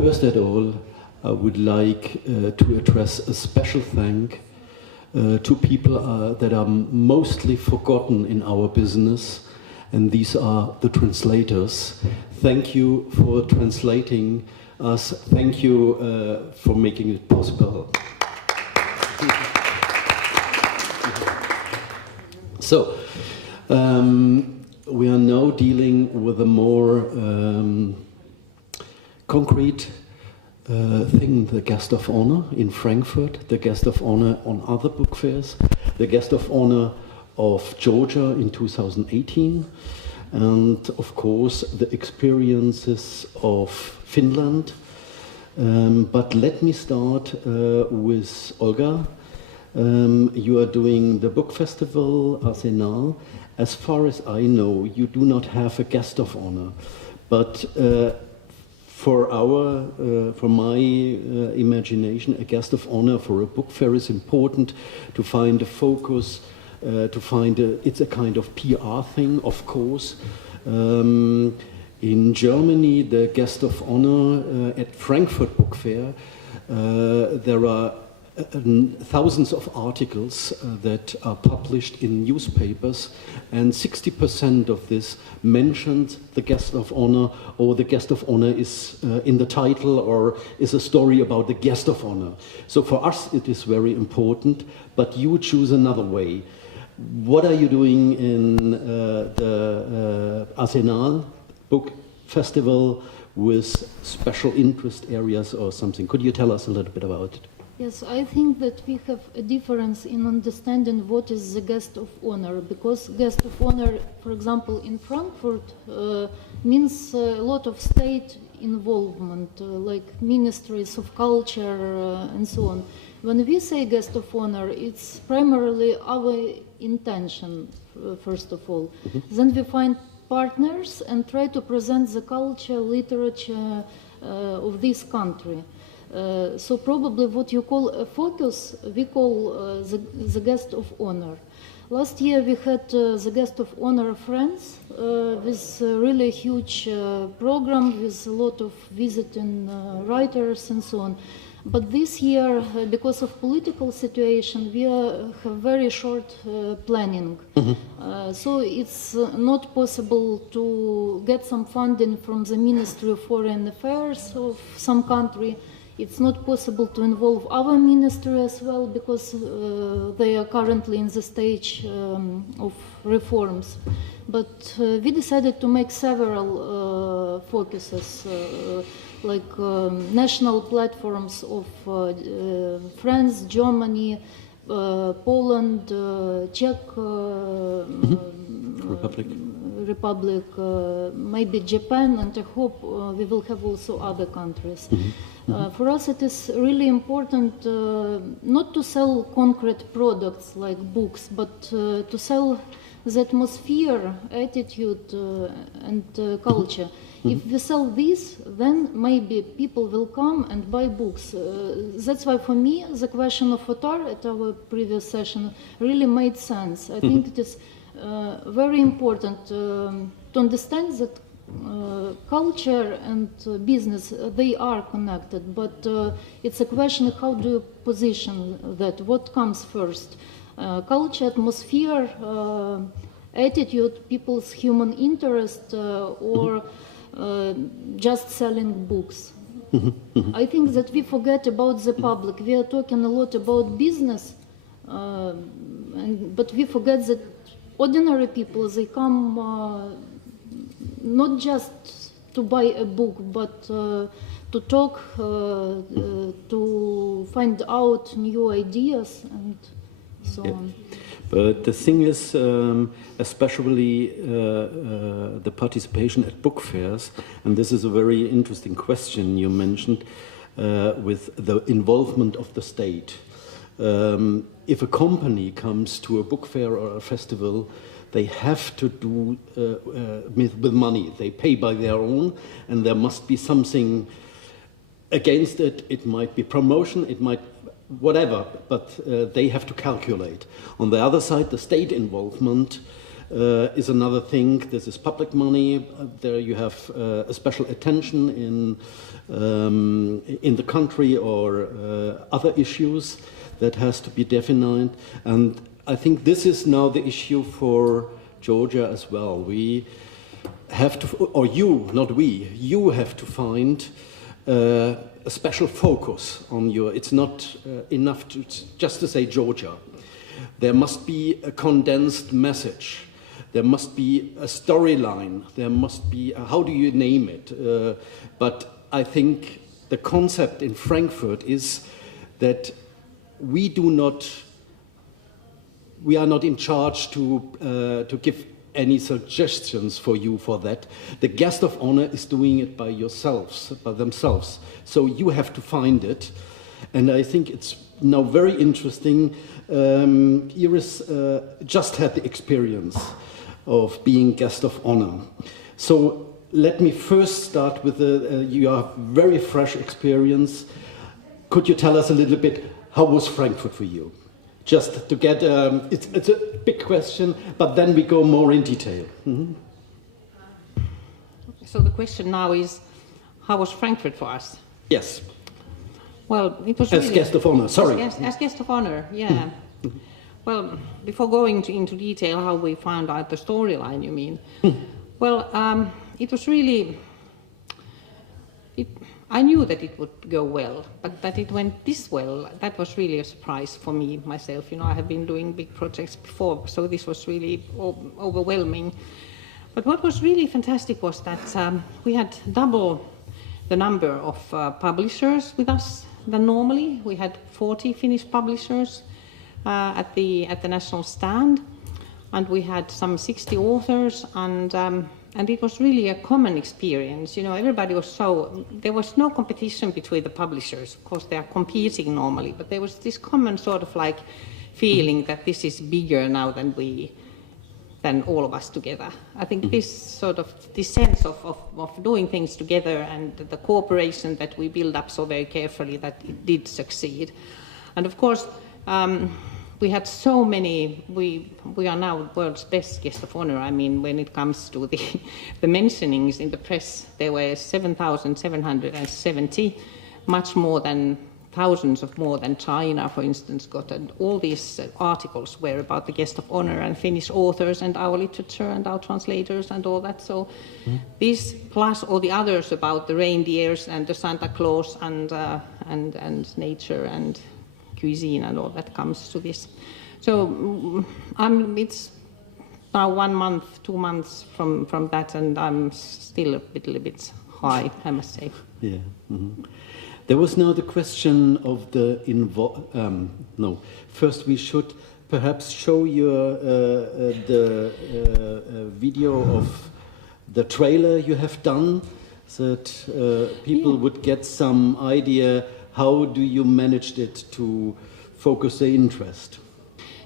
First of all, I would like to address a special thank to people that are mostly forgotten in our business, and these are the translators. Thank you for translating us. Thank you for making it possible. So, we are now dealing with a more concrete thing, the guest of honor in Frankfurt, the guest of honor on other book fairs, the guest of honor of Georgia in 2018, and of course the experiences of Finland. But let me start with Olga. You are doing the book festival Arsenal. As far as I know, you do not have a guest of honor, but for my imagination, a guest of honor for a book fair is important to find a focus, it's a kind of PR thing, of course. In Germany, the guest of honor at Frankfurt Book Fair, there are thousands of articles that are published in newspapers, and 60% of this mentions the guest of honor, or the guest of honor is in the title, or is a story about the guest of honor. So for us it is very important, but you choose another way. What are you doing in the Arsenal Book Festival with special interest areas or something? Could you tell us a little bit about it? Yes, I think that we have a difference in understanding what is the guest of honor, because guest of honor, for example, in Frankfurt, means a lot of state involvement, like ministries of culture and so on. When we say guest of honor, it's primarily our intention, first of all. Then we find partners and try to present the culture, literature of this country. So probably what you call a focus, we call the guest of honor. Last year we had the guest of honor France with a really huge program with a lot of visiting writers and so on. But this year, because of political situation, we have very short planning. So it's not possible to get some funding from the Ministry of Foreign Affairs of some country. It's not possible to involve our ministry as well, because they are currently in the stage of reforms. But we decided to make several focuses, like national platforms of France, Germany, Poland, Czech Republic, maybe Japan, and I hope we will have also other countries. For us it is really important not to sell concrete products like books, but to sell the atmosphere, attitude and culture. If we sell this, then maybe people will come and buy books. That's why for me the question of Otar at our previous session really made sense. I think it is very important to understand that culture and business, they are connected, but it's a question how do you position that, what comes first? Culture, atmosphere, attitude, people's human interest, or just selling books. I think that we forget about the public. We are talking a lot about business, but we forget that ordinary people, they come not just to buy a book, but to talk, to find out new ideas and so on. But the thing is, especially the participation at book fairs, and this is a very interesting question you mentioned, with the involvement of the state. If a company comes to a book fair or a festival, they have to do with money. They pay by their own, and there must be something against it. It might be promotion, it might whatever, but they have to calculate. On the other side, the state involvement is another thing. This is public money. There you have a special attention in the country or other issues that has to be defined. And I think this is now the issue for Georgia as well. We have to, or you, not we, you have to find a special focus on your, it's not enough to just to say Georgia. There must be a condensed message. There must be a storyline. There must be, how do you name it? But I think the concept in Frankfurt is that we are not in charge to give any suggestions for you for that. The guest of honor is doing it by themselves. So you have to find it. And I think it's now very interesting. Iris just had the experience of being guest of honor. So let me first start with your very fresh experience. Could you tell us a little bit, how was Frankfurt for you? Just to get, it's a big question, but then we go more in detail. Mm-hmm. So the question now is, how was Frankfurt for us? Yes. Well, it was as guest of honor, sorry. As guest of honor, yeah. Mm-hmm. Well, before going into detail how we found out the storyline, you mean? Well, it was really, I knew that it would go well, but that it went this well, that was really a surprise for me, myself. You know, I have been doing big projects before, so this was really overwhelming. But what was really fantastic was that we had double the number of publishers with us than normally. We had 40 Finnish publishers at the national stand, and we had some 60 authors, and it was really a common experience. You know, everybody was there was no competition between the publishers. Of course, they are competing normally, but there was this common sort of like feeling that this is bigger now than all of us together. I think this sense of doing things together and the cooperation that we build up so very carefully, that it did succeed. And of course, we had so many, we are now world's best guest of honor. I mean, when it comes to the mentionings in the press, there were 7,770, much more than thousands of more than China, for instance, got. And all these articles were about the guest of honor and Finnish authors and our literature and our translators and all that. So this plus all the others about the reindeers and the Santa Claus and nature and cuisine and all that comes to this. So it's now 1 month, 2 months from that, and I'm still a little bit high, I must say. Yeah. Mm-hmm. There was now the question of the first we should perhaps show you the video of the trailer you have done, so that people would get some idea. How do you manage it to focus the interest?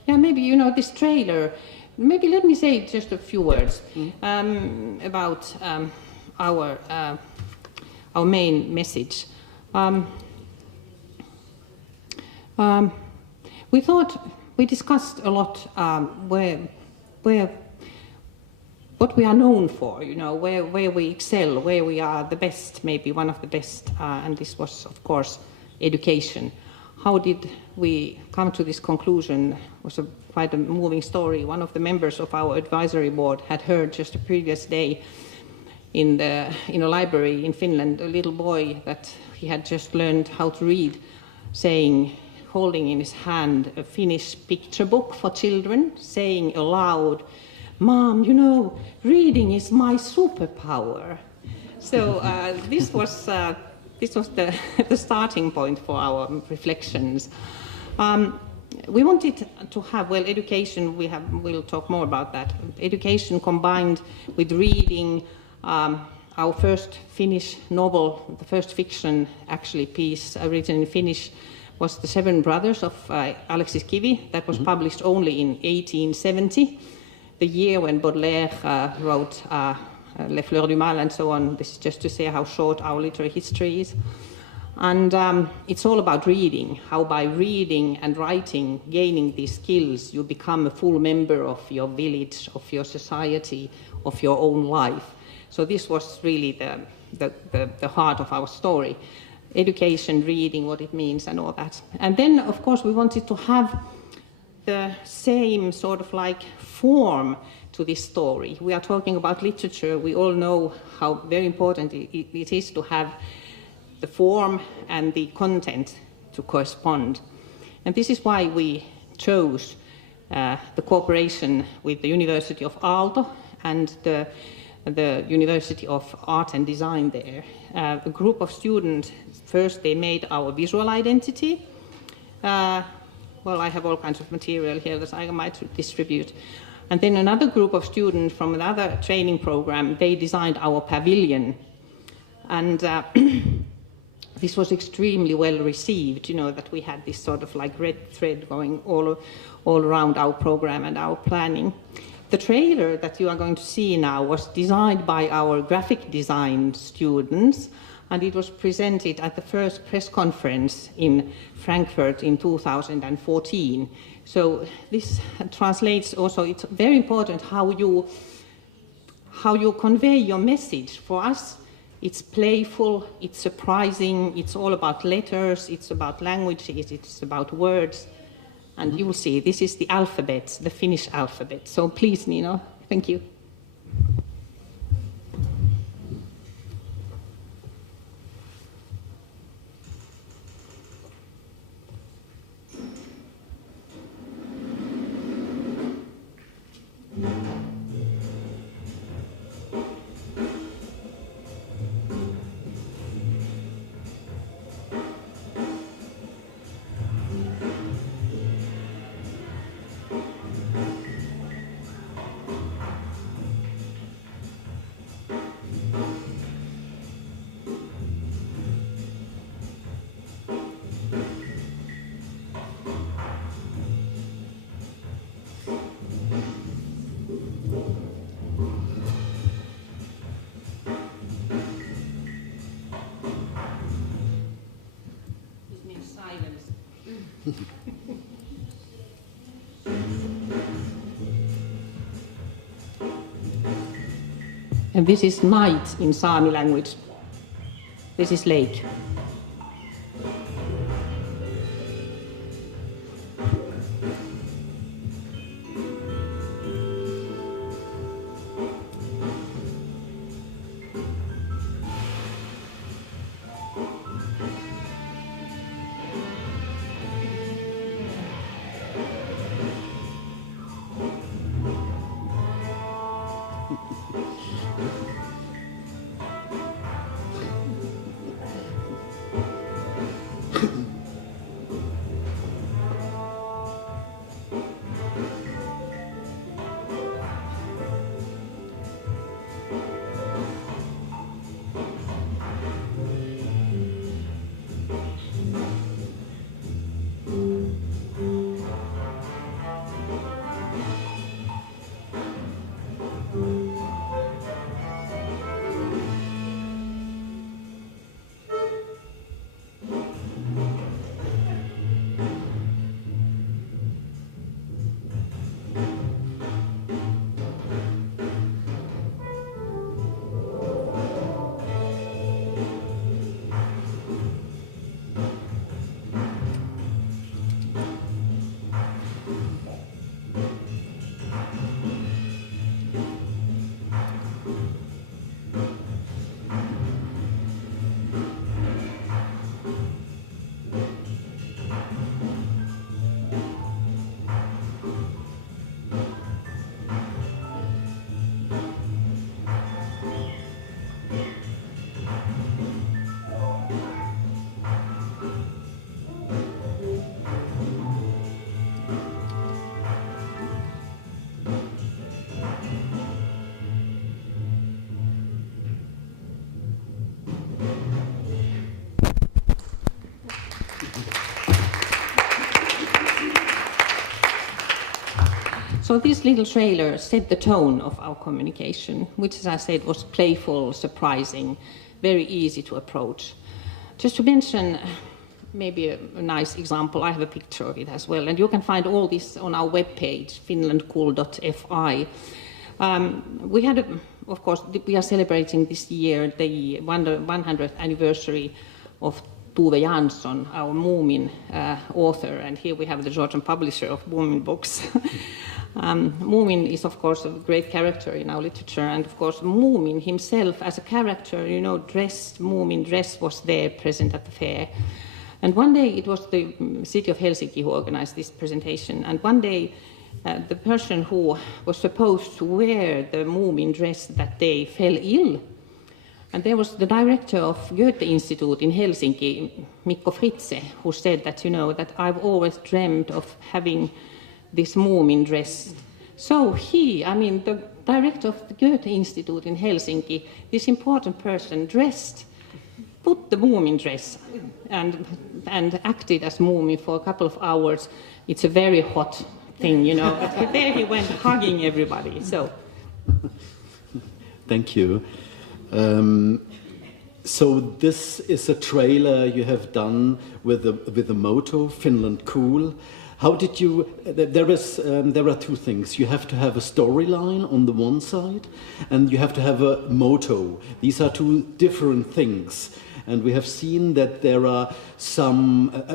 Yeah, maybe, you know, this trailer, maybe let me say just a few words about our main message. We discussed a lot what we are known for, you know, where we excel, where we are the best, maybe one of the best, and this was, of course, education. How did we come to this conclusion? It was quite a moving story. One of the members of our advisory board had heard just the previous day in a library in Finland, a little boy that he had just learned how to read, holding in his hand a Finnish picture book for children, saying aloud, "Mom, you know, reading is my superpower." So this was the starting point for our reflections. We wanted to have, well, education. We'll talk more about that. Education combined with reading. Our first Finnish novel, the first fiction actually piece written in Finnish, was The Seven Brothers of Alexis Kivi, that was published only in 1870, the year when Baudelaire wrote Les Fleurs du Mal and so on. This is just to say how short our literary history is. And it's all about reading, how by reading and writing, gaining these skills, you become a full member of your village, of your society, of your own life. So this was really the heart of our story. Education, reading, what it means and all that. And then, of course, we wanted to have the same sort of like form to this story. We are talking about literature. We all know how very important it is to have the form and the content to correspond. And this is why we chose the cooperation with the University of Aalto and the University of Art and Design there. A group of students, first they made our visual identity. Well, I have all kinds of material here that I might distribute. And then another group of students from another training program, they designed our pavilion. And this was extremely well received, you know, that we had this sort of like red thread going all around our program and our planning. The trailer that you are going to see now was designed by our graphic design students, and it was presented at the first press conference in Frankfurt in 2014. So this translates also, it's very important how you convey your message. For us, it's playful, it's surprising, it's all about letters, it's about language, it's about words. And you will see, this is the alphabet, the Finnish alphabet. So please, Nino, thank you. And this is night in Sami language. This is lake. So this little trailer set the tone of our communication, which, as I said, was playful, surprising, very easy to approach. Just to mention maybe a nice example, I have a picture of it as well, and you can find all this on our webpage, finlandcool.fi. We had, of course, we are celebrating this year the 100th anniversary of Tove Jansson, our Moomin author, and here we have the Georgian publisher of Moomin books. Moomin is, of course, a great character in our literature, and of course, Moomin himself as a character, you know, Moomin dress was there present at the fair. And one day, it was the city of Helsinki who organized this presentation, and one day, the person who was supposed to wear the Moomin dress that day fell ill. And there was the director of Goethe Institute in Helsinki, Mikko Fritze, who said that, you know, that I've always dreamed of having this Moomin dress. So the director of the Goethe Institute in Helsinki, this important person put the Moomin dress and acted as Moomin for a couple of hours. It's a very hot thing, you know, but there he went hugging everybody, so. Thank you. So this is a trailer you have done with the motto Finland Cool. How did you? There are two things. You have to have a storyline on the one side, and you have to have a motto. These are two different things. And we have seen that there are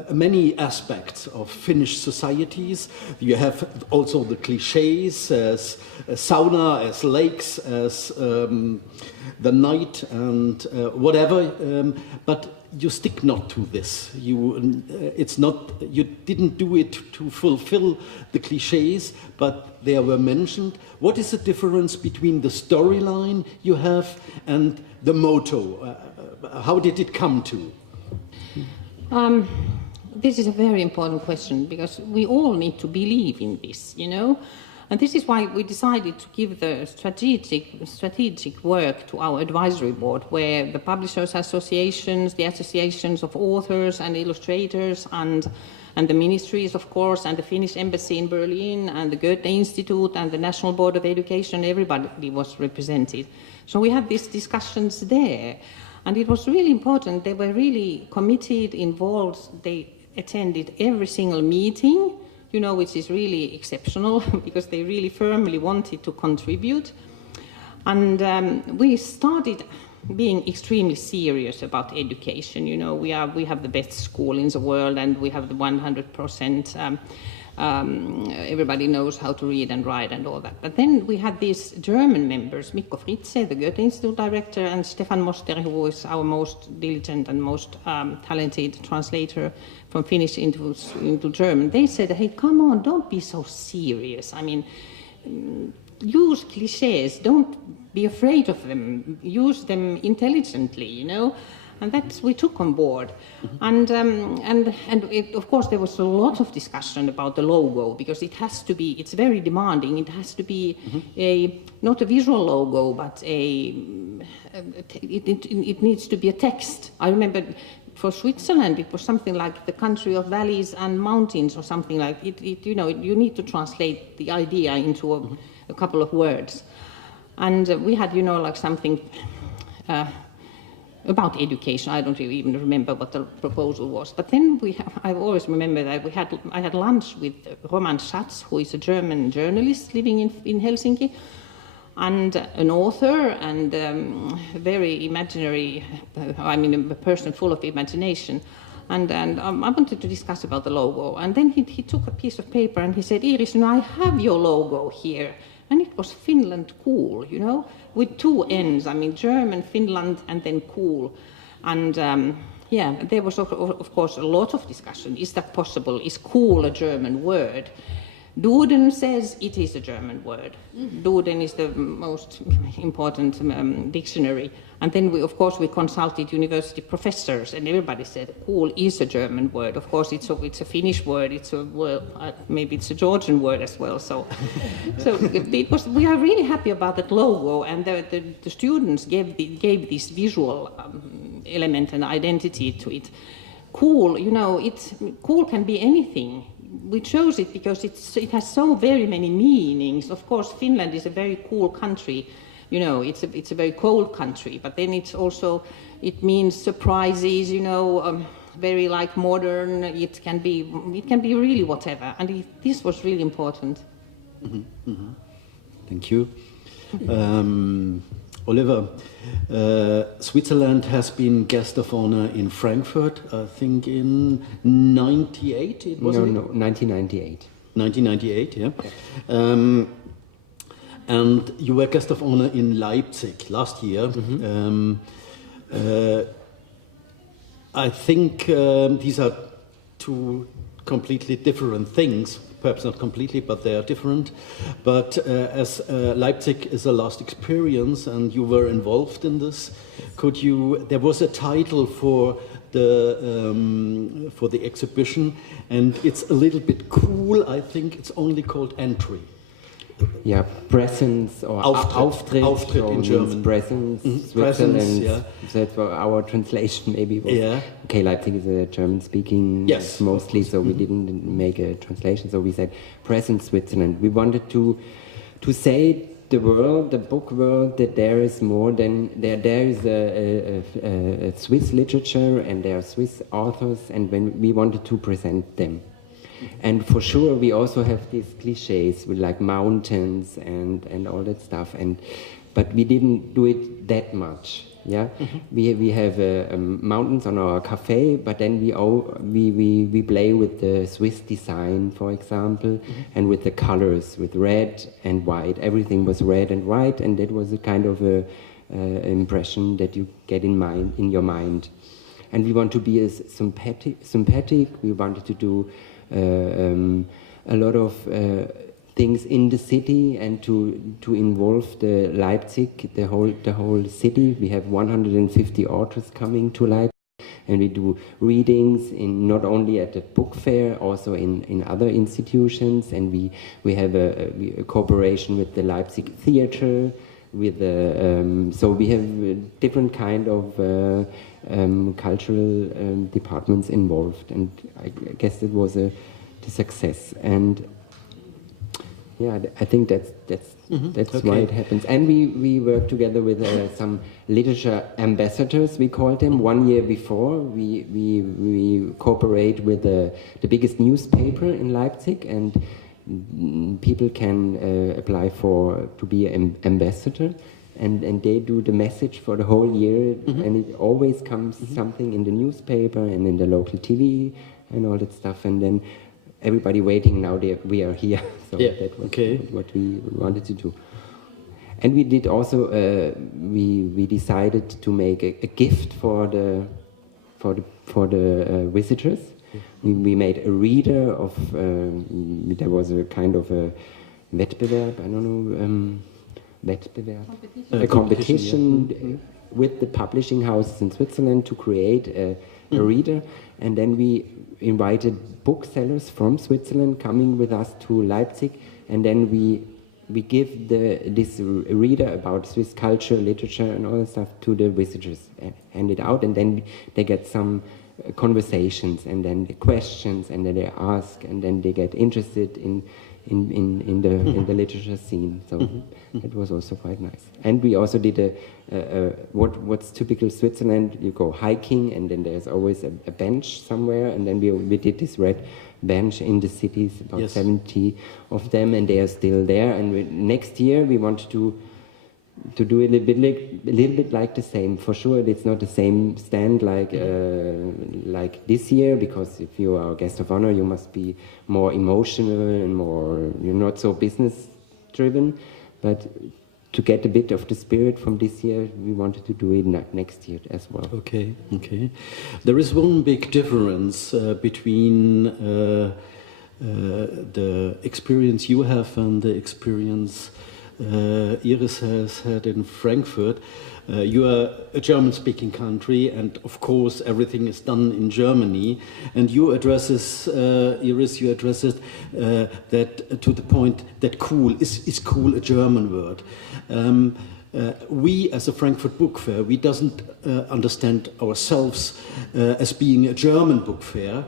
many aspects of Finnish societies. You have also the cliches as sauna, as lakes, as the night, and whatever. But you stick not to this. You didn't do it to fulfill the cliches, but they were mentioned. What is the difference between the storyline you have and the motto? How did it come to? This is a very important question because we all need to believe in this, you know. And this is why we decided to give the strategic work to our advisory board, where the publishers' associations, the associations of authors and illustrators, and the ministries, of course, and the Finnish embassy in Berlin, and the Goethe Institute, and the National Board of Education, everybody was represented. So we had these discussions there. And it was really important. They were really committed, involved. They attended every single meeting, you know, which is really exceptional because they really firmly wanted to contribute. And we started being extremely serious about education. You know, we have the best school in the world, and we have the 100%. Everybody knows how to read and write and all that. But then we had these German members, Mikko Fritze, the Goethe Institute director, and Stefan Moster, who is our most diligent and most talented translator from Finnish into German. They said, hey, come on, don't be so serious. I mean, use cliches, don't be afraid of them, use them intelligently, you know. And that we took on board. Mm-hmm. And of course there was a lot of discussion about the logo, because it has to be, it's very demanding, it has to be not a visual logo, but it needs to be a text. I remember for Switzerland it was something like the country of valleys and mountains or something like it. You know, you need to translate the idea into a couple of words. And we had, you know, like something about education. I don't really even remember what the proposal was. But then I always remember that I had lunch with Roman Schatz, who is a German journalist living in Helsinki, and an author, and a very imaginary, a person full of imagination. And I wanted to discuss about the logo. And then he took a piece of paper and he said, Iris, you know, I have your logo here. And it was Finland Cool, you know, with two N's. I mean, German, Finland, and then cool. And there was, of course, a lot of discussion. Is that possible? Is cool a German word? Duden says it is a German word. Duden is the most important dictionary. And then, we consulted university professors, and everybody said cool is a German word. Of course, it's a Finnish word. Maybe it's a Georgian word as well. So we are really happy about that logo, and the students gave this visual element and identity to it. Cool, you know, cool can be anything. We chose it because it has so very many meanings. Of course, Finland is a very cool country. You know, it's a very cold country, but then it's also It means surprises, very like modern. It can be really whatever. And this was really important. Thank you. Oliver, Switzerland has been guest of honor in Frankfurt, I think in 98, it was? No, 1998. 1998, yeah. And you were guest of honor in Leipzig last year. I think these are two completely different things. Perhaps not completely, but they are different. But as Leipzig is a last experience and you were involved in this, there was a title for the exhibition, and it's a little bit cool. I think it's only called Entry. Yeah, presence or Auftritt in German. Presence, Presence, Switzerland. yeah. That's for our translation maybe. Was, yeah. Okay, Leipzig is a German-speaking mostly, so we didn't make a translation. So we said presence Switzerland. We wanted to say the world, the book world, that there is more than there is a Swiss literature and there are Swiss authors, and when we wanted to present them. And for sure, we also have these cliches with like mountains and all that stuff. But we didn't do it that much. Yeah, we have mountains on our cafe, but then we play with the Swiss design, for example, and with the colors, with red and white. Everything was red and white, and that was a kind of a impression that you get in your mind. And we want to be as sympathetic. We wanted to do a lot of things in the city and to involve the Leipzig, the whole city. We have 150 authors coming to Leipzig, and we do readings not only at the book fair, also in other institutions. And we have a cooperation with the Leipzig Theatre, so we have different kind of cultural departments involved, and I guess it was a success. And yeah, I think that's okay. why it happens. And we work together with some literature ambassadors, we call them. 1 year before, we cooperate with the biggest newspaper in Leipzig, and people can apply to be an ambassador, and they do the message for the whole year, and it always comes something in the newspaper and in the local TV and all that stuff, and then everybody waiting now we are here. So that was what we wanted to do. And we did also we decided to make a gift for the visitors. We made a reader of there was a kind of a Wettbewerb, I don't know, Wettbewerb, a competition with the publishing houses in Switzerland to create a reader, and then we invited booksellers from Switzerland coming with us to Leipzig, and then we give this reader about Swiss culture, literature, and all that stuff to the visitors, and hand it out, and then they get some conversations, and then the questions, and then they ask, and then they get interested in the literature scene. So it was also quite nice. And we also did what's typical Switzerland. You go hiking, and then there's always a bench somewhere, and then we did this red bench in the cities, about 70 of them, and they are still there. And next year we want to do it a little bit like the same. For sure, it's not the same stand like this year, because if you are a guest of honor, you must be more emotional and you're not so business driven. But to get a bit of the spirit from this year, we wanted to do it next year as well. Okay. There is one big difference between the experience you have and the experience Iris has had in Frankfurt. You are a German-speaking country, and of course everything is done in Germany. And you addresses, Iris, that to the point that cool is cool a German word. we as a Frankfurt Book Fair, we doesn't understand ourselves as being a German book fair.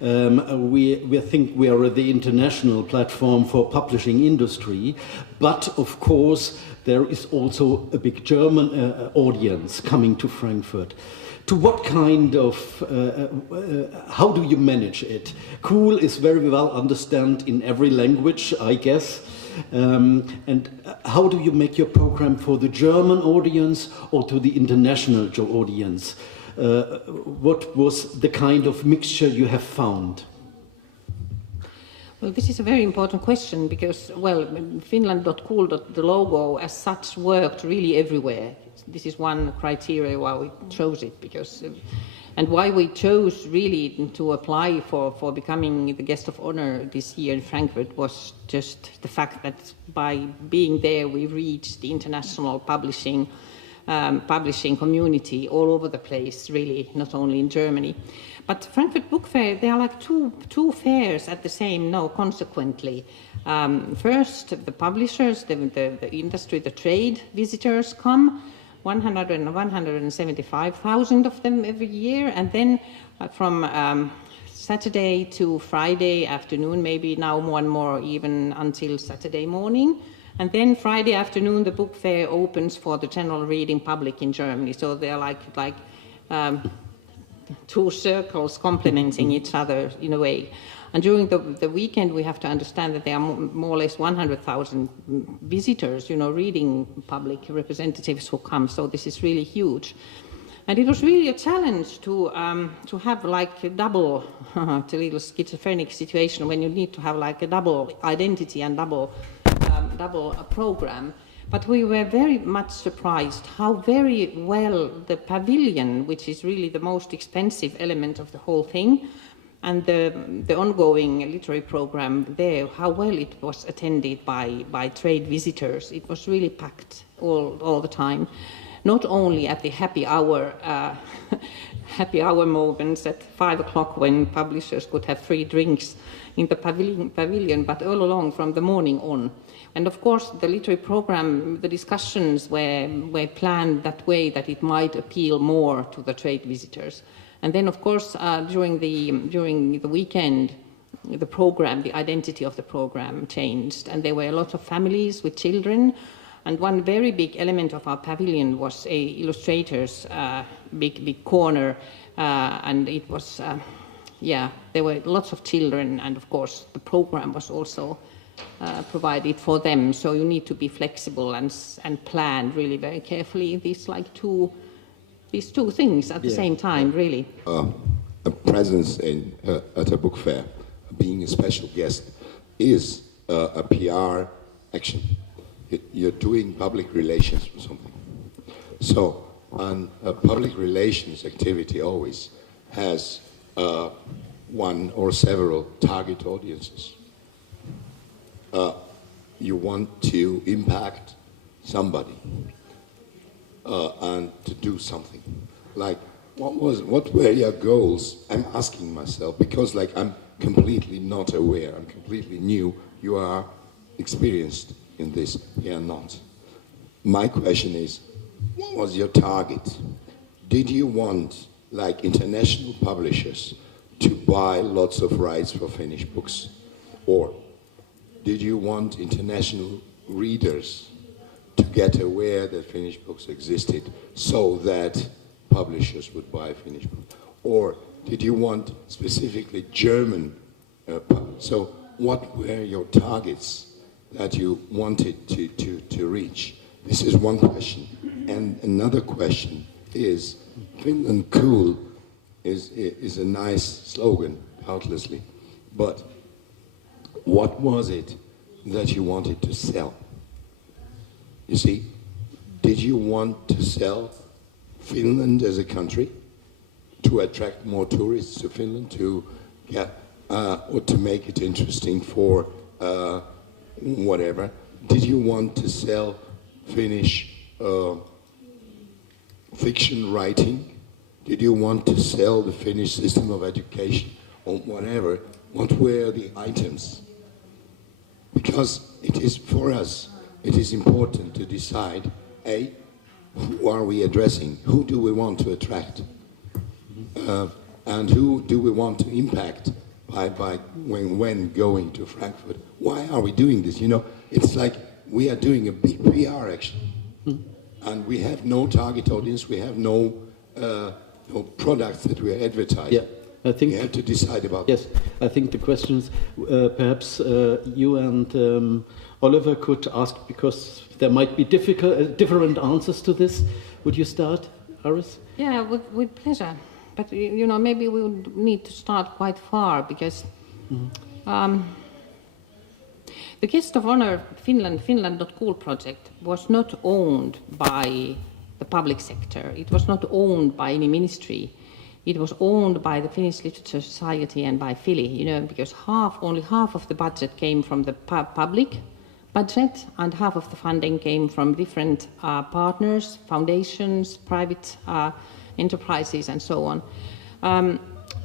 We think we are the international platform for publishing industry, but of course there is also a big German audience coming to Frankfurt. To what kind of, how do you manage it? Cool is very well understood in every language, I guess. And how do you make your program for the German audience or to the international audience? What was the kind of mixture you have found? Well, this is a very important question because, well, Finland.cool, the logo as such worked really everywhere. This is one criteria why we chose it, because, and why we chose really to apply for becoming the guest of honor this year in Frankfurt was just the fact that by being there we reached the international publishing community all over the place, really, not only in Germany. But Frankfurt Book Fair, there are like two fairs at the same, consequently. First, the publishers, the industry, the trade visitors come, 175,000 of them every year, and then from Saturday to Friday afternoon, maybe now more and more even until Saturday morning. And then Friday afternoon, the book fair opens for the general reading public in Germany. So they're like two circles complementing each other in a way. And during the weekend, we have to understand that there are more or less 100,000 visitors, reading public representatives who come. So this is really huge. And it was really a challenge to have like a double, a little schizophrenic situation when you need to have like a double identity and double program. But we were very much surprised how very well the pavilion, which is really the most expensive element of the whole thing, and the ongoing literary program there, how well it was attended by trade visitors. It was really packed all the time. Not only at the happy hour moments at 5 o'clock when publishers could have free drinks in the pavilion, but all along from the morning on. And of course, the literary program, the discussions were planned that way that it might appeal more to the trade visitors. And then, of course, during the weekend, the program, the identity of the program changed, and there were a lot of families with children. And one very big element of our pavilion was a illustrator's big corner, and it was, there were lots of children, and of course the program was also provided for them. So you need to be flexible and plan really very carefully these two things at the same time, really. A presence at a book fair, being a special guest, is a PR action. You're doing public relations or something. So, a public relations activity always has one or several target audiences. You want to impact somebody and to do something. Like, what were your goals? I'm asking myself because, like, I'm completely not aware. I'm completely new. You are experienced in this. We are not. My question is, what was your target? Did you want, like, international publishers to buy lots of rights for Finnish books? Or did you want international readers to get aware that Finnish books existed so that publishers would buy Finnish books? Or did you want specifically German so what were your targets that you wanted to reach? This is one question. And another question is, Finland Cool is a nice slogan, doubtlessly, but what was it that you wanted to sell? You see, did you want to sell Finland as a country, to attract more tourists to Finland, to get, or to make it interesting for whatever? Did you want to sell Finnish fiction writing? Did you want to sell the Finnish system of education or whatever? What were the items? Because it is, for us, it is important to decide who are we addressing? Who do we want to attract? And who do we want to impact by when going to Frankfurt? Why are we doing this? You know, it's like we are doing a big PR action, and we have no target audience. We have no products that we are advertising. Yeah, I think we have to decide about. Yes, I think the questions perhaps you and Oliver could ask, because there might be different answers to this. Would you start, Aris? Yeah, with pleasure. But, you know, maybe we would need to start quite far, because the Guest of Honor Finland.cool project was not owned by the public sector. It was not owned by any ministry. It was owned by the Finnish Literature Society and by Fili, you know, because only half of the budget came from the public budget, and half of the funding came from different partners, foundations, private enterprises, and so on.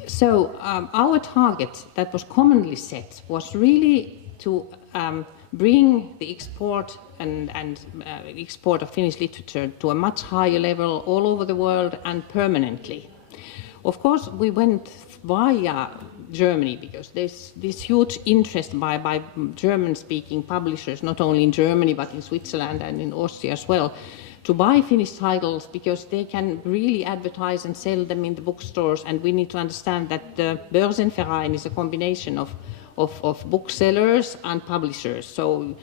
So our target that was commonly set was really to bring the export and export of Finnish literature to a much higher level all over the world and permanently. Of course, we went via Germany, because there's this huge interest by German-speaking publishers, not only in Germany but in Switzerland and in Austria as well, to buy Finnish titles, because they can really advertise and sell them in the bookstores. And we need to understand that the Börsenverein is a combination of booksellers and publishers. So,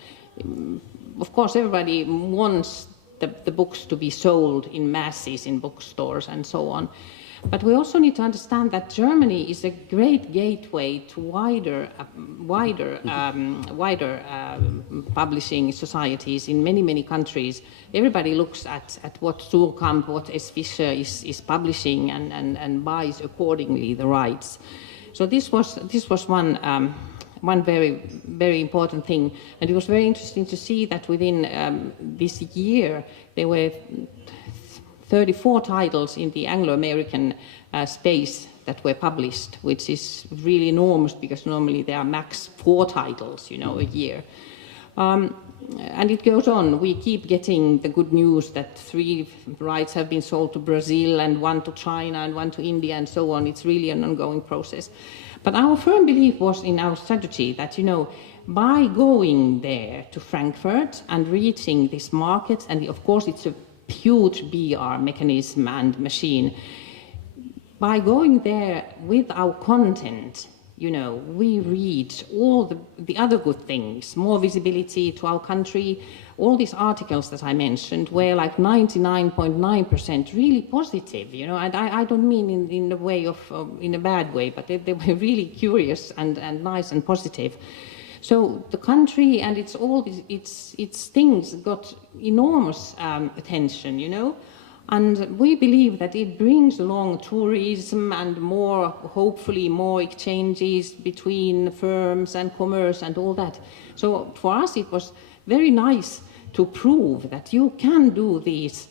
of course, everybody wants the books to be sold in masses in bookstores and so on. But we also need to understand that Germany is a great gateway to wider publishing societies in many, many countries. Everybody looks at what Suhrkamp, what S. Fischer is publishing and buys accordingly the rights. So this was one very, very important thing. And it was very interesting to see that within this year there were 34 titles in the Anglo-American space that were published, which is really enormous, because normally there are max 4 titles, you know, a year. And it goes on. We keep getting the good news that 3 rights have been sold to Brazil, and 1 to China, and 1 to India, and so on. It's really an ongoing process. But our firm belief was in our strategy that, you know, by going there to Frankfurt and reaching this market, and of course it's a huge BR mechanism and machine. By going there with our content, you know, we reach all the other good things, more visibility to our country. All these articles that I mentioned were like 99.9% really positive, you know, and I don't mean in a way in a bad way, but they were really curious and nice and positive. So the country and its things got enormous attention, you know, and we believe that it brings along tourism and hopefully more exchanges between firms and commerce and all that. So for us it was very nice to prove that you can do these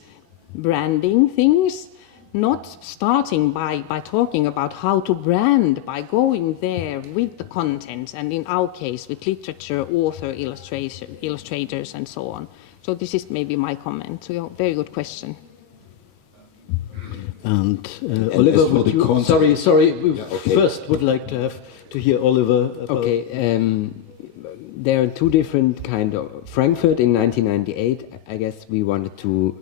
branding things, not starting by talking about how to brand, by going there with the content, and in our case with literature, author, illustrators, and so on. So this is maybe my comment to your very good question. And Oliver, sorry. Yeah, okay. First would like to hear Oliver. Okay. There are 2 different kind of Frankfurt in 1998. I guess we wanted to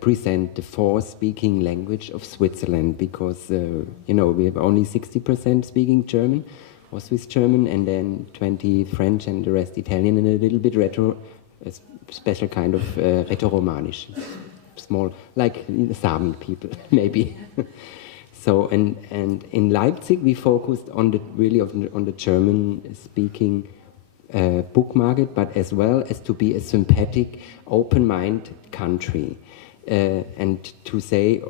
present the 4-speaking language of Switzerland, because you know, we have only 60% speaking German or Swiss German, and then 20 French and the rest Italian, and a little bit a special kind of Rätoromanisch, small, like the Sami people maybe. So and in Leipzig we focused on the German speaking book market, but as well as to be a sympathetic, open-minded country. And to say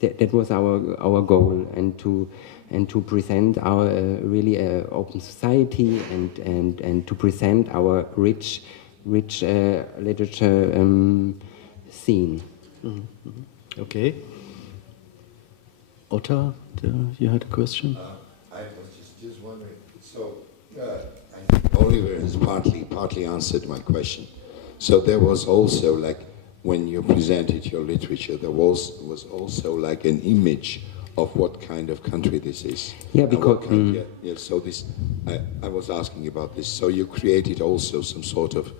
that was our goal, and to present our really open society, and to present our rich literature scene. Mm-hmm. Okay. Otta, you had a question? I was just wondering. So I think Oliver has partly answered my question. So there was also like when you presented your literature, there was also like an image of what kind of country this is. Yeah, because so this I was asking about this. So you created also some sort of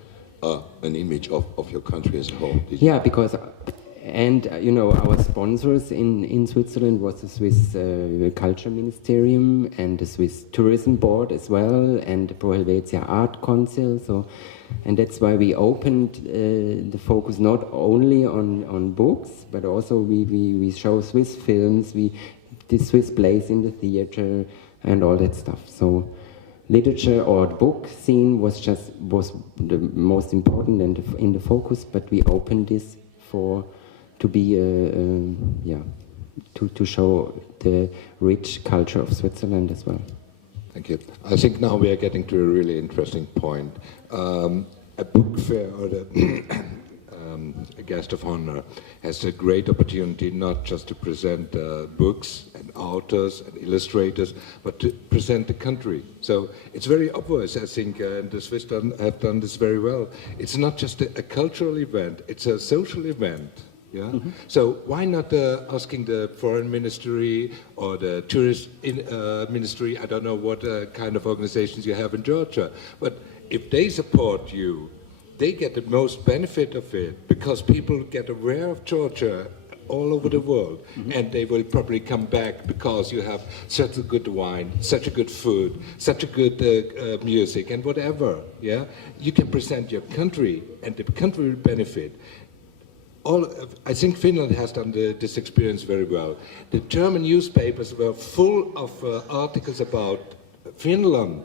an image of your country as a whole. Yeah, because you know, our sponsors in Switzerland was the Swiss Culture Ministerium and the Swiss Tourism Board as well, and the Pro Helvetia Art Council. So, and that's why we opened the focus not only on books, but also we show Swiss films, the Swiss plays in the theater and all that stuff. So literature or book scene was the most important and in the focus, but we opened this to be to show the rich culture of Switzerland as well. Thank you. I think now we are getting to a really interesting point. A book fair or a guest of honor has a great opportunity not just to present books and authors and illustrators, but to present the country. So it's very obvious, I think, and the Swiss have done this very well. It's not just a cultural event, it's a social event. Yeah. Mm-hmm. So why not asking the foreign ministry or the tourist ministry? I don't know what kind of organizations you have in Georgia, but if they support you, they get the most benefit of it because people get aware of Georgia all over the world, and they will probably come back because you have such a good wine, such a good food, such a good music, and whatever. Yeah, you can present your country, and the country will benefit. I think Finland has done this experience very well. The German newspapers were full of articles about Finland.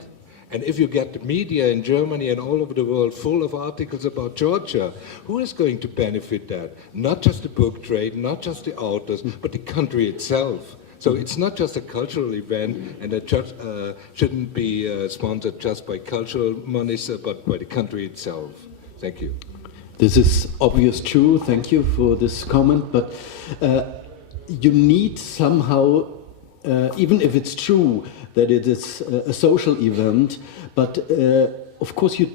And if you get the media in Germany and all over the world full of articles about Georgia, who is going to benefit that? Not just the book trade, not just the authors, but the country itself. So it's not just a cultural event, and it shouldn't be sponsored just by cultural monies, but by the country itself. Thank you. This is obvious true, thank you for this comment, but you need somehow, even if it's true that it is a social event, but of course you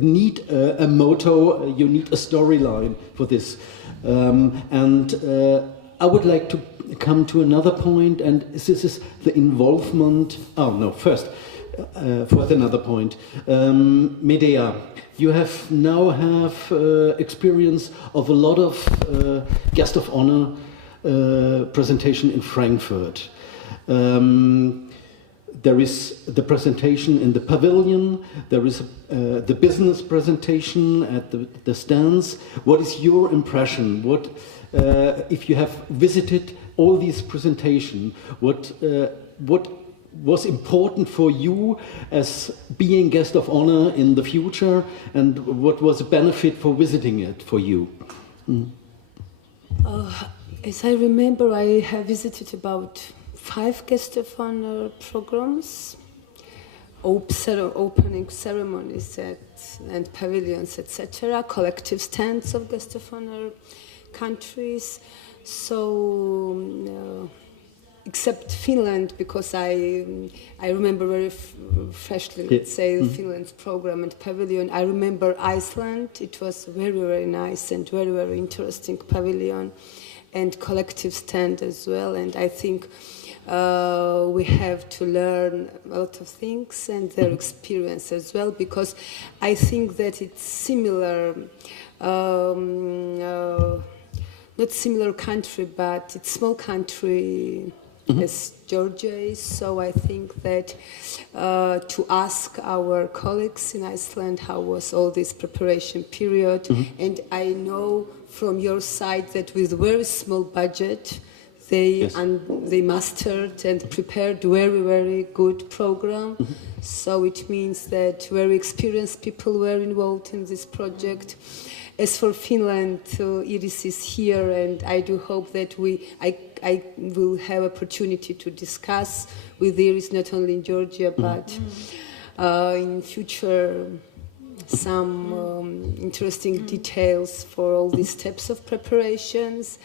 need a motto, you need a storyline for this. And I would like to come to another point, and this is the involvement, first another point. Medea, you now have experience of a lot of guest of honor presentation in Frankfurt. There is the presentation in the pavilion, there is the business presentation at the stands. What is your impression? What, if you have visited all these presentations, what was important for you as being guest of honor in the future, and what was a benefit for visiting it for you? As I remember, I have visited about 5 guest of honor programs, opening ceremonies and pavilions, etc., collective stands of guest of honor countries. So, except Finland, because I remember very freshly, let's say, Finland's program and pavilion. I remember Iceland. It was very, very nice and very, very interesting pavilion and collective stand as well. And I think we have to learn a lot of things and their experience as well, because I think that it's similar, not similar country, but it's small country as Georgia is. So I think that to ask our colleagues in Iceland how was all this preparation period, and I know from your side that with very small budget, they mastered and prepared very, very good program. So it means that very experienced people were involved in this project. As for Finland, Iris is here, and I do hope that I will have opportunity to discuss with Iris not only in Georgia but in future some interesting details for all these steps of preparations.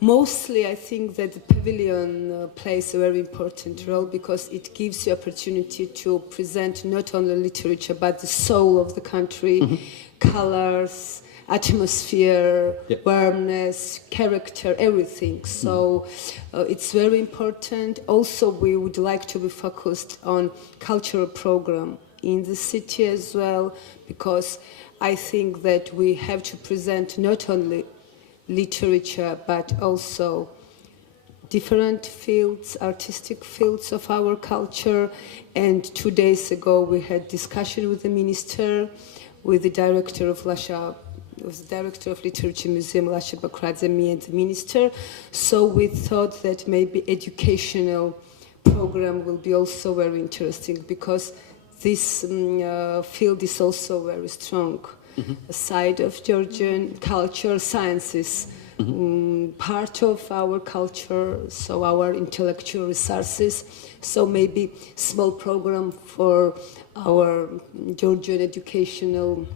Mostly, I think that the pavilion plays a very important role because it gives you opportunity to present not only literature but the soul of the country, colors, atmosphere, warmness, character, everything. So it's very important. Also, we would like to be focused on cultural program in the city as well, because I think that we have to present not only literature, but also different fields, artistic fields of our culture. And 2 days ago, we had discussion with the minister, with the director of Literature Museum, Lasha Bakradze, me and the minister. So we thought that maybe educational program will be also very interesting, because this field is also very strong. A side of Georgian culture, sciences, part of our culture, so our intellectual resources. So maybe small program for our Georgian educational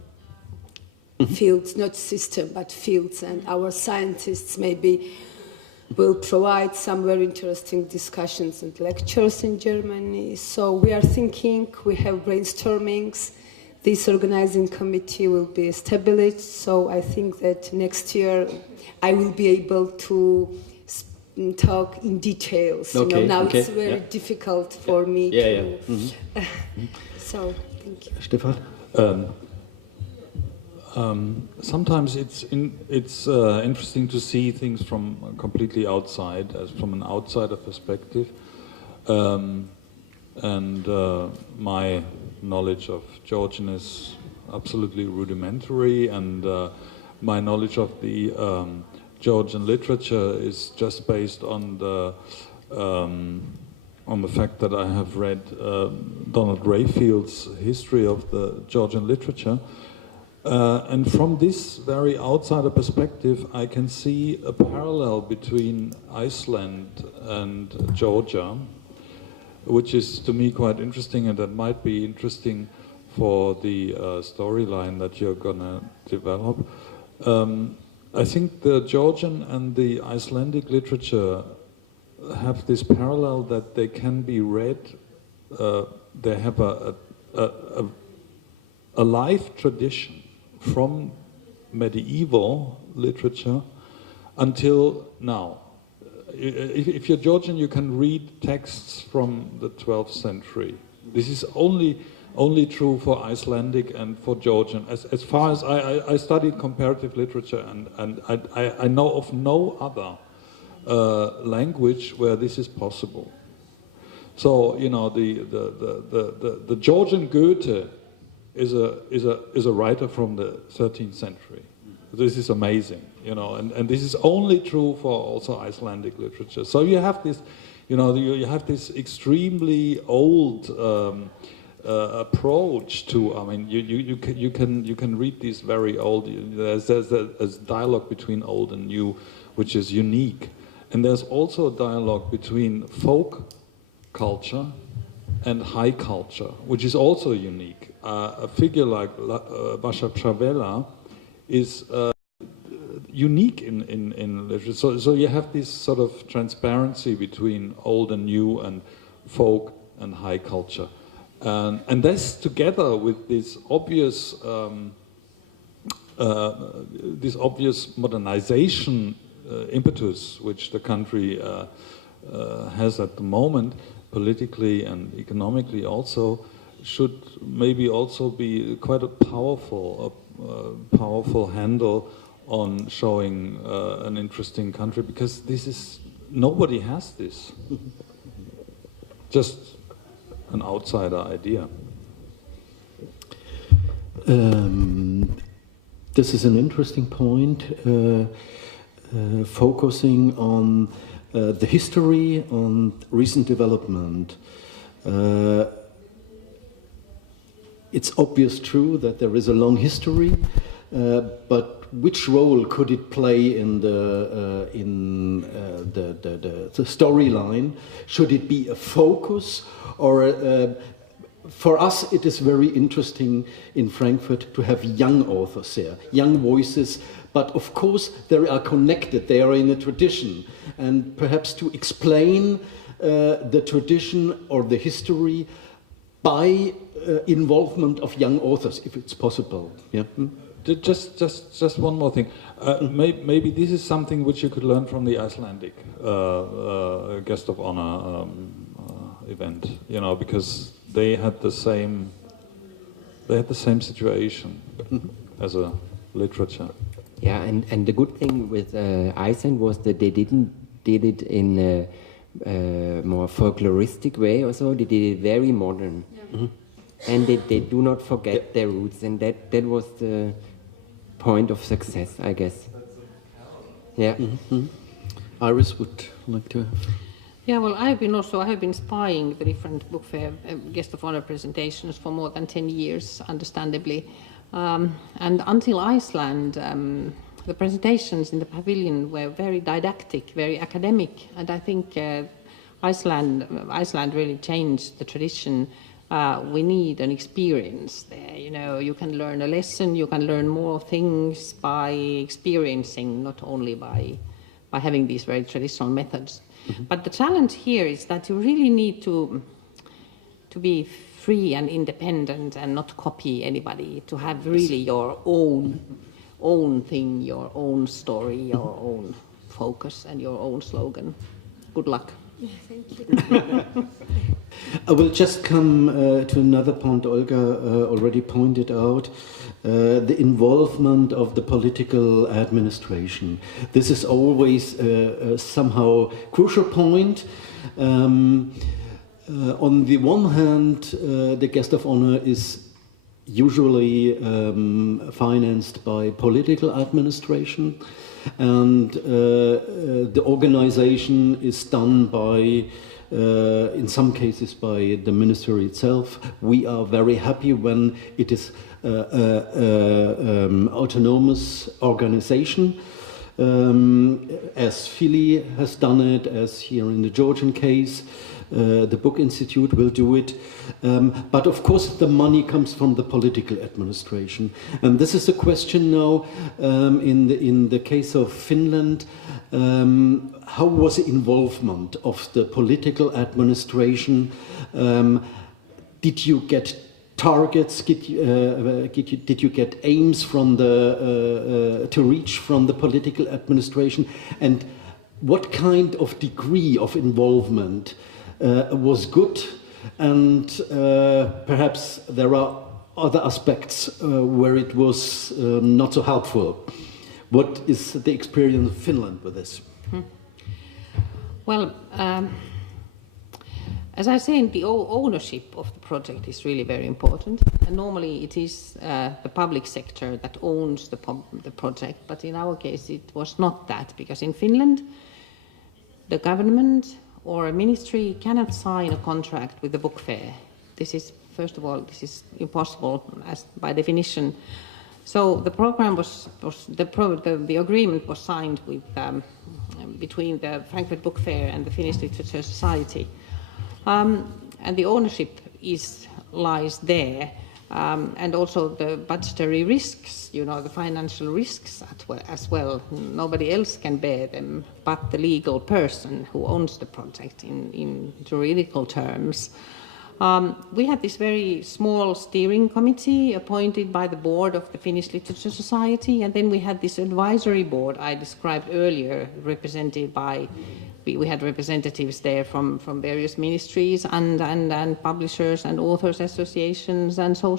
fields, not system, but fields, and our scientists maybe will provide some very interesting discussions and lectures in Germany. So we are thinking, we have brainstormings. This organizing committee will be established, so I think that next year I will be able to talk in details. Okay, now it's very difficult for me to... So, thank you. Stefan? Sometimes it's interesting to see things from completely outside, as from an outsider perspective. My knowledge of Georgian is absolutely rudimentary, and my knowledge of the Georgian literature is just based on the fact that I have read Donald Rayfield's history of the Georgian literature. And from this very outsider perspective, I can see a parallel between Iceland and Georgia, which is to me quite interesting, and that might be interesting for the storyline that you're going to develop. I think the Georgian and the Icelandic literature have this parallel that they can be read. They have a life tradition from medieval literature until now. If you're Georgian, you can read texts from the 12th century. This is only true for Icelandic and for Georgian. As far as I studied comparative literature, and I know of no other language where this is possible. So you know, the Georgian Goethe is a writer from the 13th century. This is amazing, you know, and this is only true for also Icelandic literature. So you have this, you know, you have this extremely old approach to. I mean, you can read these very old. There's a dialogue between old and new, which is unique, and there's also a dialogue between folk culture and high culture, which is also unique. A figure like Vasha Pravela is unique in literature. So you have this sort of transparency between old and new and folk and high culture. And this together with this obvious modernization impetus which the country has at the moment, politically and economically also, should maybe also be quite a powerful handle on showing an interesting country, because this is, nobody has this. Just an outsider idea. This is an interesting point, focusing on the history, on recent development. It's obvious, true, that there is a long history, but which role could it play in the storyline? Should it be a focus, or for us it is very interesting in Frankfurt to have young authors there, young voices, but of course they are connected, they are in a tradition, and perhaps to explain the tradition or the history by involvement of young authors, if it's possible. Yeah. Just one more thing. Maybe this is something which you could learn from the Icelandic guest of honor event. You know, because they had the same situation as a literature. Yeah, and the good thing with Iceland was that they did it in a more folkloristic way. Also, they did it very modern, and they do not forget their roots, and that was the point of success, I guess. Yeah. Iris would like to have. Yeah, well, I have been spying the different book fair guest of honor presentations for more than 10 years, understandably. And until Iceland, the presentations in the pavilion were very didactic, very academic, and I think Iceland really changed the tradition. We need an experience there. You know, you can learn a lesson, you can learn more things by experiencing, not only by having these very traditional methods. But the challenge here is that you really need to be free and independent and not copy anybody, to have really your own thing, your own story, your own focus and your own slogan. Good luck. Thank you. I will just come to another point Olga already pointed out, the involvement of the political administration. This is always somehow crucial point. On the one hand, the guest of honor is usually financed by political administration, and the organization is done by, in some cases, by the ministry itself. We are very happy when it is autonomous organization, as Philly has done it, as here in the Georgian case. The Book Institute will do it. But of course the money comes from the political administration. And this is a question now in the case of Finland. How was the involvement of the political administration? Did you get targets? Did you get aims from to reach from the political administration? And what kind of degree of involvement was good, and perhaps there are other aspects where it was not so helpful? What is the experience of Finland with this? Well, as I say, the ownership of the project is really very important, and normally it is the public sector that owns the project, but in our case it was not that, because in Finland the government or a ministry cannot sign a contract with the book fair. This is, first of all, this is impossible as by definition. So the program the agreement was signed with between the Frankfurt Book Fair and the Finnish Literature Society, and the ownership lies there, and also the budgetary risks, you know, the financial risks as well. Nobody else can bear them but the legal person who owns the project in juridical terms. We had this very small steering committee appointed by the board of the Finnish Literature Society, and then we had this advisory board I described earlier, represented by, we had representatives there from various ministries and publishers and authors associations and so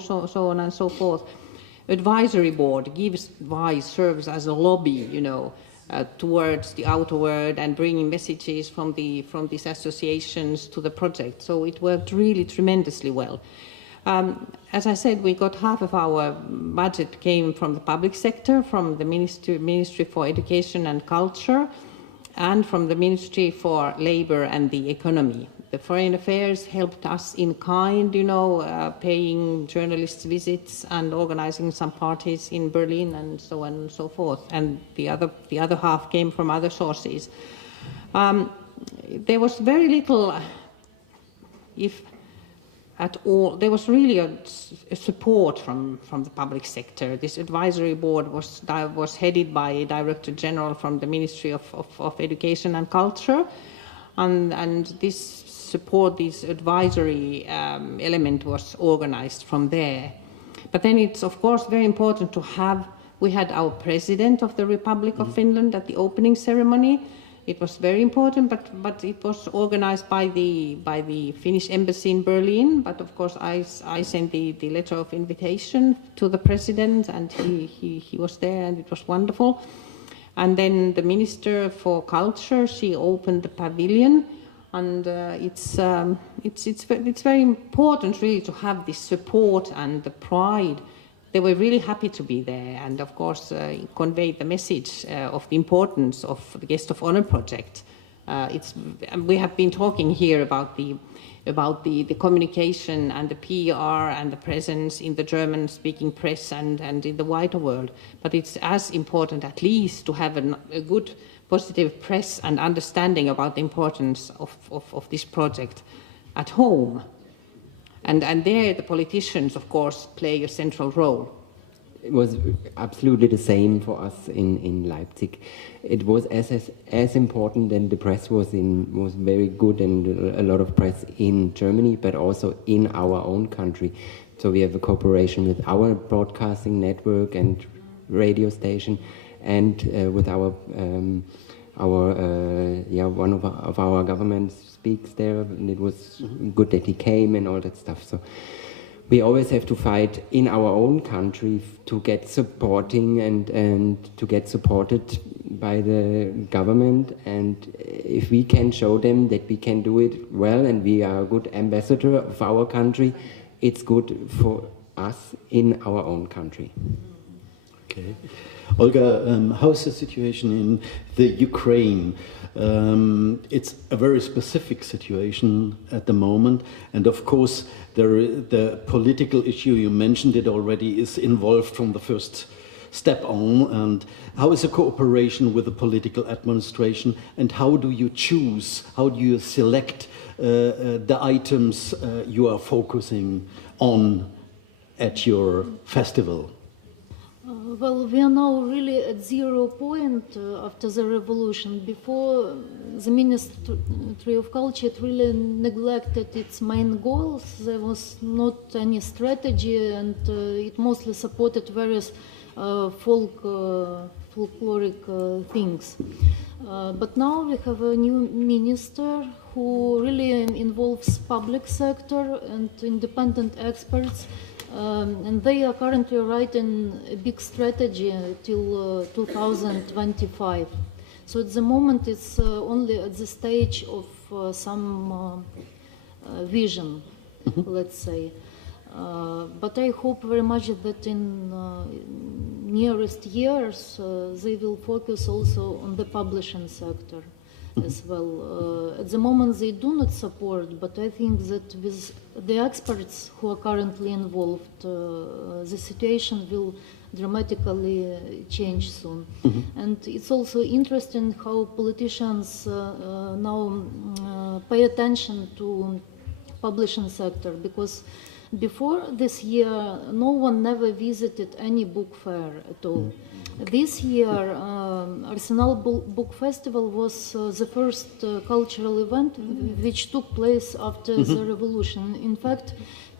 on and so forth. Advisory board gives advice, serves as a lobby, you know, towards the outer world and bringing messages from these associations to the project. So it worked really tremendously well. As I said, we got half of our budget came from the public sector, from the Ministry for Education and Culture, and from the Ministry for Labour and the Economy. The Foreign Affairs helped us in kind, you know, paying journalists visits and organizing some parties in Berlin and so on and so forth. And the other half came from other sources. There was very little, if at all, there was really a support from the public sector. This advisory board was headed by a Director General from the Ministry of Education and Culture, and this advisory element was organized from there. But then it's of course very important to have, we had our President of the Republic of Finland at the opening ceremony. It was very important, but it was organized by the Finnish embassy in Berlin. But of course I sent the letter of invitation to the President, and he was there, and it was wonderful. And then the Minister for Culture, she opened the pavilion, and it's very important really to have this support and the pride. They were really happy to be there, and of course convey the message of the importance of the Guest of Honor project. We have been talking here about the communication and the PR and the presence in the German-speaking press and in the wider world. But it's as important, at least, to have a good, positive press and understanding about the importance of this project at home. And there the politicians, of course, play a central role. It was absolutely the same for us in Leipzig. It was as important, and the press was very good, and a lot of press in Germany, but also in our own country. So we have a cooperation with our broadcasting network and radio station, and with one of our governments speaks there, and it was good that he came and all that stuff. So we always have to fight in our own country to get supporting and to get supported by the government. And if we can show them that we can do it well and we are a good ambassador of our country, it's good for us in our own country. Okay. Olga, how's the situation in the Ukraine? It's a very specific situation at the moment, and of course the political issue, you mentioned it already, is involved from the first step on. And how is the cooperation with the political administration, and how do you choose, how do you select the items you are focusing on at your festival? Well, we are now really at 0 point after the revolution. Before, the Ministry of Culture really neglected its main goals. There was not any strategy, and it mostly supported various folkloric things. But now we have a new minister who really involves public sector and independent experts. And they are currently writing a big strategy till 2025. So at the moment it's only at the stage of some vision, let's say. But I hope very much that in nearest years they will focus also on the publishing sector as well. At the moment they do not support, but I think that with the experts who are currently involved, the situation will dramatically change soon. And it's also interesting how politicians now pay attention to publishing sector, because before this year no one never visited any book fair at all. This year, Arsenal Book Festival was the first cultural event which took place after the revolution. In fact,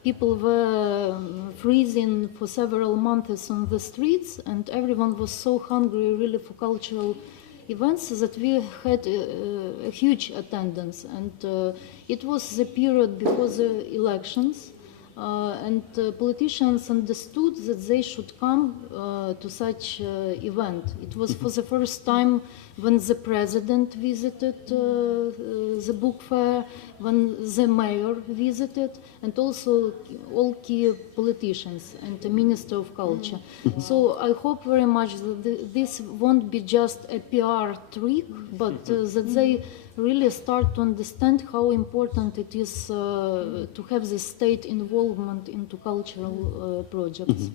people were freezing for several months on the streets, and everyone was so hungry really for cultural events that we had a huge attendance. And it was the period before the elections. And politicians understood that they should come to such event. It was for the first time when the president visited the book fair, when the mayor visited, and also all key politicians and the Minister of Culture. So I hope very much that this won't be just a PR trick, but that they really start to understand how important it is to have the state involvement into cultural projects.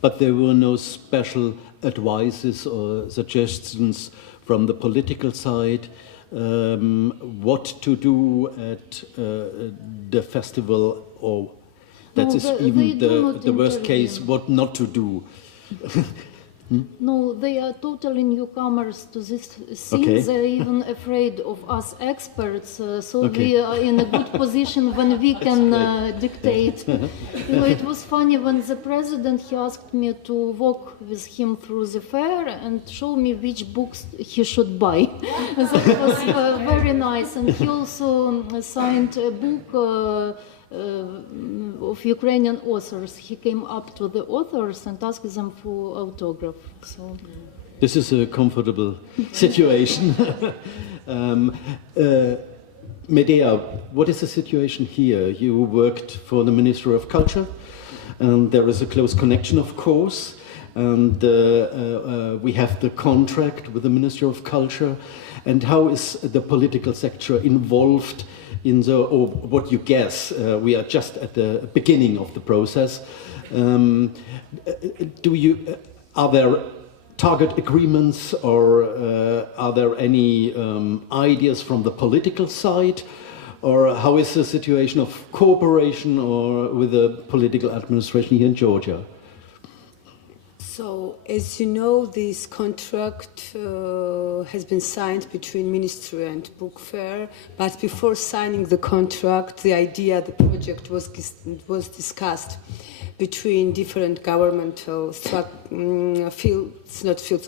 But there were no special advices or suggestions from the political side what to do at the festival, or that is even the worst case, what not to do. No, they are totally newcomers to this scene. Okay. They're even afraid of us experts. So Okay. we are in a good position when we can dictate. You know, it was funny when the president, he asked me to walk with him through the fair and show me which books he should buy. That was very nice. And he also signed a book of Ukrainian authors. He came up to the authors and asked them for autograph. So This is a comfortable situation. Medea, what is the situation here? You worked for the Ministry of Culture, and there is a close connection, of course. And we have the contract with the Ministry of Culture. And how is the political sector involved in the, or what you guess? We are just at the beginning of the process. Are there target agreements, or are there any ideas from the political side, or how is the situation of cooperation or with the political administration here in Georgia? So, as you know, this contract has been signed between Ministry and Book Fair, but before signing the contract, the idea, the project was discussed between different governmental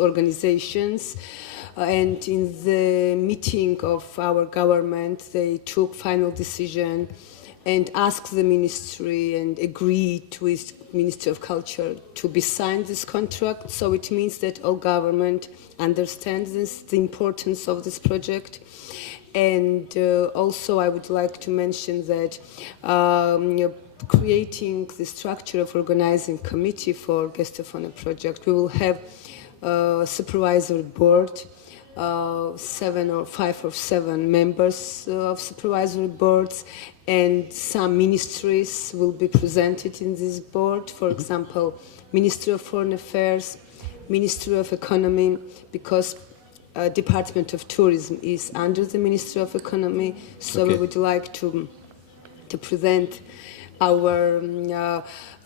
organizations. And in the meeting of our government, they took final decision and asked the ministry and agreed with Ministry of Culture to be signed this contract. So it means that all government understands the importance of this project. And also I would like to mention that creating the structure of organizing committee for Guest of Honor project, we will have a supervisory board, 5 or 7 members of supervisory boards, and some ministries will be presented in this board. For example, Ministry of Foreign Affairs, Ministry of Economy, because Department of Tourism is under the Ministry of Economy, so we would like to present our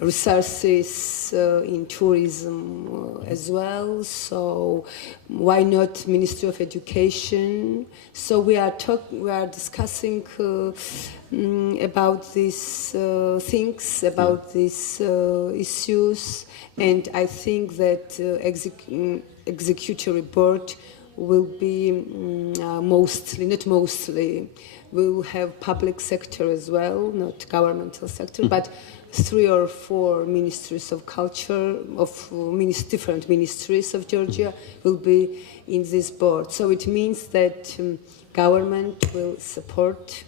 resources in tourism as well. So why not Ministry of Education? So we are discussing about these things, about these issues, and I think that executive report will be we will have public sector as well, not governmental sector, but 3 or 4 ministries of culture, of different ministries of Georgia will be in this board. So it means that government will support,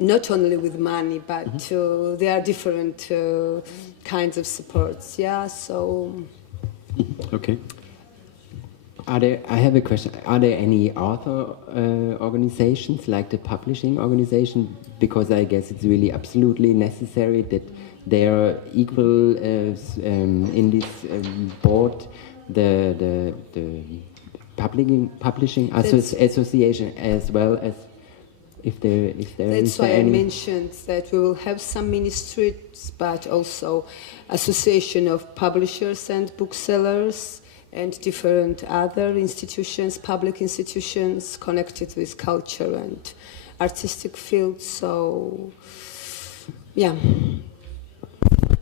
not only with money, but there are different kinds of supports. Yeah, so. Okay. I have a question. Are there any author organizations like the publishing organization? Because I guess it's really absolutely necessary that they are equal in this board, the publishing association, as well as if there That's why I mentioned that we will have some ministries, but also association of publishers and booksellers, and different other institutions, public institutions connected with culture and artistic fields. So, yeah.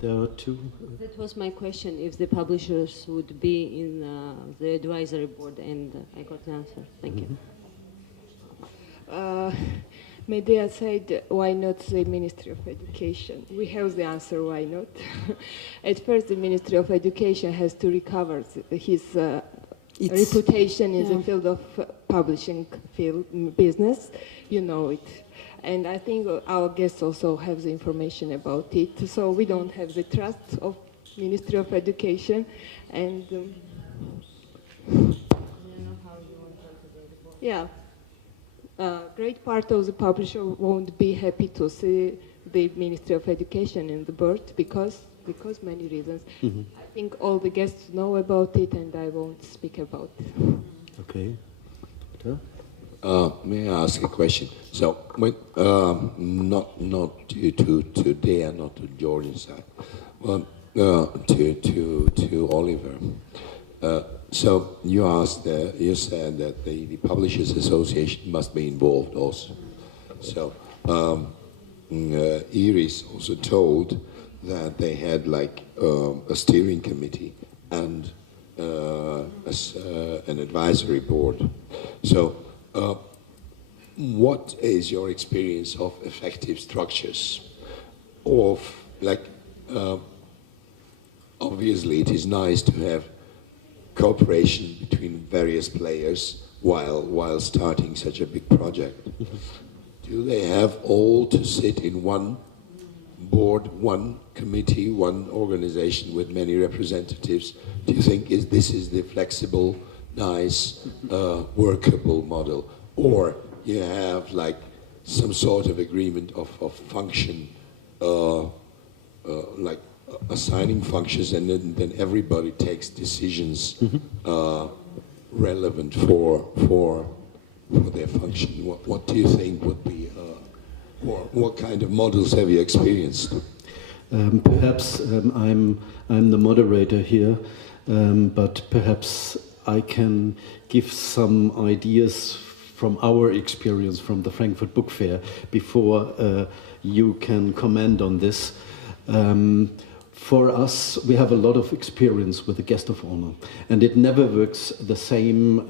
There are 2. That was my question, if the publishers would be in the advisory board, and I got the answer. Thank you. Medea said, why not the Ministry of Education? We have the answer, why not? At first, the Ministry of Education has to recover his reputation in the field of publishing business. You know it. And I think our guests also have the information about it. So we don't have the trust of Ministry of Education. And yeah. Great part of the publisher won't be happy to see the Ministry of Education in the board because many reasons. I think all the guests know about it, and I won't speak about it. Okay. May I ask a question? So, when, not to Dea, not to Georgian side, but to Oliver. So you said that the Publishers Association must be involved also. So Iris also told that they had like a steering committee and an advisory board. So what is your experience of effective structures of like obviously it is nice to have cooperation between various players while starting such a big project. Do they have all to sit in one board, one committee, one organization with many representatives? Do you think this is the flexible, nice, workable model? Or you have like some sort of agreement of function, like assigning functions, and then everybody takes decisions relevant for their function. What do you think would be, or what kind of models have you experienced? Perhaps I'm the moderator here, but perhaps I can give some ideas from our experience from the Frankfurt Book Fair before you can comment on this. For us, we have a lot of experience with the guest of honor, and it never works the same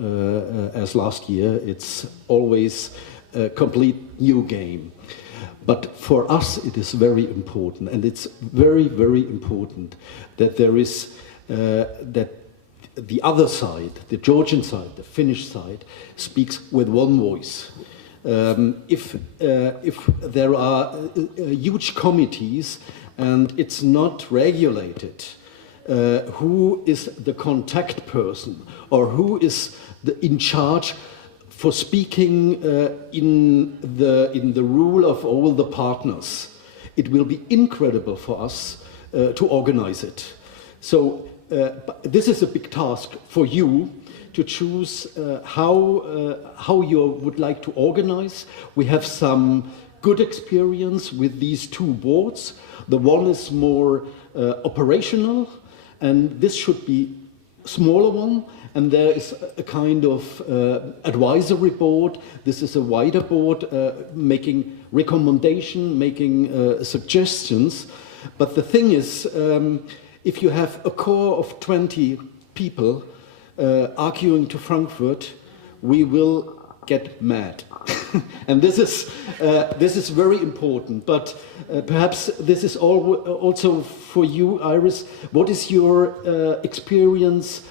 as last year. It's always a complete new game. But for us, it is very important, and it's very, very important that there is that the other side, the Georgian side, the Finnish side, speaks with one voice. If there are huge committees and it's not regulated, who is the contact person or who is in charge for speaking in the rule of all the partners, it will be incredible for us to organize it. So this is a big task for you to choose how you would like to organize. We have some good experience with these two boards. The one is more operational, and this should be a smaller one. And there is a kind of advisory board. This is a wider board making recommendation, making suggestions. But the thing is, if you have a core of 20 people arguing to Frankfurt, we will get mad. And this is very important. But perhaps this is also for you, Iris. What is your experience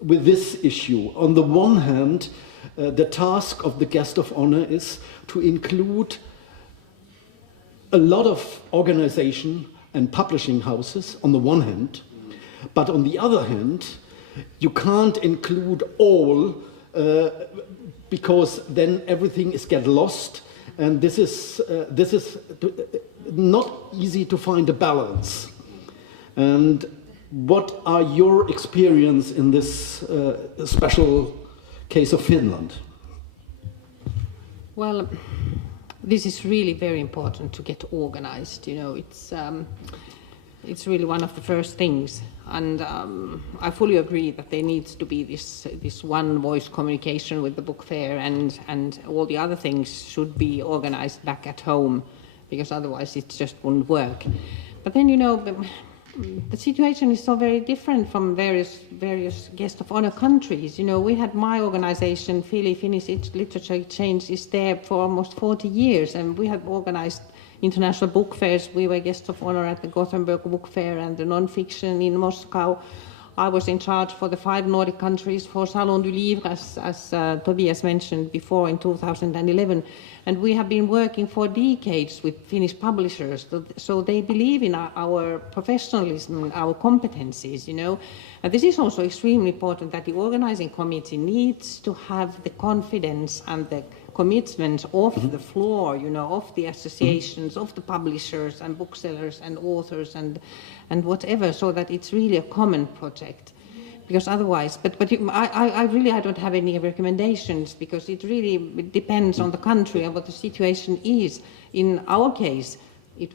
with this issue? On the one hand, the task of the guest of honor is to include a lot of organization and publishing houses on the one hand, but on the other hand, you can't include all because then everything is get lost, and this is not easy to find a balance. And what are your experience in this special case of Finland? Well, this is really very important to get organized. You know, it's really one of the first things, and I fully agree that there needs to be this one voice communication with the book fair, and all the other things should be organized back at home, because otherwise it just wouldn't work. But then, you know, the situation is so very different from various guest of honor countries. You know, we had my organization, Finnish Literature Exchange, is there for almost 40 years, and we have organized international book fairs. We were guest of honor at the Gothenburg Book Fair and the non-fiction in Moscow. I was in charge for the 5 Nordic countries for Salon du Livre, as Tobias mentioned before, in 2011. And we have been working for decades with Finnish publishers, so they believe in our professionalism and our competencies, you know. And this is also extremely important, that the organizing committee needs to have the confidence and the commitment of the floor, you know, of the associations, of the publishers and booksellers and authors and whatever, so that it's really a common project. Because otherwise, I don't have any recommendations, because it really depends on the country and what the situation is. In our case, it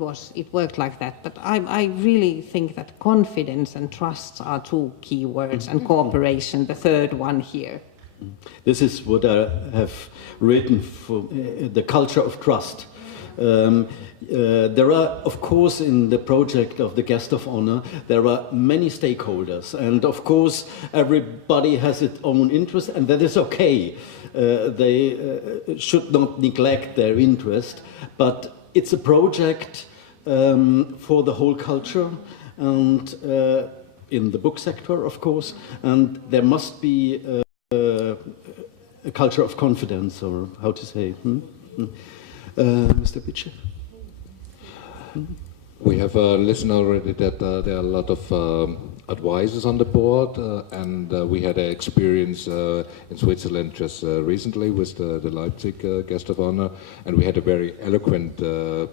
worked like that. But I really think that confidence and trust are two key words, and cooperation, the third one here. This is what I have written for the culture of trust. There are, of course, in the project of the Guest of Honor, there are many stakeholders, and of course everybody has its own interest, and that is okay. They should not neglect their interest, but it's a project for the whole culture, and in the book sector, of course, and there must be a culture of confidence, or how to say. Mr. Pitcher? We have listened already that there are a lot of advisors on the board, and we had an experience in Switzerland just recently with the Leipzig Guest of Honor, and we had a very eloquent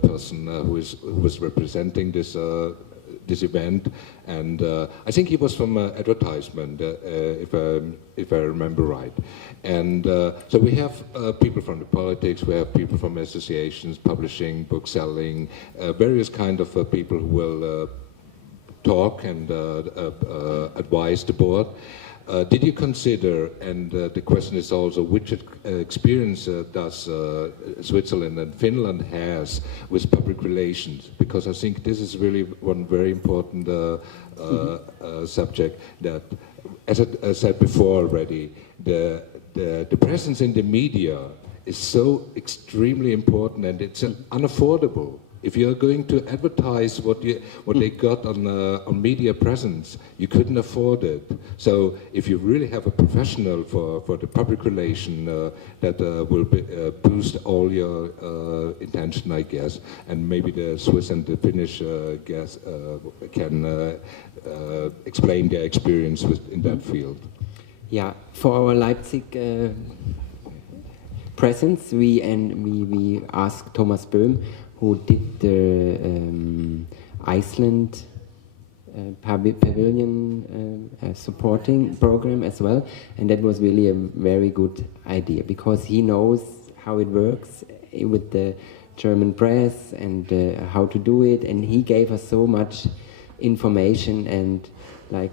person who was representing this event, and I think he was from advertisement, if I remember right. And so we have people from the politics, we have people from associations, publishing, bookselling, various kind of people who will talk and advise the board. Did you consider, and the question is also, which experience does Switzerland and Finland has with public relations? Because I think this is really one very important subject that, as I said before already, the presence in the media is so extremely important, and it's unaffordable. If you're going to advertise what they got on media presence, you couldn't afford it. So if you really have a professional for the public relation, that will boost all your intention, I guess. And maybe the Swiss and the Finnish guests can explain their experience in that field. Yeah, for our Leipzig presence, we asked Thomas Böhm, who did the Iceland pavilion supporting program as well, and that was really a very good idea because he knows how it works with the German press and how to do it, and he gave us so much information. And like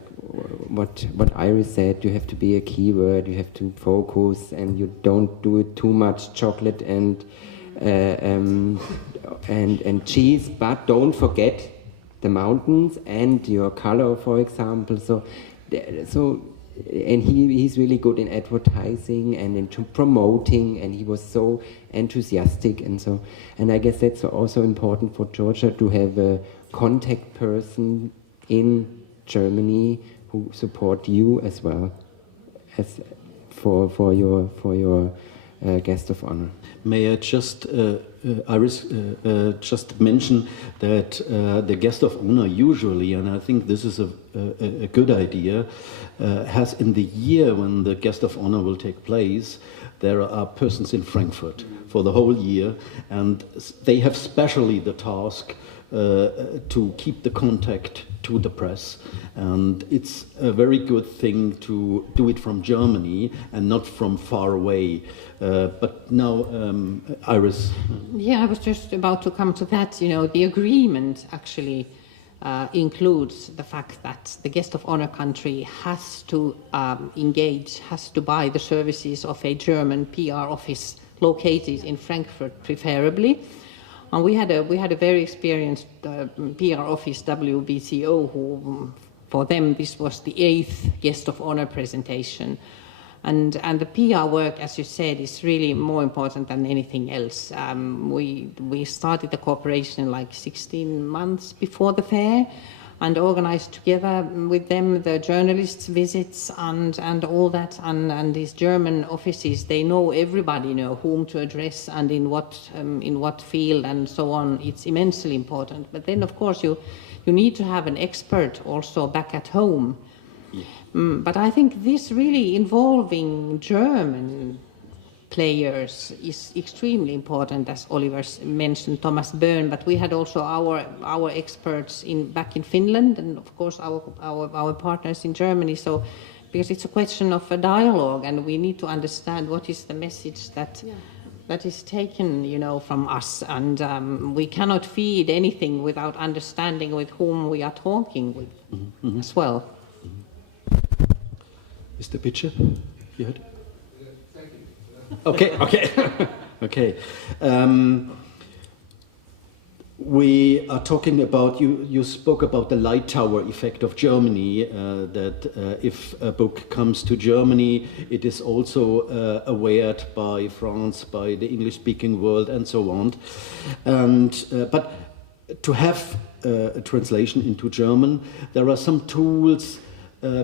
what Iris said, you have to be a keyword, you have to focus, and you don't do it too much chocolate and cheese, but don't forget the mountains and your color, for example. So and he's really good in advertising and in promoting, and he was so enthusiastic, and I guess that's also important for Georgia to have a contact person in Germany who support you as well as for your guest of honor. May I just, Iris, just mention that the guest of honor usually, and I think this is a good idea, has in the year when the guest of honor will take place, there are persons in Frankfurt for the whole year, and they have specially the task to keep the contact to the press, and it's a very good thing to do it from Germany and not from far away. But now, Iris. Yeah, I was just about to come to that. You know, the agreement actually includes the fact that the guest of honor country has to engage, has to buy the services of a German PR office located in Frankfurt, preferably. And we had a very experienced PR office, WBCO, who, for them, this was the 8th guest of honor presentation. And the PR work, as you said, is really more important than anything else. We started the cooperation like 16 months before the fair, and organized together with them the journalists' visits and all that. And these German offices, they know everybody, whom to address and in what field and so on. It's immensely important. But then, of course, you need to have an expert also back at home. Yeah. But I think this really involving German players is extremely important, as Oliver mentioned, Thomas Böhm, but we had also our experts back in Finland, and of course our partners in Germany. So, because it's a question of a dialogue, and we need to understand what is the message that that is taken, you know, from us, and we cannot feed anything without understanding with whom we are talking with as well. Mr. Pitcher, you heard? Okay, okay, okay. We are talking about, you spoke about the light tower effect of Germany, that if a book comes to Germany, it is also aware by France, by the English-speaking world, and so on. And, but to have a translation into German, there are some tools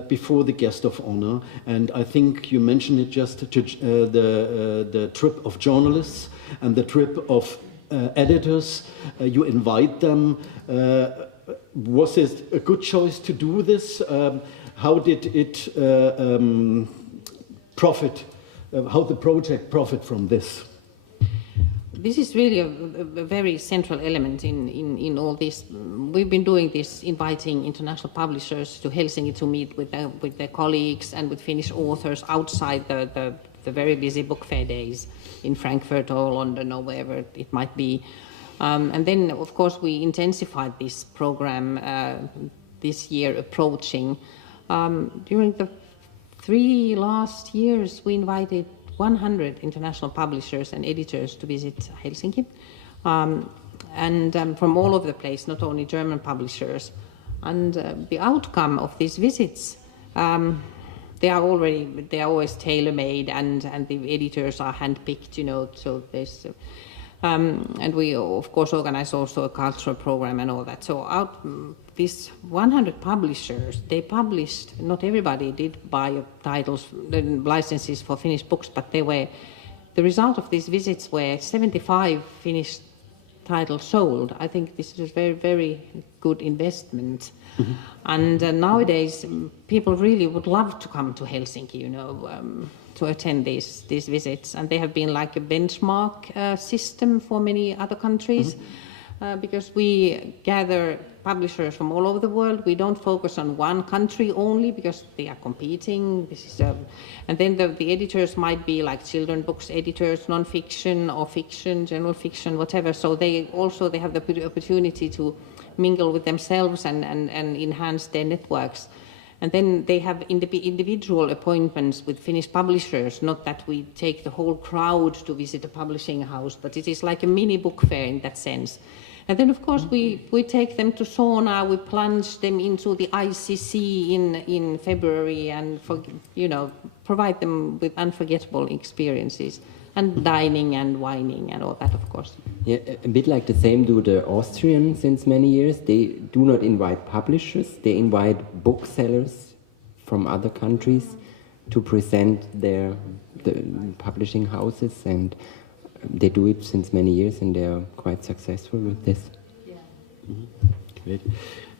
before the guest of honor, and I think you mentioned it just, the trip of journalists and the trip of editors. You invite them. Was it a good choice to do this? How did it profit? How the project profit from this? This is really a very central element in all this. We've been doing this, inviting international publishers to Helsinki to meet with their colleagues and with Finnish authors outside the very busy book fair days in Frankfurt or London or wherever it might be. And then, of course, we intensified this program this year approaching. During the 3 last years, we invited 100 international publishers and editors to visit Helsinki, and from all over the place, not only German publishers. And the outcome of these visits, they are always tailor-made, and the editors are handpicked, you know. So there's, and we of course organize also a cultural program and all that. So these 100 publishers, they published. Not everybody did buy titles, licenses for Finnish books, but they were. The result of these visits were 75 Finnish titles sold. I think this is a very, very good investment. Mm-hmm. And nowadays, people really would love to come to Helsinki, you know, to attend these visits. And they have been like a benchmark system for many other countries, because we gather publishers from all over the world. We don't focus on one country only because they are competing. This is and then the editors might be like children books editors, non-fiction or fiction, general fiction, whatever. So they have the opportunity to mingle with themselves and enhance their networks. And then they have individual appointments with Finnish publishers, not that we take the whole crowd to visit a publishing house, but it is like a mini book fair in that sense. And then, of course, we take them to sauna, we plunge them into the ICC in February and, provide them with unforgettable experiences. And dining and wining and all that, of course. Yeah, a bit like the same do the Austrians since many years. They do not invite publishers, they invite booksellers from other countries to present the publishing houses, and they do it since many years, and they are quite successful with this. Yeah. Mm-hmm. Great.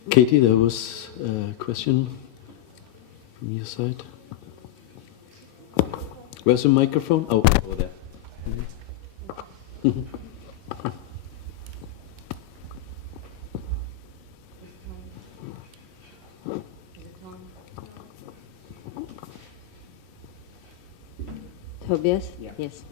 Katie, there was a question from your side. Where's the microphone? Oh, over there. Mm-hmm. Tobias? Yeah. Yes.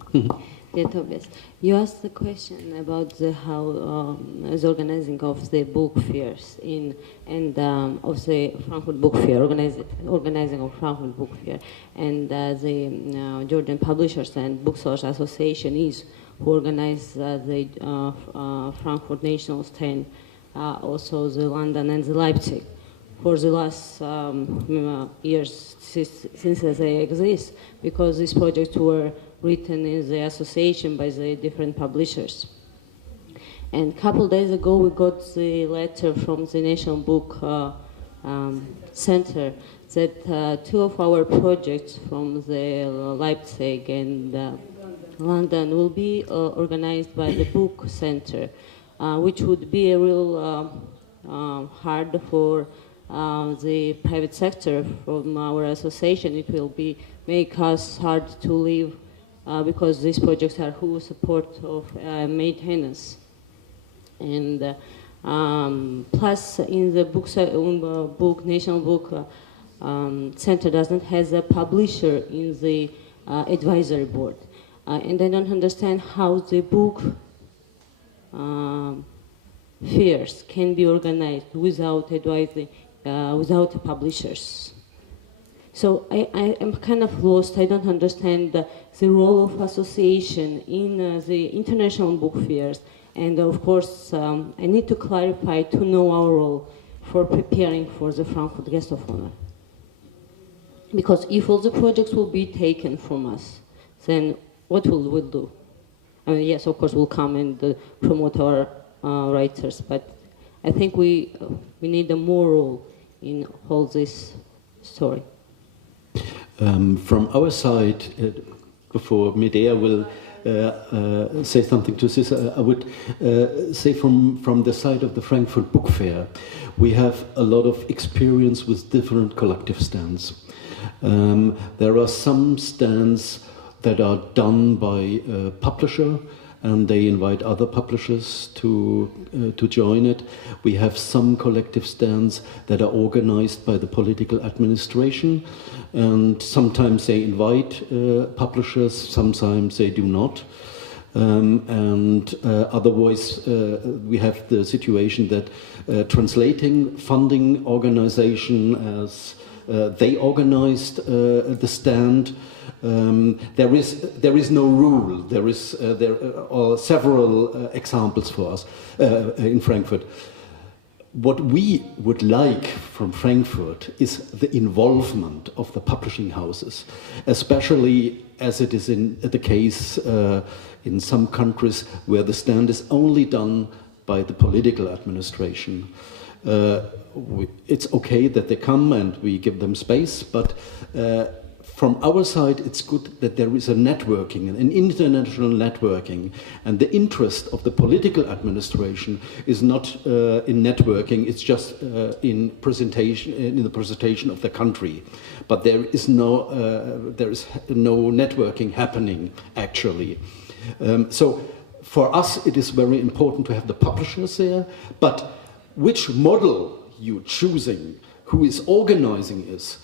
Yeah, Tobias. You asked the question about how is organizing of the book fairs of the Frankfurt Book Fair, organizing of Frankfurt Book Fair, and the Georgian Publishers and Booksellers Association is who organize the Frankfurt National Stand, also the London and the Leipzig. For the last years since they exist, because these projects were written in the association by the different publishers. And a couple days ago we got the letter from the National Book Center that 2 of our projects from the Leipzig and London will be organized by the Book Center, which would be a real hard for the private sector from our association. It will make us hard to live because these projects are full support of maintenance. And plus in the National Book Center doesn't have a publisher in the advisory board. and I don't understand how the book fairs can be organized without advising, without publishers. So I am kind of lost. I don't understand the role of association in the international book fairs. And of course, I need to clarify to know our role for preparing for the Frankfurt Guest of Honor. Because if all the projects will be taken from us, then what will we do? I mean, yes, of course, we'll come and promote our writers, but I think we need a more role in all this story. From our side, before Medea will say something to this, I would say from the side of the Frankfurt Book Fair, we have a lot of experience with different collective stands. There are some stands that are done by a publisher, and they invite other publishers to join it. We have some collective stands that are organized by the political administration, and sometimes they invite publishers, sometimes they do not. Otherwise, we have the situation that translating funding organization, as they organized the stand. There is no rule. There are several examples for us in Frankfurt. What we would like from Frankfurt is the involvement of the publishing houses, especially as it is in the case in some countries where the stand is only done by the political administration. It's okay that they come and we give them space, but from our side, it's good that there is a networking, an international networking, and the interest of the political administration is not in networking; it's just in the presentation of the country. But there is no networking happening actually. So for us, it is very important to have the publishers there. But which model you're choosing, who is organizing this?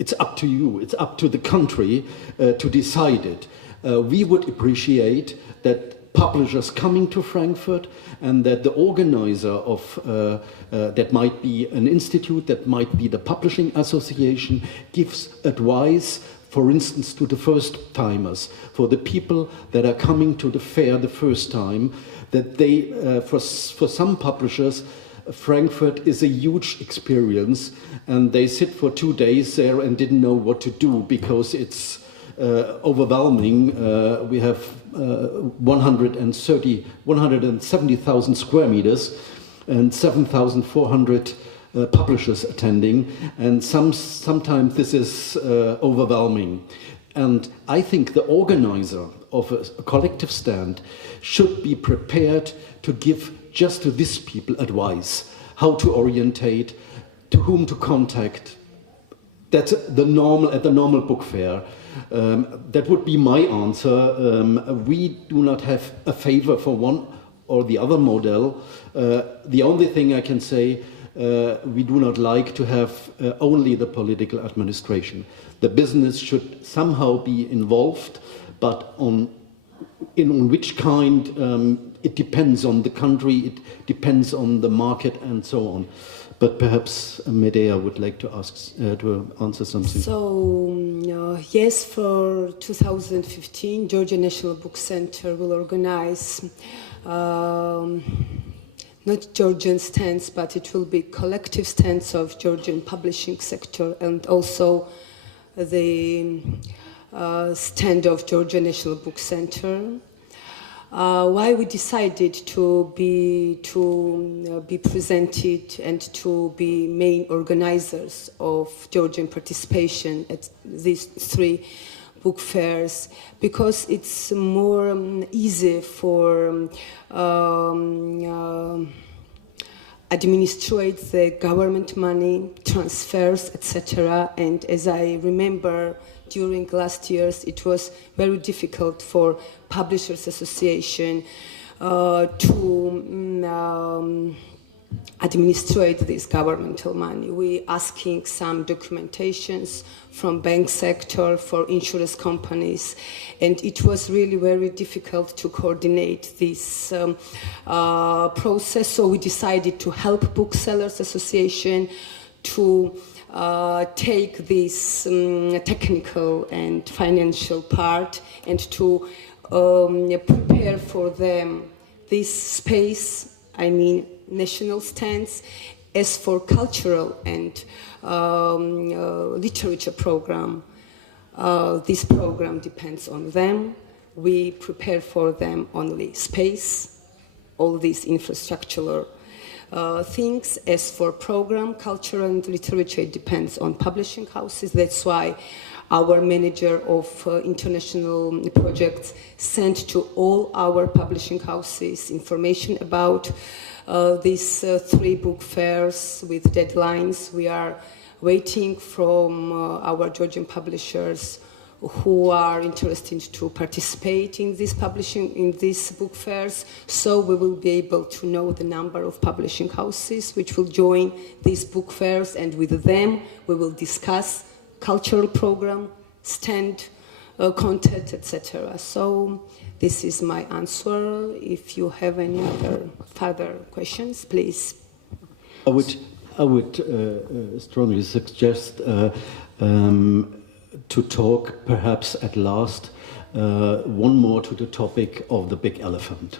It's up to you, it's up to the country to decide it. We would appreciate that publishers coming to Frankfurt and that the organizer of, that might be an institute, that might be the publishing association, gives advice, for instance, to the first-timers, for the people that are coming to the fair the first time, that they, for some publishers, Frankfurt is a huge experience, and they sit for 2 days there and didn't know what to do because it's overwhelming. We have 170,000 square meters and 7,400 publishers attending, and sometimes this is overwhelming. And I think the organizer of a collective stand should be prepared to give just to these people advice, how to orientate, to whom to contact. That's the normal at the normal book fair. That would be my answer. We do not have a favor for one or the other model. The only thing I can say, we do not like to have only the political administration. The business should somehow be involved, but on which kind, it depends on the country, it depends on the market and so on. But perhaps Medea would like to ask to answer something. So yes, for 2015, Georgia National Book Center will organize not Georgian stands, but it will be collective stands of Georgian publishing sector, and also the stand of Georgia National Book Center. Why we decided to be presented and to be main organizers of Georgian participation at these 3 book fairs, because it's more easy for administrate the government money, transfers, etc. And as I remember, during last years, it was very difficult for Publishers Association to administrate this governmental money. We asking some documentations from bank sector, for insurance companies, and it was really very difficult to coordinate this process. So we decided to help Booksellers Association to take this technical and financial part and to prepare for them this space, I mean national stands. As for cultural and literature program, this program depends on them. We prepare for them only space, all these infrastructural things. As for program, culture and literature, it depends on publishing houses. That's why our manager of international projects sent to all our publishing houses information about these 3 book fairs with deadlines. We are waiting from our Georgian publishers who are interested to participate in this publishing, in these book fairs, so we will be able to know the number of publishing houses which will join these book fairs, and with them we will discuss cultural program, stand, content, etc. So this is my answer. If you have any other further questions, please. I would strongly suggest to talk perhaps at last one more to the topic of the big elephant.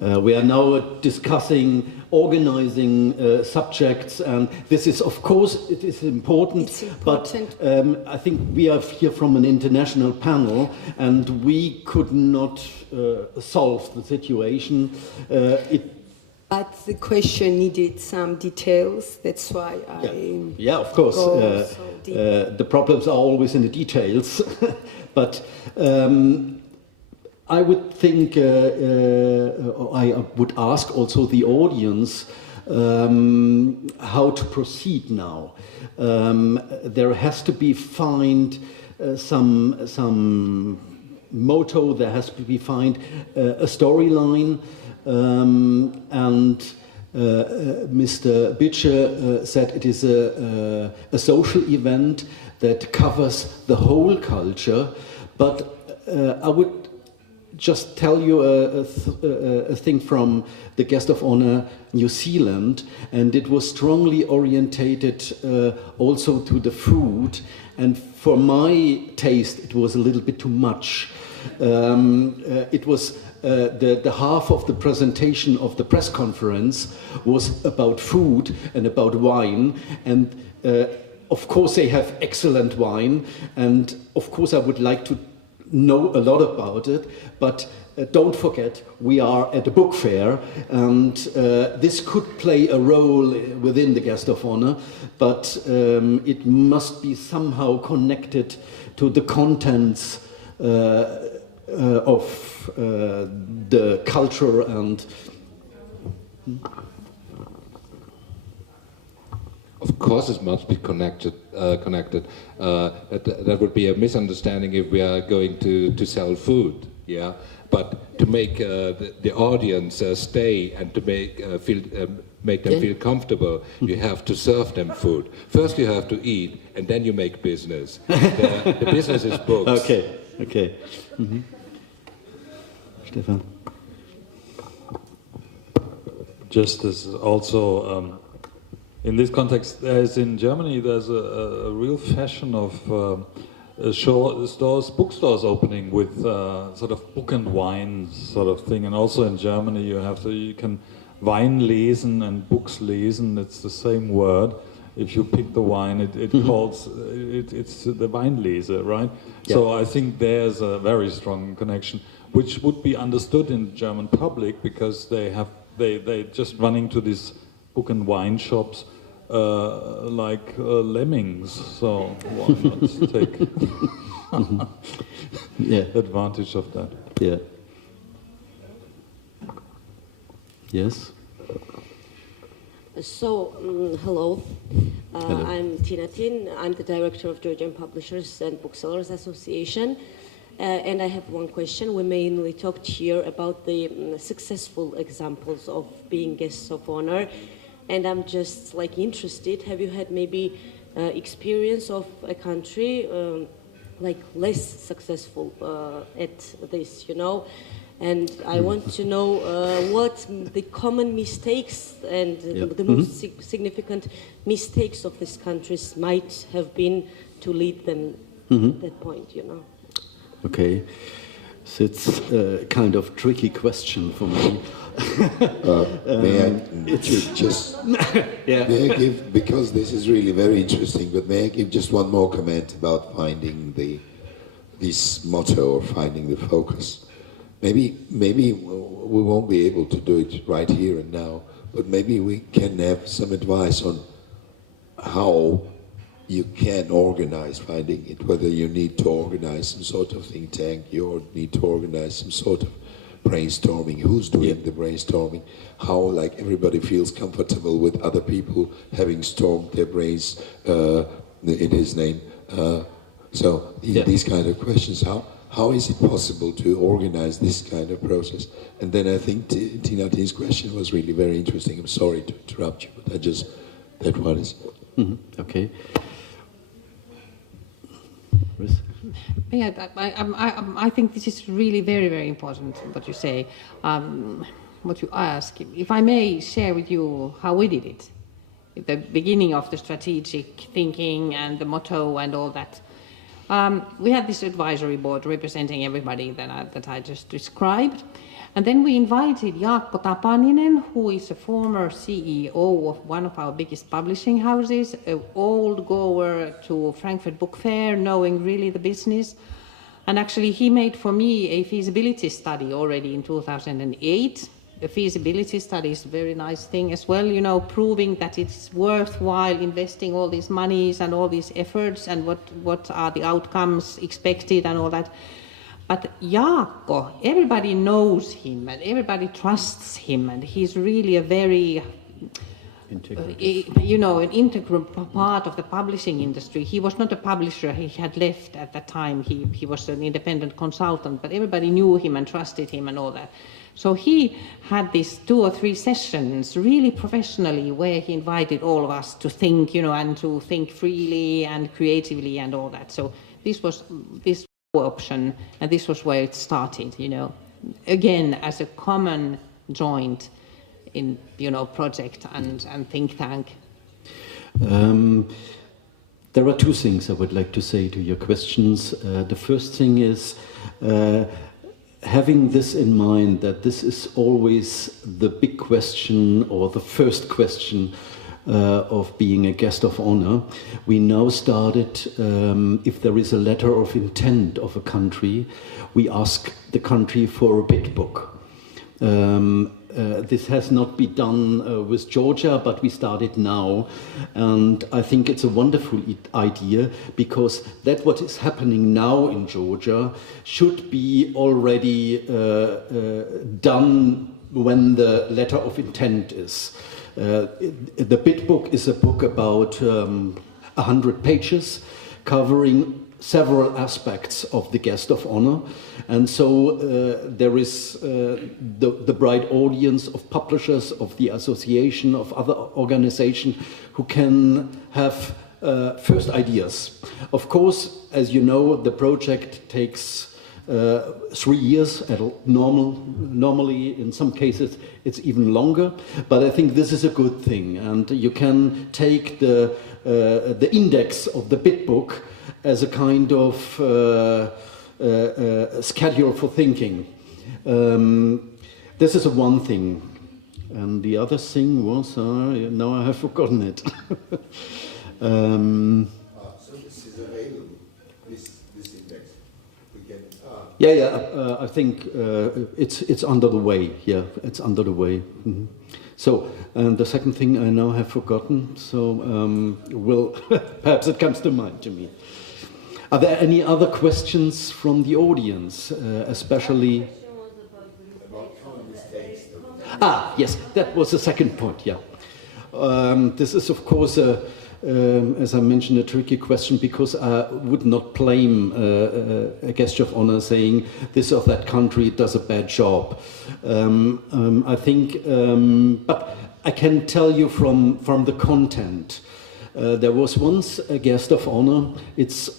We are now discussing, organizing subjects, and this is, of course, it is important, but I think we are here from an international panel, and we could not solve the situation. But the question needed some details, that's why Yeah, of course. The problems are always in the details, but I would think, I would ask also the audience how to proceed now. There has to be found some motto, there has to be found a storyline, and Mr. Bice said it is a social event that covers the whole culture, but I would just tell you a thing from the guest of honor New Zealand, and it was strongly orientated also to the food, and for my taste it was a little bit too much. It was the half of the presentation of the press conference was about food and about wine, and of course they have excellent wine, and of course I would like to know a lot about it, but don't forget we are at a book fair, and this could play a role within the guest of honor, but it must be somehow connected to the contents of the culture and... Of course, it must be connected. That would be a misunderstanding if we are going to sell food. Yeah, but to make the audience stay and to make them feel comfortable, you have to serve them food. First, you have to eat, and then you make business. The business is books. Okay. Mm-hmm. Stefan. Just as also. In this context, as in Germany, there's a real fashion of bookstores opening with sort of book and wine sort of thing. And also in Germany, you can Wein lesen and books lesen. It's the same word. If you pick the wine, it's the Weinlese, right? Yeah. So I think there's a very strong connection, which would be understood in the German public because they just running to these book and wine shops like lemmings, so why not take advantage of that? Yeah. Yes? So, hello. Hello. I'm Tina Tin. I'm the director of Georgian Publishers and Booksellers Association. And I have one question. We mainly talked here about the successful examples of being guests of honor. and I'm just like interested. Have you had maybe experience of a country like less successful at this, you know? And I want to know what the common mistakes and the most significant mistakes of these countries might have been to lead them at that point, you know. Okay, so it's a kind of tricky question for me. May I just may I give, because this is really very interesting, but may I give just one more comment about finding this motto or finding the focus? Maybe we won't be able to do it right here and now, but maybe we can have some advice on how you can organize finding it, whether you need to organize some sort of think tank, you need to organize some sort of brainstorming, who's doing the brainstorming, how like everybody feels comfortable with other people having stormed their brains in his name. So these kind of questions, how is it possible to organize this kind of process? And then I think Tina T's question was really very interesting. I'm sorry to interrupt you, but that one is... Okay. Yeah, I think this is really very, very important, what you say, what you ask. If I may share with you how we did it, at the beginning of the strategic thinking and the motto and all that. We had this advisory board representing everybody that I just described. And then we invited Jaakko Tapaninen, who is a former CEO of one of our biggest publishing houses, an old goer to Frankfurt Book Fair, knowing really the business. And actually he made for me a feasibility study already in 2008. A feasibility study is a very nice thing as well, you know, proving that it's worthwhile investing all these monies and all these efforts and what are the outcomes expected and all that. But Jaakko, everybody knows him and everybody trusts him, and he's really a very, you know, an integral part of the publishing industry. He was not a publisher, he had left at that time, he was an independent consultant, but everybody knew him and trusted him and all that. So he had these 2 or 3 sessions really professionally where he invited all of us to think, you know, and to think freely and creatively and all that. So this was option, and this was where it started, you know, again as a common joint in, you know, project and think tank. There are 2 things I would like to say to your questions. The first thing is having this in mind, that this is always the big question or the first question of being a guest of honor. We now started, if there is a letter of intent of a country, we ask the country for a bid book. This has not been done with Georgia, but we started now. And I think it's a wonderful idea, because that what is happening now in Georgia should be already done when the letter of intent is. The bid book is a book about 100 pages, covering several aspects of the guest of honor, and so there is the bright audience of publishers, of the association, of other organizations who can have first ideas. Of course, as you know, the project takes 3 years. Normally, in some cases, it's even longer. But I think this is a good thing, and you can take the index of the bid book as a kind of schedule for thinking. This is one thing, and the other thing was now I have forgotten it. So this is available. This index. We can. I think it's under the way. Yeah, it's under the way. Mm-hmm. So, and the second thing I now have forgotten. So, perhaps it comes to mind to me. Are there any other questions from the audience, especially? Yes, that was the second point. Yeah, this is of course as I mentioned, a tricky question, because I would not blame a guest of honor saying this or that country does a bad job. I think, but I can tell you from the content. There was once a guest of honor, it's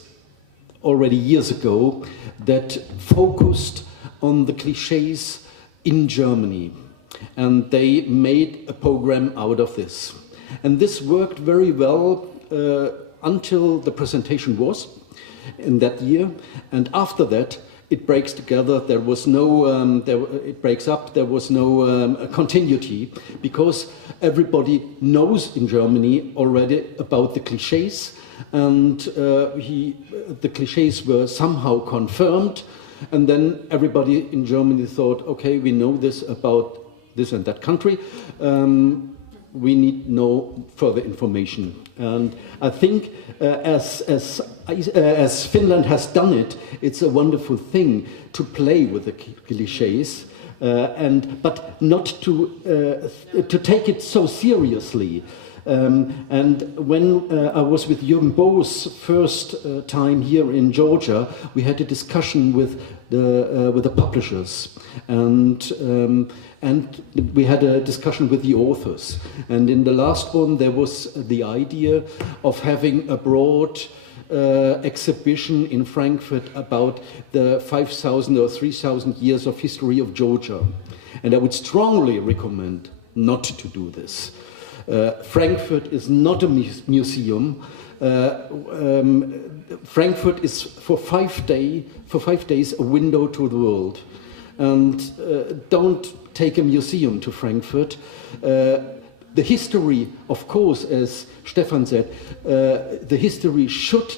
already years ago, that focused on the cliches in Germany. And they made a program out of this. And this worked very well until the presentation was in that year. And after that, it breaks together. There was no, it breaks up. There was no continuity, because everybody knows in Germany already about the cliches, and the cliches were somehow confirmed. And then everybody in Germany thought, okay, we know this about this and that country. We need no further information. And I think as Finland has done it, it's a wonderful thing to play with the cliches, but not to take it so seriously. And when I was with Jürgen Bo's first time here in Georgia, we had a discussion with the publishers, and we had a discussion with the authors. And in the last one, there was the idea of having a broad exhibition in Frankfurt about the 5,000 or 3,000 years of history of Georgia. And I would strongly recommend not to do this. Frankfurt is not a museum. Frankfurt is for 5 days a window to the world. And don't take a museum to Frankfurt. The history, of course, as Stefan said, the history should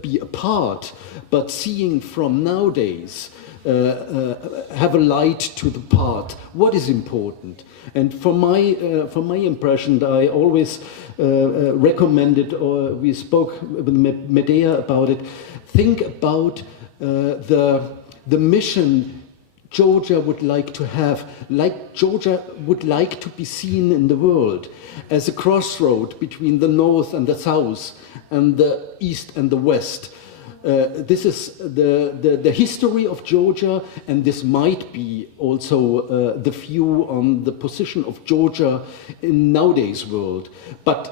be a part, but seeing from nowadays, have a light to the part. What is important? And from my impression, I always recommended, or we spoke with Medea about it. Think about the mission Georgia would like to have, like Georgia would like to be seen in the world as a crossroad between the north and the south, and the east and the west. This is the history of Georgia, and this might be also the view on the position of Georgia in nowadays world. But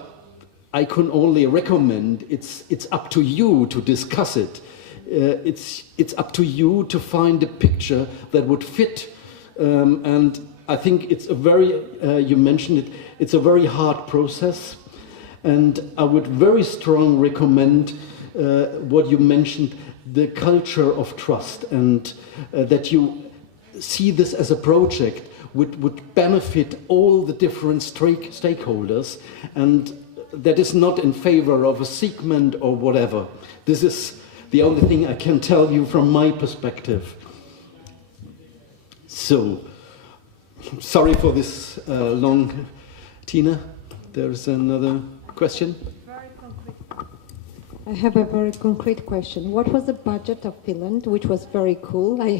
I can only recommend, it's up to you to discuss it. It's up to you to find a picture that would fit, and I think it's a very, you mentioned it, it's a very hard process, and I would very strongly recommend what you mentioned, the culture of trust, and that you see this as a project would benefit all the different stakeholders, and that is not in favor of a segment or whatever. This is the only thing I can tell you from my perspective. So, sorry for this long. Tina, there's another question. I have a very concrete question. What was the budget of Finland, which was very cool, I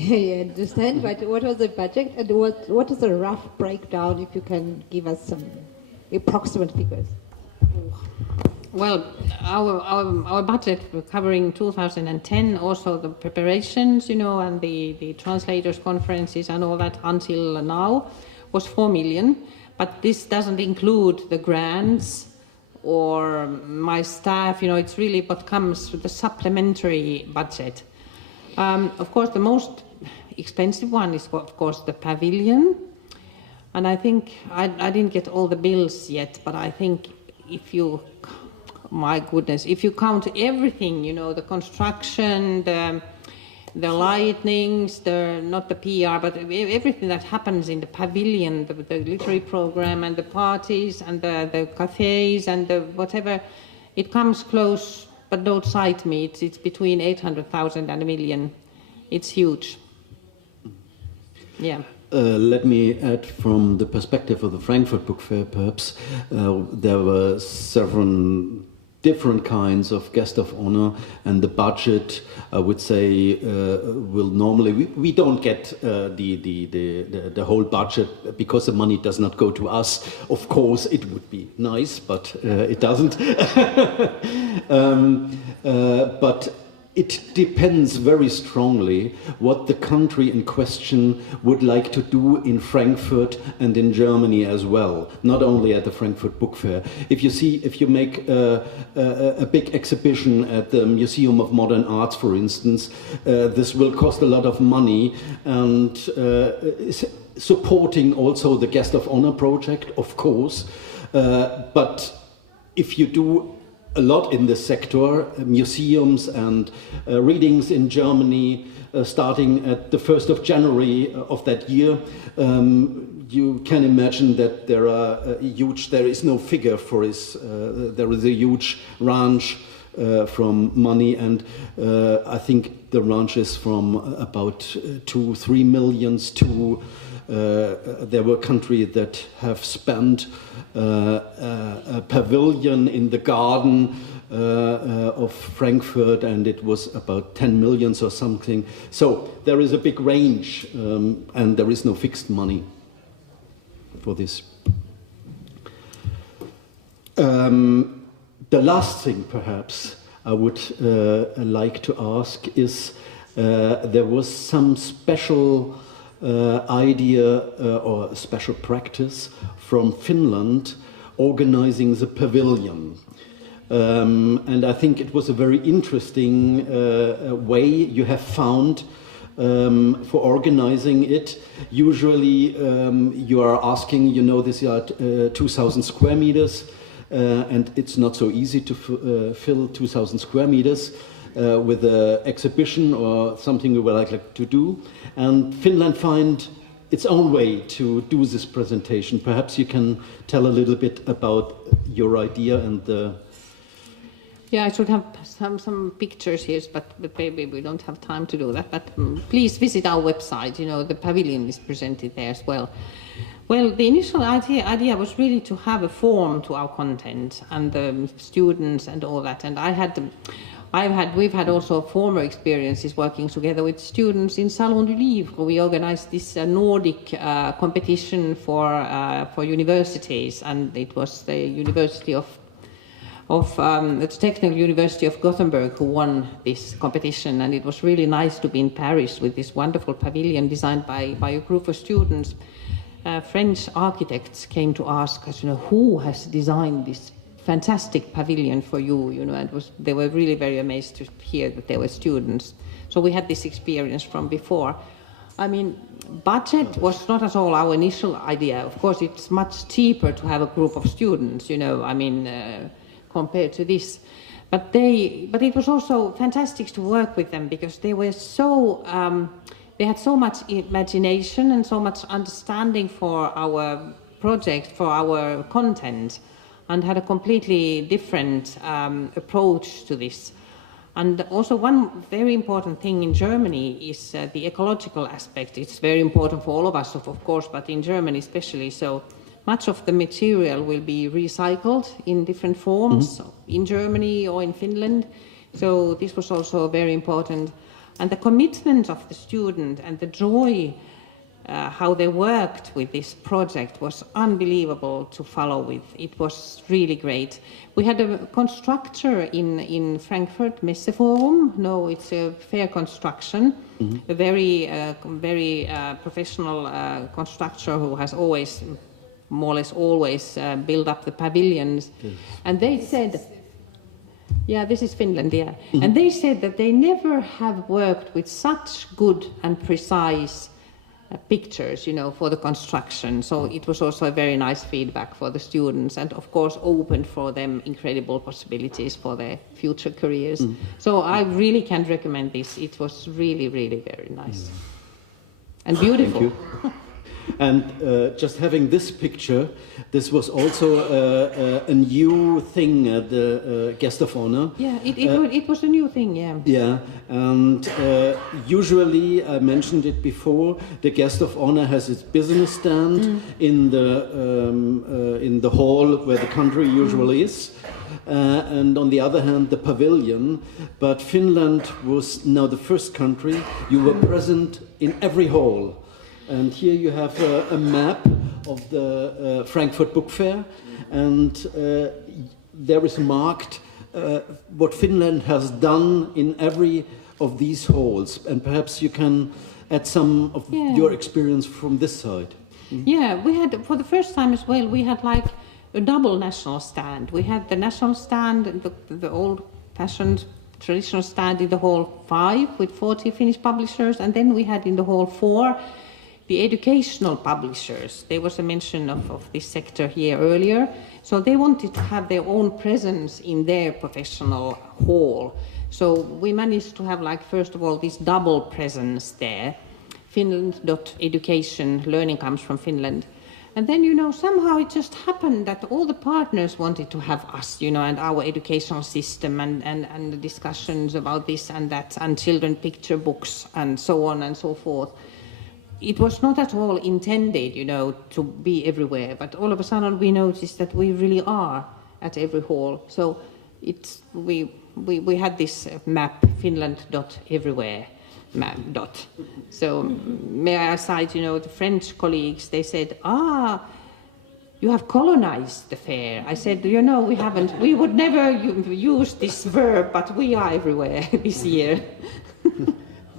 understand, but what was the budget, and what is the rough breakdown, if you can give us some approximate figures? Well, our budget covering 2010, also the preparations, and the translators conferences and all that until now, was 4 million. But this doesn't include the grants or my staff. It's really what comes with the supplementary budget. Of course, the most expensive one is, of course, the pavilion. And I think, I didn't get all the bills yet, but I think my goodness, if you count everything, the construction, the lightnings, not the PR, but everything that happens in the pavilion, the literary program and the parties and the cafes and the whatever, it comes close, but don't cite me, it's between 800,000 and 1 million. It's huge. Yeah. Let me add from the perspective of the Frankfurt Book Fair, perhaps. There were several different kinds of guest of honor, and the budget, I would say, will normally, we don't get the whole budget, because the money does not go to us. Of course, it would be nice, but it doesn't. But it depends very strongly what the country in question would like to do in Frankfurt and in Germany as well, not only at the Frankfurt Book Fair. If you make a big exhibition at the Museum of Modern Arts, for instance, this will cost a lot of money, and supporting also the Guest of Honor project, of course, but if you do a lot in this sector, museums and readings in Germany, starting at the 1st of January of that year. You can imagine that there is no figure for this. There is a huge range from money, and I think the range is from about 2-3 millions to there were countries that have spent a pavilion in the garden of Frankfurt, and it was about 10 millions or something. So there is a big range, and there is no fixed money for this. The last thing, perhaps, I would like to ask is there was some special idea or special practice from Finland organizing the pavilion. And I think it was a very interesting way you have found for organizing it. Usually you are asking, this is 2,000 square meters, and it's not so easy to fill 2,000 square meters with an exhibition or something we would like to do. And Finland find its own way to do this presentation. Perhaps you can tell a little bit about your idea and the... Yeah, I should have some pictures here, but maybe we don't have time to do that. But please visit our website. The pavilion is presented there as well. Well, the initial idea was really to have a form to our content and the students and all that. And we've had also former experiences working together with students in Salon du Livre. We organized this Nordic competition for universities, and it was the University of the Technical University of Gothenburg who won this competition, and it was really nice to be in Paris with this wonderful pavilion designed by a group of students. French architects came to ask us, who has designed this fantastic pavilion for you, and they were really very amazed to hear that they were students. So we had this experience from before. I mean, budget was not at all our initial idea. Of course, it's much cheaper to have a group of students, compared to this. But it was also fantastic to work with them because they were they had so much imagination and so much understanding for our project, for our content, and had a completely different approach to this. And also one very important thing in Germany is the ecological aspect. It's very important for all of us, of course, but in Germany especially. So much of the material will be recycled in different forms in Germany or in Finland. So this was also very important. And the commitment of the student and the joy, how they worked with this project was unbelievable to follow with. It was really great. We had a constructor in Frankfurt, Messeforum. No, it's a fair construction. A very professional constructor who has always, more or less always, built up the pavilions. And they said... Yeah, this is Finland, yeah. And they said that they never have worked with such good and precise pictures, for the construction. So it was also a very nice feedback for the students, and of course opened for them incredible possibilities for their future careers. So I really can recommend this. It was really, really very nice. And beautiful. Thank you. And just having this picture, this was also a new thing at the Guest of Honor. Yeah, it was a new thing, yeah. Yeah, and usually, I mentioned it before, the Guest of Honor has its business stand in the hall where the country usually is. And on the other hand, the pavilion. But Finland was now the first country. You were present in every hall. And here you have a map of the Frankfurt Book Fair, and there is marked what Finland has done in every of these halls, and perhaps you can add some of your experience from this side. Yeah, we had, for the first time as well, we had like a double national stand. We had the national stand, the old-fashioned traditional stand in the hall 5 with 40 Finnish publishers, and then we had in the hall 4 the educational publishers. There was a mention of this sector here earlier. So they wanted to have their own presence in their professional hall. So we managed to have, like, first of all, this double presence there. Finland.education, learning comes from Finland. And then, you know, somehow it just happened that all the partners wanted to have us, you know, and our educational system and the discussions about this and that, and children picture books and so on and so forth. It was not at all intended, you know, to be everywhere, but all of a sudden we noticed that we really are at every hall. So it's, we had this map, Finland.everywhere map. So may I cite, you know, the French colleagues, they said, you have colonized the fair. I said, you know, we haven't, we would never use this verb, but we are everywhere this year.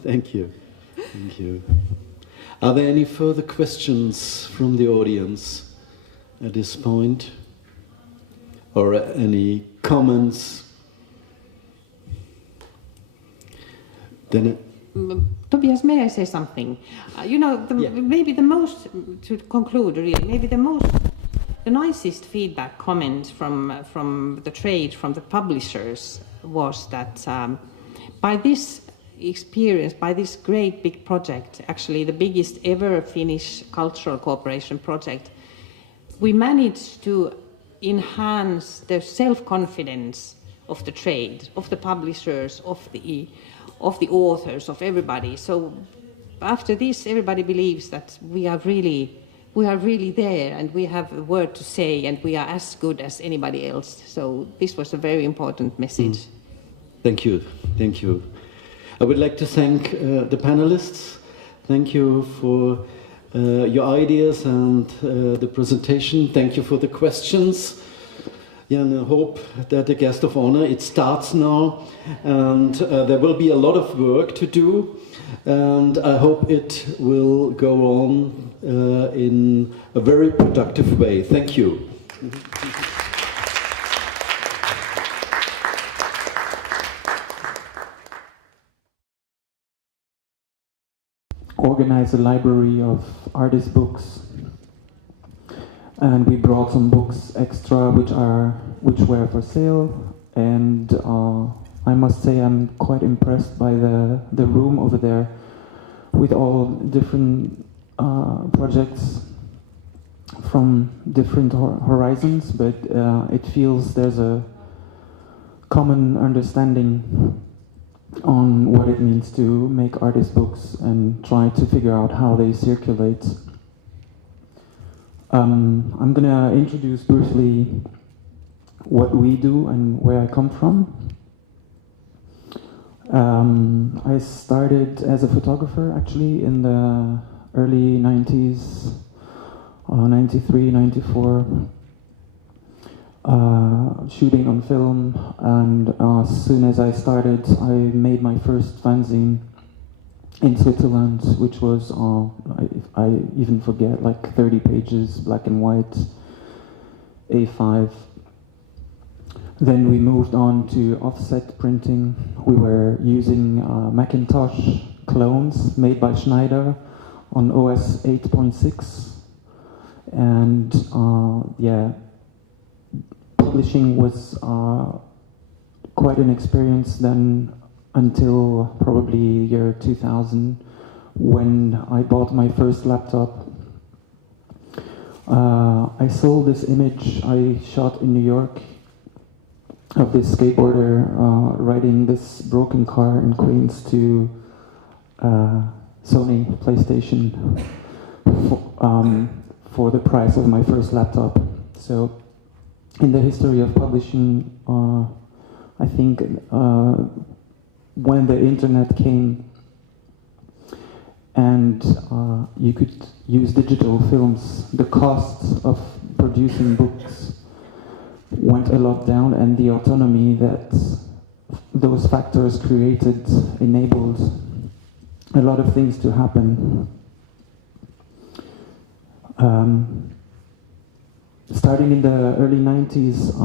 Thank you. Thank you. Are there any further questions from the audience at this point? Or any comments? Then Tobias, may I say something? You know, maybe the most, to conclude really, maybe the nicest feedback comment from the trade, from the publishers, was that by this experience, by this great big project, actually the biggest ever Finnish cultural cooperation project, we managed to enhance the self-confidence of the trade, of the publishers, of the authors, of everybody. So after this, everybody believes that we are really there, and we have a word to say, and we are as good as anybody else. So this was a very important message. Thank you. Thank you. I would like to thank the panelists. Thank you for your ideas and the presentation. Thank you for the questions. Yeah, and I hope that the guest of honor, it starts now, and there will be a lot of work to do, and I hope it will go on in a very productive way. Thank you. Organize a library of artist books, and we brought some books extra which were for sale, and I must say I'm quite impressed by the room over there with all different projects from different horizons, but it feels there's a common understanding on what it means to make artist books and try to figure out how they circulate. I'm going to introduce briefly what we do and where I come from. I started as a photographer actually in the early 90s, 93, 94. Shooting on film, and as soon as I started, I made my first fanzine in Switzerland, which was, I even forget, like 30 pages, black and white, A5. Then we moved on to offset printing. We were using Macintosh clones made by Schneider on OS 8.6, and yeah, publishing was quite an experience then, until probably year 2000, when I bought my first laptop. I sold this image I shot in New York of this skateboarder riding this broken car in Queens to Sony PlayStation for the price of my first laptop. So in the history of publishing, I think when the internet came and you could use digital films, the costs of producing books went a lot down, and the autonomy that those factors created enabled a lot of things to happen. Starting in the early 90s,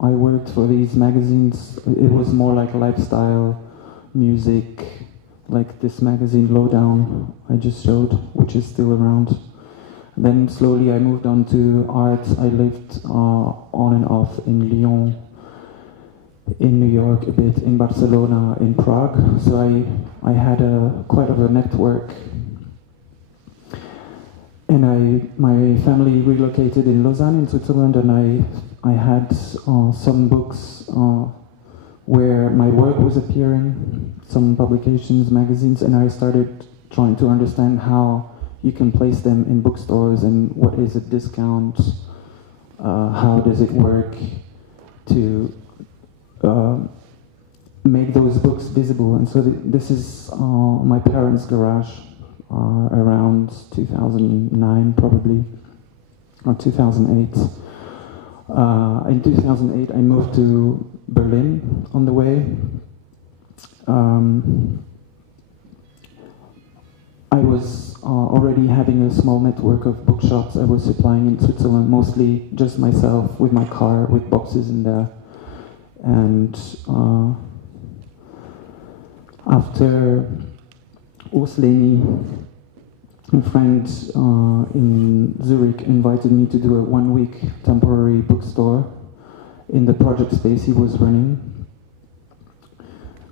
I worked for these magazines. It was more like lifestyle, music, like this magazine Lowdown I just showed, which is still around. Then slowly I moved on to art. I lived on and off in Lyon, in New York a bit, in Barcelona, in Prague. So I had quite of a network. And my family relocated in Lausanne in Switzerland, and I had some books where my work was appearing, some publications, magazines, and I started trying to understand how you can place them in bookstores and what is a discount, how does it work to make those books visible. And so this is my parents' garage around 2009 probably, or 2008. In 2008 I moved to Berlin on the way. I was already having a small network of bookshops I was supplying in Switzerland, mostly just myself with my car with boxes in there. And after Urs Leni, a friend in Zurich, invited me to do a one-week temporary bookstore in the project space he was running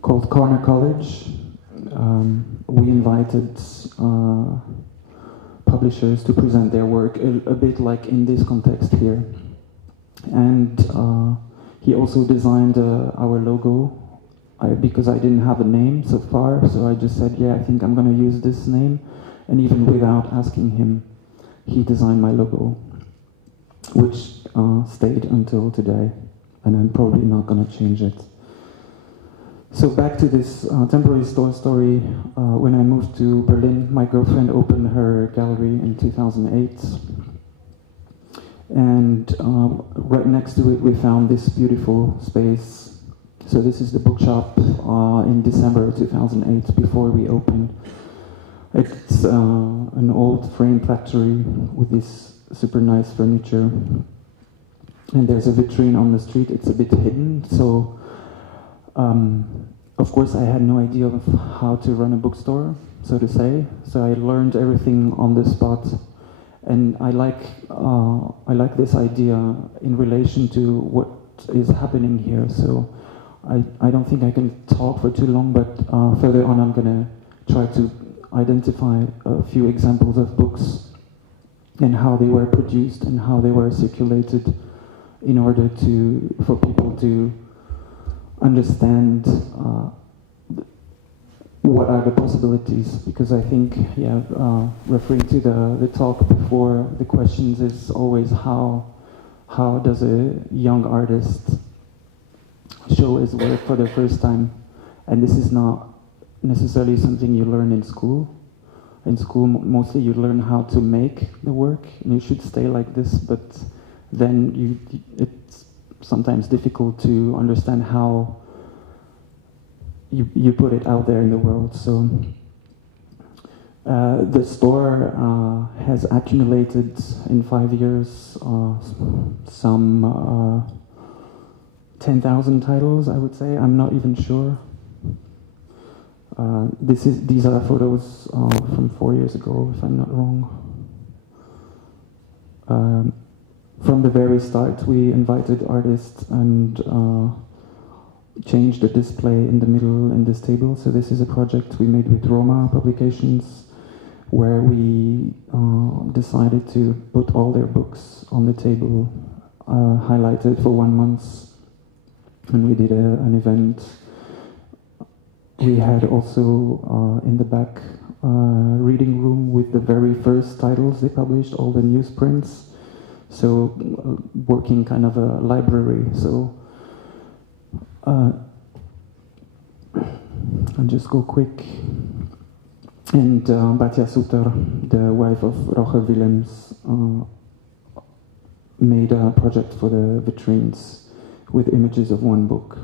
called Corner College. We invited publishers to present their work, a bit like in this context here. And he also designed our logo, because I didn't have a name so far, so I just said, yeah, I think I'm going to use this name. And even without asking him, he designed my logo, which stayed until today, and I'm probably not going to change it. So back to this temporary store story. When I moved to Berlin, my girlfriend opened her gallery in 2008. And right next to it, we found this beautiful space. So this is the bookshop in December 2008, before we opened. It's an old frame factory with this super nice furniture. And there's a vitrine on the street. It's a bit hidden, so of course I had no idea of how to run a bookstore, so to say. So I learned everything on the spot. And I like this idea in relation to what is happening here. So I don't think I can talk for too long, but further on I'm going to try to identify a few examples of books and how they were produced and how they were circulated in order for people to understand what are the possibilities. Because I think, referring to the talk before, the questions is always how does a young artist show his work for the first time? And this is not necessarily something you learn in school. In school, mostly you learn how to make the work, and you should stay like this, but then it's sometimes difficult to understand how you put it out there in the world. So the store has accumulated in 5 years some 10,000 titles, I would say. I'm not even sure. These are photos from 4 years ago, if I'm not wrong. From the very start, we invited artists and changed the display in the middle in this table. So this is a project we made with Roma Publications, where we decided to put all their books on the table, highlighted for 1 month, and we did an event. We had also in the back reading room with the very first titles they published, all the newsprints. So working kind of a library. So I'll just go quick. And Batja Suter, the wife of Roger Willems, made a project for the vitrines with images of one book.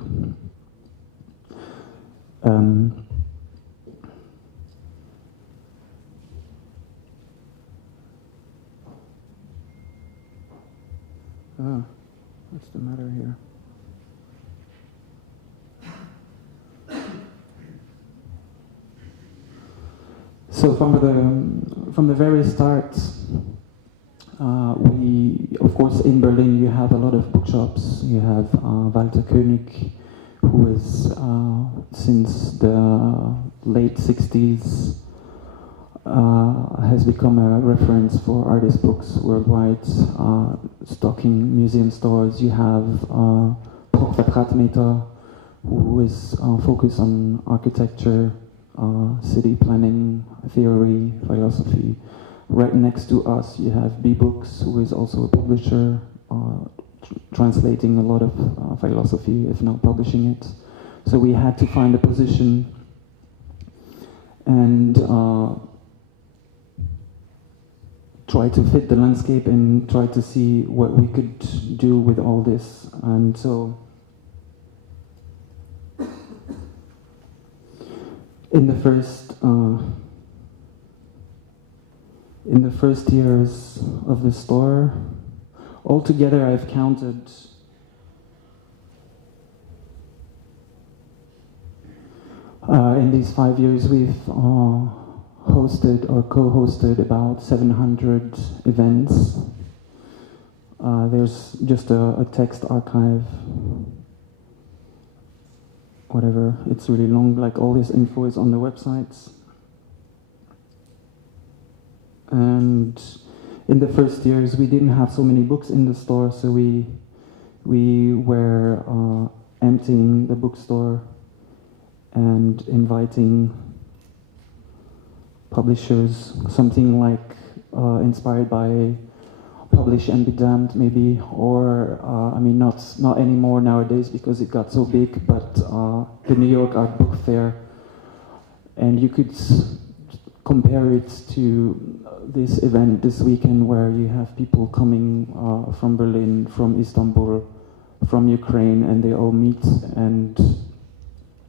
What's the matter here? So from the very start, we, of course, in Berlin you have a lot of bookshops. You have Walter Koenig, who is since the late 60s has become a reference for artist books worldwide, stocking museum stores. You have Paul Quadratmeter, who is focused on architecture, city planning, theory, philosophy. Right next to us you have B-Books, who is also a publisher, translating a lot of philosophy, if not publishing it. So we had to find a position and try to fit the landscape and try to see what we could do with all this. And so in the first years of the store, altogether I've counted in these 5 years we've hosted or co-hosted about 700 events. There's just a text archive, whatever, it's really long, like all this info is on the websites. And in the first years we didn't have so many books in the store, so we were emptying the bookstore and inviting publishers, something like inspired by Publish and Be Damned maybe, or I mean not anymore nowadays because it got so big, but the New York Art Book Fair, and you could compare it to this event this weekend where you have people coming from Berlin, from Istanbul, from Ukraine, and they all meet, and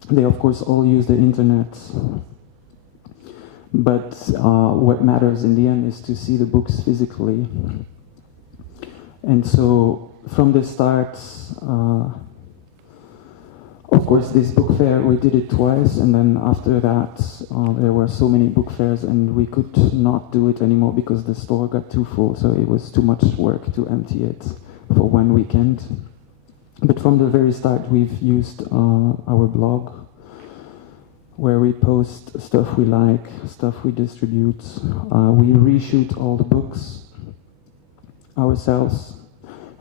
they of course all use the internet. But what matters in the end is to see the books physically. And so from the start, of course this book fair, we did it twice, and then after that there were so many book fairs and we could not do it anymore because the store got too full, so it was too much work to empty it for one weekend. But from the very start we've used our blog, where we post stuff we like, stuff we distribute. We reshoot all the books ourselves,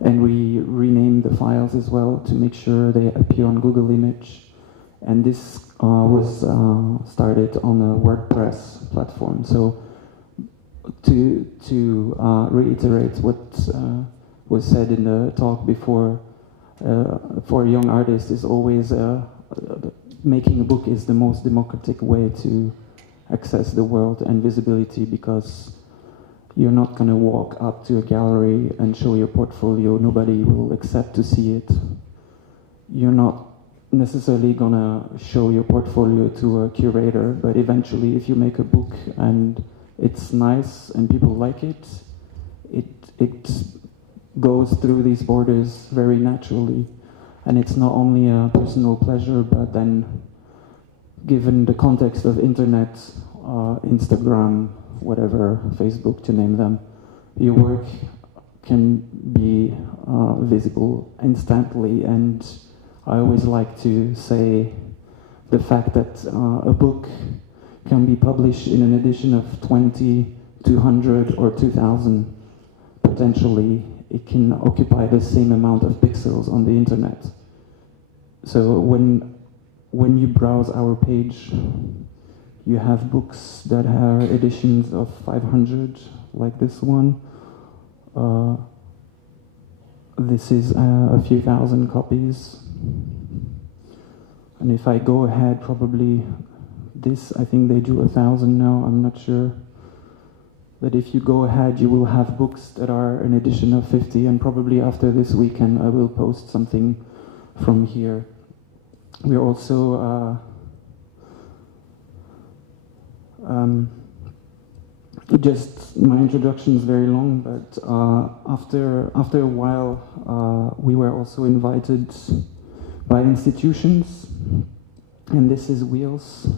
and we rename the files as well to make sure they appear on Google Image. And this was started on a WordPress platform. So to reiterate what was said in the talk before, for a young artist is always making a book is the most democratic way to access the world and visibility, because you're not going to walk up to a gallery and show your portfolio. Nobody will accept to see it. You're not necessarily going to show your portfolio to a curator, but eventually if you make a book and it's nice and people like it, it goes through these borders very naturally. And it's not only a personal pleasure, but then given the context of internet, Instagram, whatever, Facebook, to name them, your work can be visible instantly. And I always like to say the fact that a book can be published in an edition of 20, 200 or 2000, potentially it can occupy the same amount of pixels on the internet. So when you browse our page, you have books that are editions of 500, like this one. This is a few thousand copies. And if I go ahead, probably this, I think they do 1,000 now, I'm not sure. But if you go ahead, you will have books that are an edition of 50, and probably after this weekend I will post something from here. We're also just my introduction is very long, but after a while we were also invited by institutions, and this is Wheels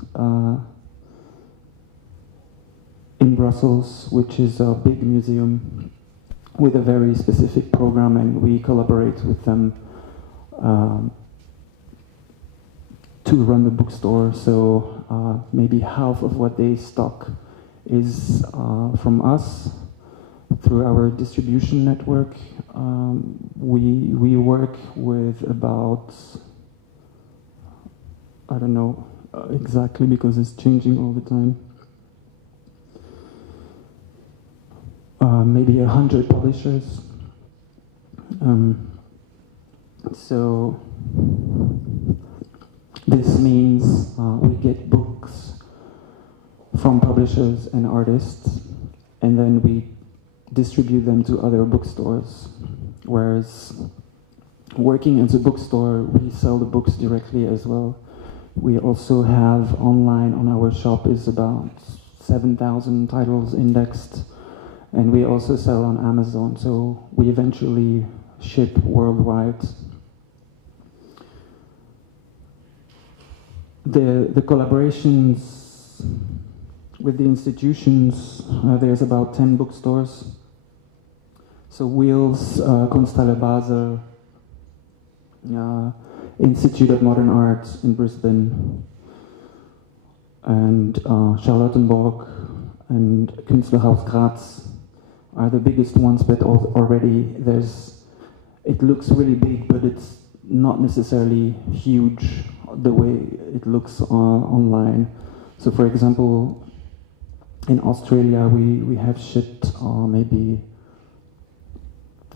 in Brussels, which is a big museum with a very specific program, and we collaborate with them to run the bookstore. So maybe half of what they stock is from us through our distribution network. We work with about, I don't know exactly because it's changing all the time, maybe 100 publishers. So this means we get books from publishers and artists, and then we distribute them to other bookstores. Whereas working as a bookstore, we sell the books directly as well. We also have online on our shop is about 7,000 titles indexed, and we also sell on Amazon, so we eventually ship worldwide. The collaborations with the institutions, there's about 10 bookstores. So Wheels, Kunsthalle Basel, Institute of Modern Art in Brisbane, and Charlottenburg and Künstlerhaus Graz are the biggest ones, but already it looks really big, but it's not necessarily huge the way it looks online. So for example, in Australia we have shipped maybe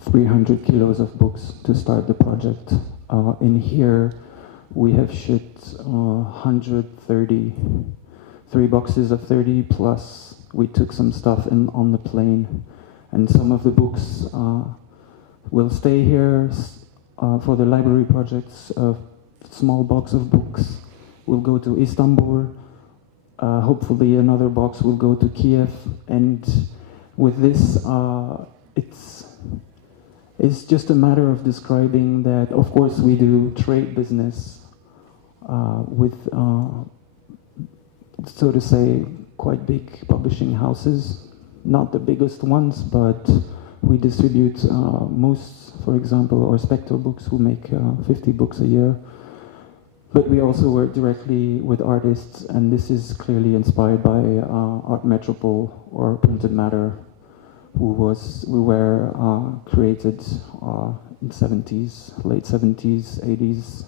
300 kilos of books to start the project. In here we have shipped 133 boxes of 30, plus we took some stuff on the plane, and some of the books will stay here for the library projects. A small box of books will go to Istanbul. Hopefully another box will go to Kiev, and with this it's just a matter of describing that, of course, we do trade business with, so to say, quite big publishing houses. Not the biggest ones, but we distribute Moose, for example, or Spectre Books, who make 50 books a year. But we also work directly with artists, and this is clearly inspired by Art Metropole or Printed Matter, who were created in 70s, late 70s, 80s,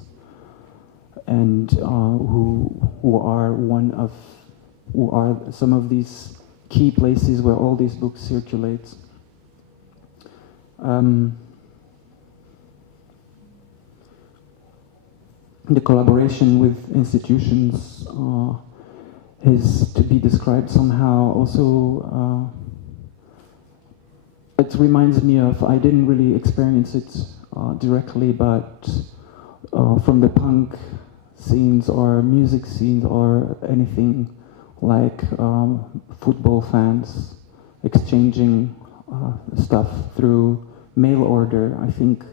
and who are some of these key places where all these books circulate. The collaboration with institutions is to be described somehow also. It reminds me of, I didn't really experience it directly, but from the punk scenes or music scenes or anything like football fans exchanging stuff through mail order. I think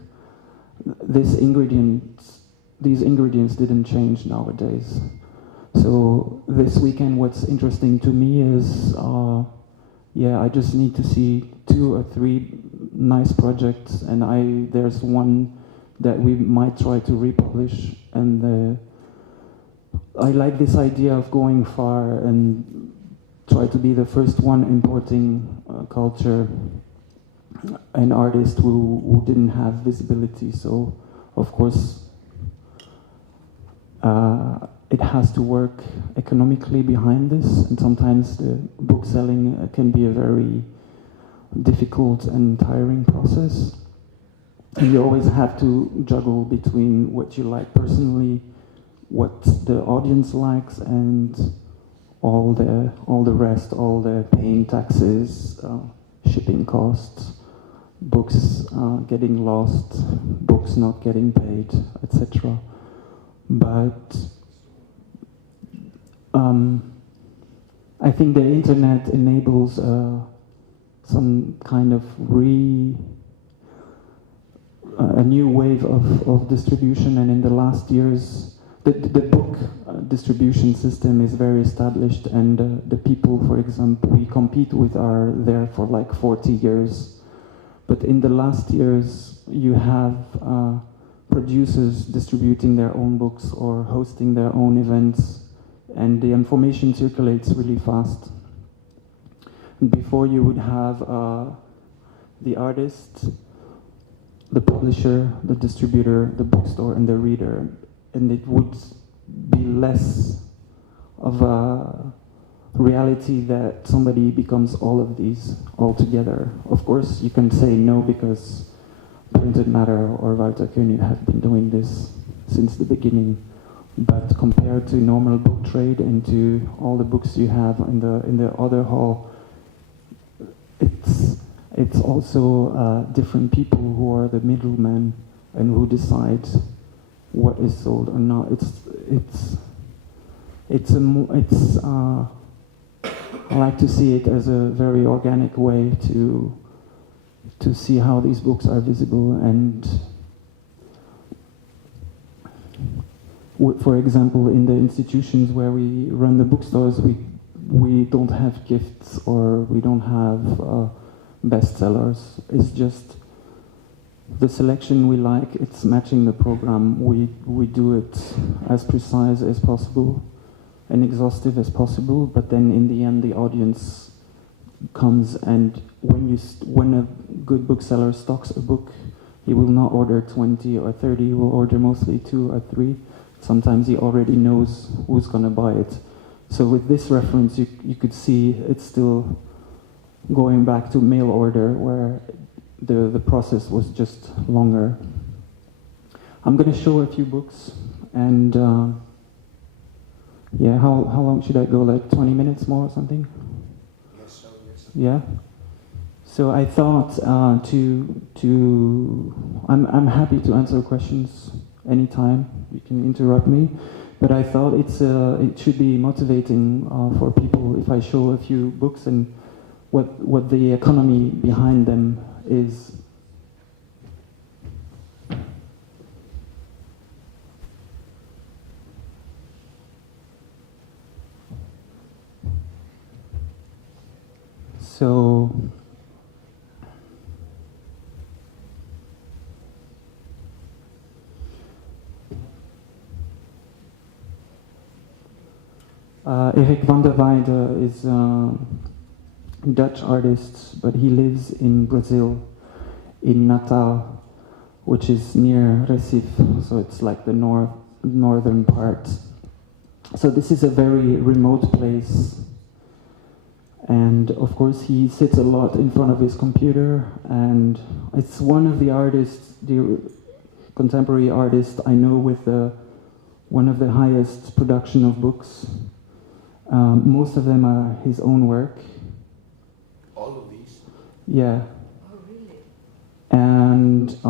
these ingredients didn't change nowadays. So this weekend, what's interesting to me is, I just need to see 2 or 3 nice projects, and there's one that we might try to republish, and I like this idea of going far and try to be the first one importing culture and artists who didn't have visibility. So of course it has to work economically behind this, and sometimes the book selling can be a very difficult and tiring process. And you always have to juggle between what you like personally, what the audience likes, and all the rest, all the paying taxes, shipping costs, books getting lost, books not getting paid, etc. But I think the internet enables some kind of a new wave of distribution, and in the last years the book distribution system is very established, and the people, for example, we compete with are there for like 40 years. But in the last years you have producers distributing their own books or hosting their own events, and the information circulates really fast. Before you would have the artist, the publisher, the distributor, the bookstore, and the reader, and it would be less of a reality that somebody becomes all of these all together. Of course, you can say no, because Printed Matter or Walter Koenig have been doing this since the beginning. But compared to normal book trade and to all the books you have in the other hall, it's also different people who are the middlemen and who decide what is sold or not. I like to see it as a very organic way to see how these books are visible. And for example, in the institutions where we run the bookstores, we don't have gifts or we don't have bestsellers. It's just the selection we like, it's matching the program. We do it as precise as possible and exhaustive as possible, but then in the end the audience comes, and when a good bookseller stocks a book, he will not order 20 or 30, he will order mostly 2 or 3. Sometimes he already knows who's going to buy it. So with this reference, you could see it's still going back to mail order, where the process was just longer. I'm going to show a few books, and yeah, how long should I go? Like 20 minutes more or something? Yes. Yeah. So I thought I'm happy to answer questions anytime. You can interrupt me, but I thought it should be motivating for people if I show a few books and what the economy behind them is. So Erik van der Weijden is a Dutch artist, but he lives in Brazil, in Natal, which is near Recife, so it's like the northern part. So this is a very remote place, and of course he sits a lot in front of his computer, and it's one of the artists, the contemporary artists I know with one of the highest production of books. Most of them are his own work. All of these? Yeah. Oh, really? And a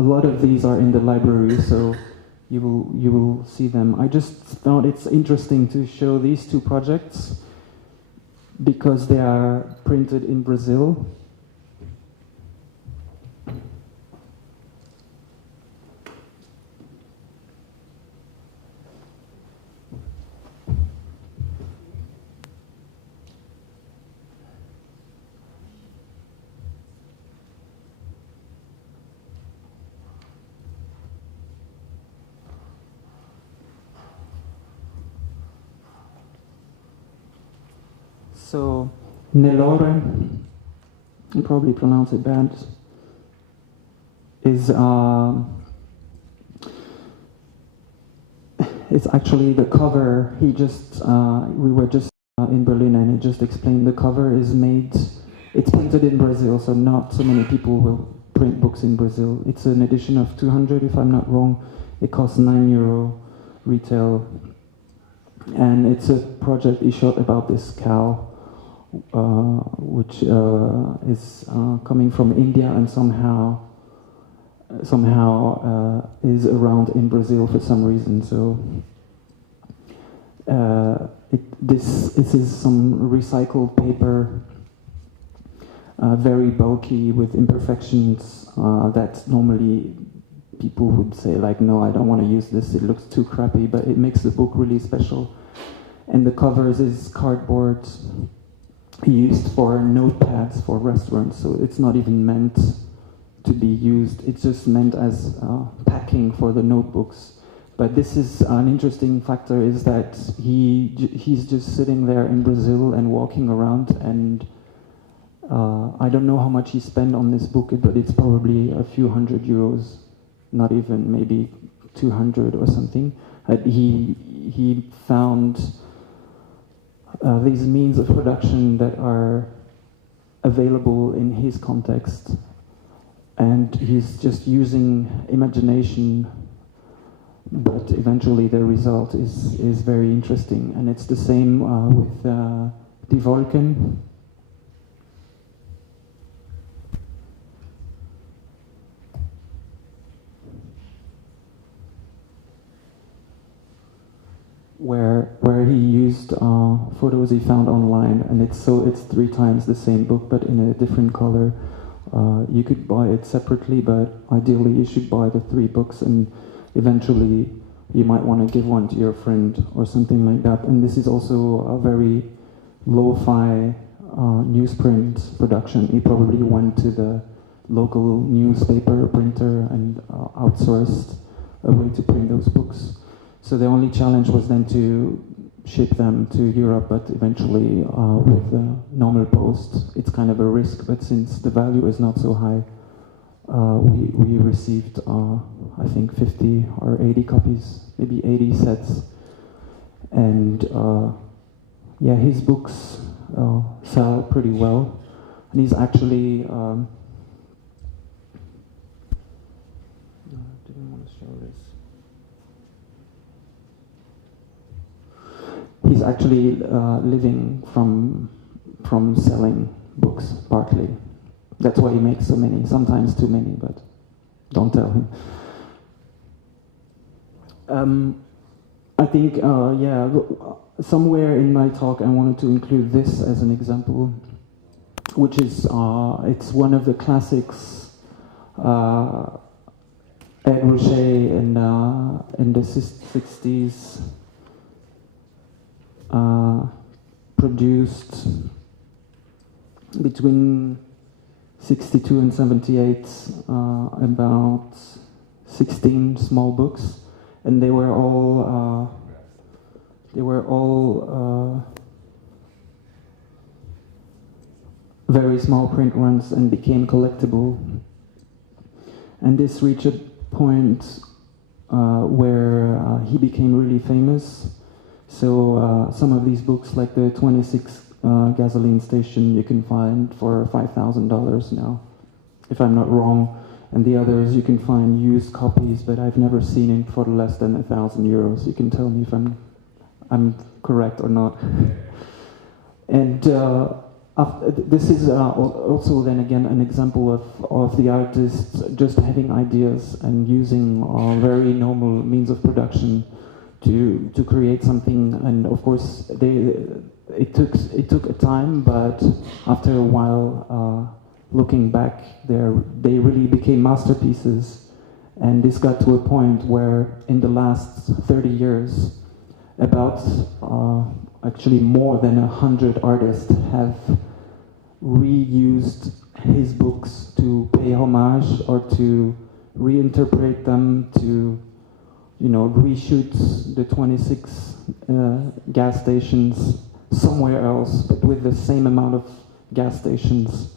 lot of these are in the library, so you will see them. I just thought it's interesting to show these two projects because they are printed in Brazil. So, Nelore, I probably pronounce it bad, is it's actually the cover. We were just in Berlin, and he just explained the cover is made. It's printed in Brazil, so not so many people will print books in Brazil. It's an edition of 200, if I'm not wrong. It costs €9 retail. And it's a project he shot about this cow, which is coming from India and somehow is around in Brazil for some reason. So this is some recycled paper, very bulky with imperfections that normally people would say like, no, I don't want to use this, it looks too crappy, but it makes the book really special. And the covers is cardboard used for notepads for restaurants, so it's not even meant to be used, it's just meant as packing for the notebooks. But this is an interesting factor, is that he's just sitting there in Brazil and walking around, and I don't know how much he spent on this book, but it's probably a few €100, not even, maybe 200 or something. He found these means of production that are available in his context, and he's just using imagination, but eventually the result is very interesting. And it's the same with Die Wolken. Where he used photos he found online, and it's 3 times the same book but in a different color. You could buy it separately, but ideally you should buy the 3 books, and eventually you might want to give one to your friend or something like that. And this is also a very lo-fi newsprint production. He probably went to the local newspaper printer and outsourced a way to print those books. So the only challenge was then to ship them to Europe, but eventually with the normal post, it's kind of a risk, but since the value is not so high, we received, I think, 50 or 80 copies, maybe 80 sets. And yeah, his books sell pretty well. And he's actually, I didn't want to show this. He's actually living from selling books, partly. That's why he makes so many, sometimes too many, but don't tell him. I think, yeah, somewhere in my talk I wanted to include this as an example, which is, it's one of the classics Ed Ruscha in the 60s produced between 62 and 78 about 16 small books, and they were all very small print runs and became collectible. And this reached a point where he became really famous. So some of these books, like the 26 Gasoline Station, you can find for $5,000 now, if I'm not wrong. And the others you can find used copies, but I've never seen it for less than €1,000. You can tell me if I'm correct or not. And this is also then again an example of the artists just having ideas and using very normal means of production to create something. And of course it took a time, but after a while, looking back, they really became masterpieces. And this got to a point where in the last 30 years, about actually more than 100 artists have reused his books to pay homage or to reinterpret them, to reshoot the 26 gas stations somewhere else, but with the same amount of gas stations.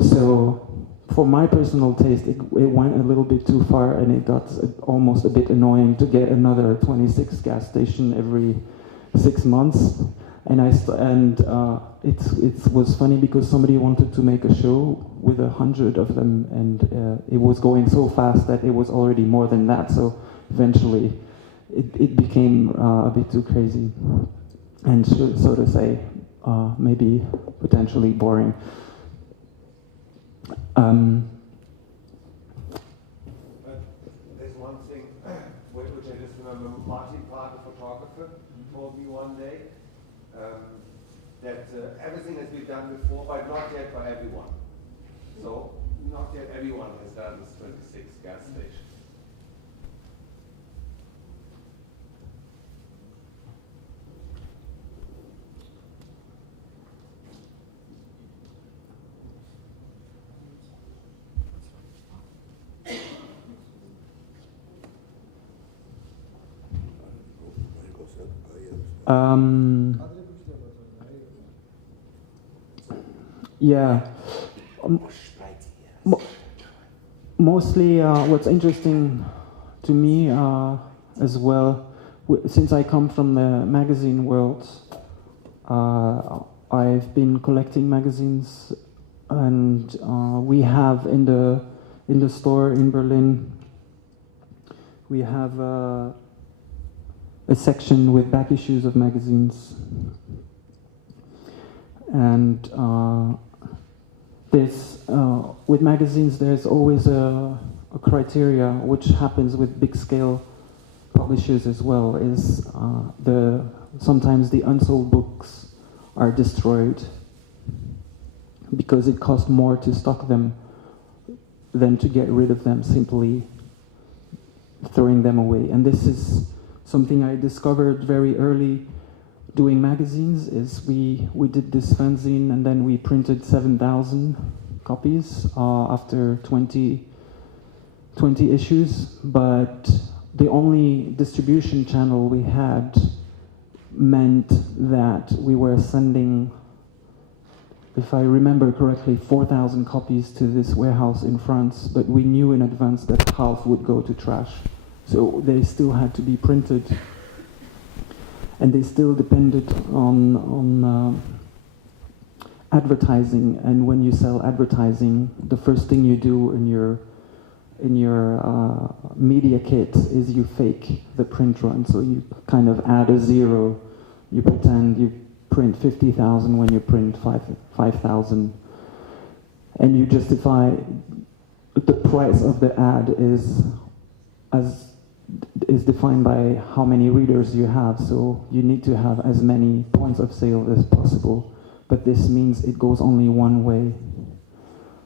So for my personal taste, it went a little bit too far, and it got almost a bit annoying to get another 26 gas station every 6 months. And it was funny because somebody wanted to make a show with 100 of them, and it was going so fast that it was already more than that. So eventually it became a bit too crazy, and so to say, maybe potentially boring. There's one thing which I just remember. Martin Park, a photographer, told me one day that everything has been done before, but not yet by everyone. So not yet everyone has done this 26 gas station. Yeah. Mostly what's interesting to me as well, since I come from the magazine world, I've been collecting magazines, and we have in the store in Berlin, we have a section with back issues of magazines, and with magazines there's always a criteria, which happens with big scale publishers as well, is sometimes the unsold books are destroyed because it costs more to stock them than to get rid of them, simply throwing them away. And this is something I discovered very early doing magazines. Is we did this fanzine, and then we printed 7,000 copies after 20 issues, but the only distribution channel we had meant that we were sending, if I remember correctly, 4,000 copies to this warehouse in France, but we knew in advance that half would go to trash. So they still had to be printed, and they still depended on advertising. And when you sell advertising, the first thing you do in your media kit is you fake the print run. So you kind of add a zero. You pretend you print 50,000 when you print 5,000, and you justify the price of the ad is defined by how many readers you have. So you need to have as many points of sale as possible, but this means it goes only one way.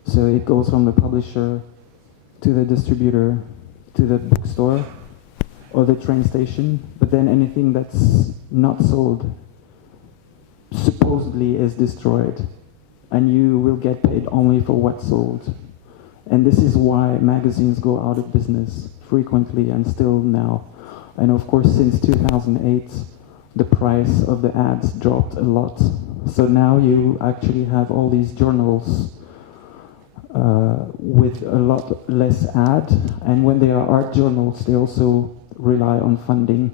So it goes from the publisher to the distributor to the bookstore or the train station, but then anything that's not sold supposedly is destroyed, and you will get paid only for what's sold. And this is why magazines go out of business frequently, and still now. And of course, since 2008, the price of the ads dropped a lot. So now you actually have all these journals with a lot less ad, and when they are art journals, they also rely on funding.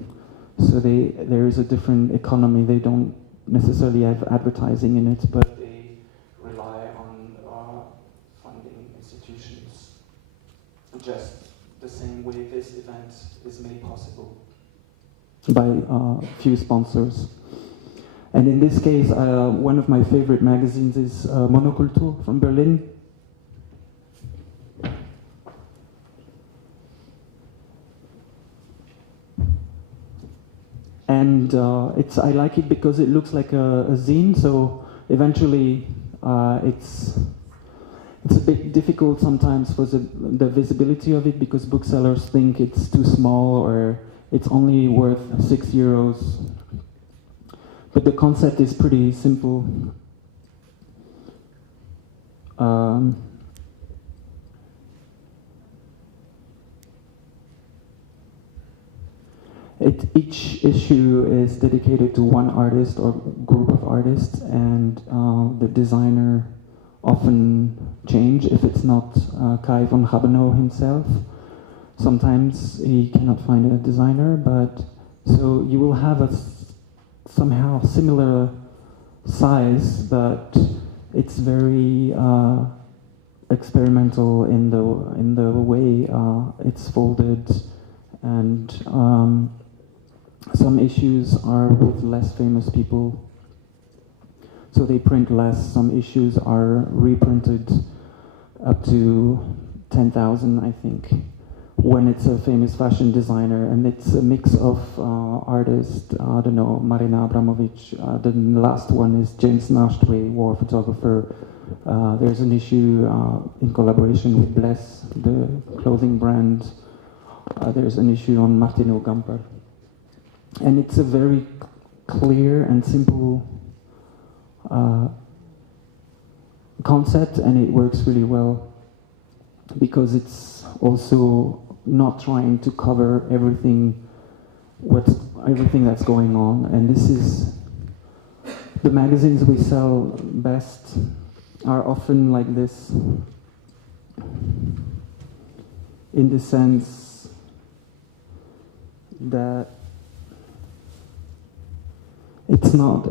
So there is a different economy. They don't necessarily have advertising in it, but they rely on funding institutions, just the same way this event is made possible by few sponsors. And in this case, one of my favorite magazines is Monokultur from Berlin. And I like it because it looks like a zine, so eventually it's a bit difficult sometimes for the visibility of it, because booksellers think it's too small or it's only worth €6. But the concept is pretty simple. Each issue is dedicated to one artist or group of artists, and the designer often change if it's not Kai von Habenow himself. Sometimes he cannot find a designer, but so you will have a somehow similar size, but it's very experimental in the way it's folded, and Some issues are with less famous people, so they print less. Some issues are reprinted up to 10,000, I think, when it's a famous fashion designer, and it's a mix of artists. I don't know, Marina Abramovic. The last one is James Nashtwe, war photographer. There's an issue in collaboration with Bless, the clothing brand. There's an issue on Martino Gamper. And it's a very clear and simple concept, and it works really well because it's also not trying to cover everything that's going on. And this is the magazines we sell best are often like this, in the sense that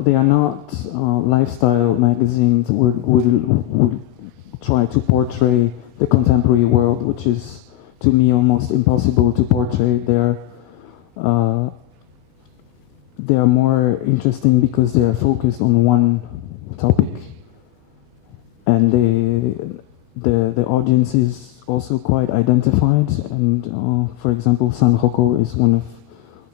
they are not lifestyle magazines would try to portray the contemporary world, which is to me almost impossible to portray. They are more interesting because they are focused on one topic, and the audience is also quite identified. And for example, San Rocco is one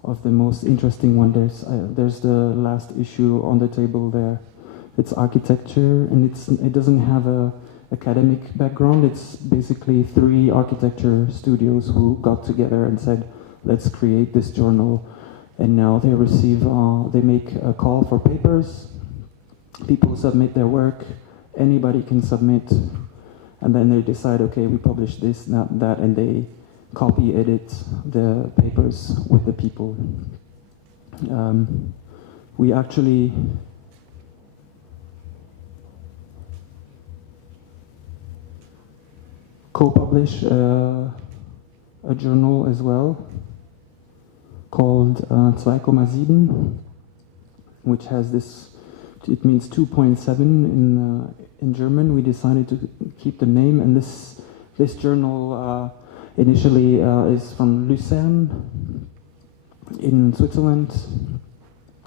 of the most interesting one. There's the last issue on the table there. It's architecture, and it doesn't have a academic background. It's basically 3 architecture studios who got together and said, let's create this journal. And now they make a call for papers. People submit their work. Anybody can submit. And then they decide, okay, we publish this, that, and they copy edit the papers with the people. We actually co-publish a journal as well called 2,7, which has this, it means 2.7 in German. We decided to keep the name, and this journal initially is from Lucerne in Switzerland.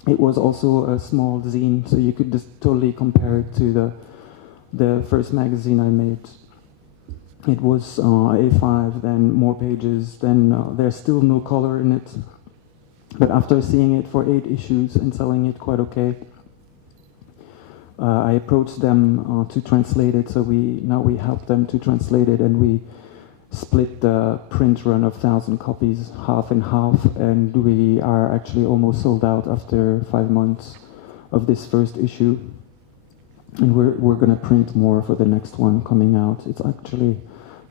It was also a small zine, so you could just totally compare it to the first magazine I made. It was A5, then more pages, then there's still no color in it. But after seeing it for 8 issues and selling it quite okay, I approached them to translate it, so now we help them to translate it, and we split the print run of 1,000 copies half and half, and we are actually almost sold out after 5 months of this first issue. And we're going to print more for the next one coming out. It's actually,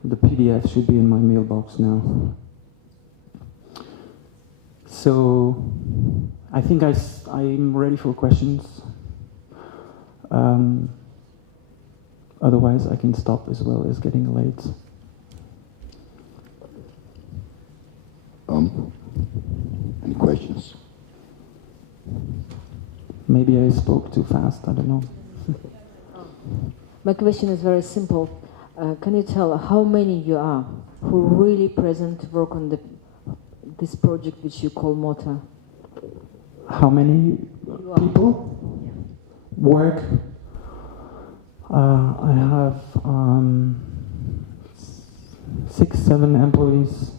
the PDF should be in my mailbox now. So I think I'm ready for questions. Otherwise, I can stop as well. It's getting late. Any questions? Maybe I spoke too fast. I don't know. My question is very simple. Can you tell how many you are who really present work on this project which you call Mota? How many people work? I have 6, 7 employees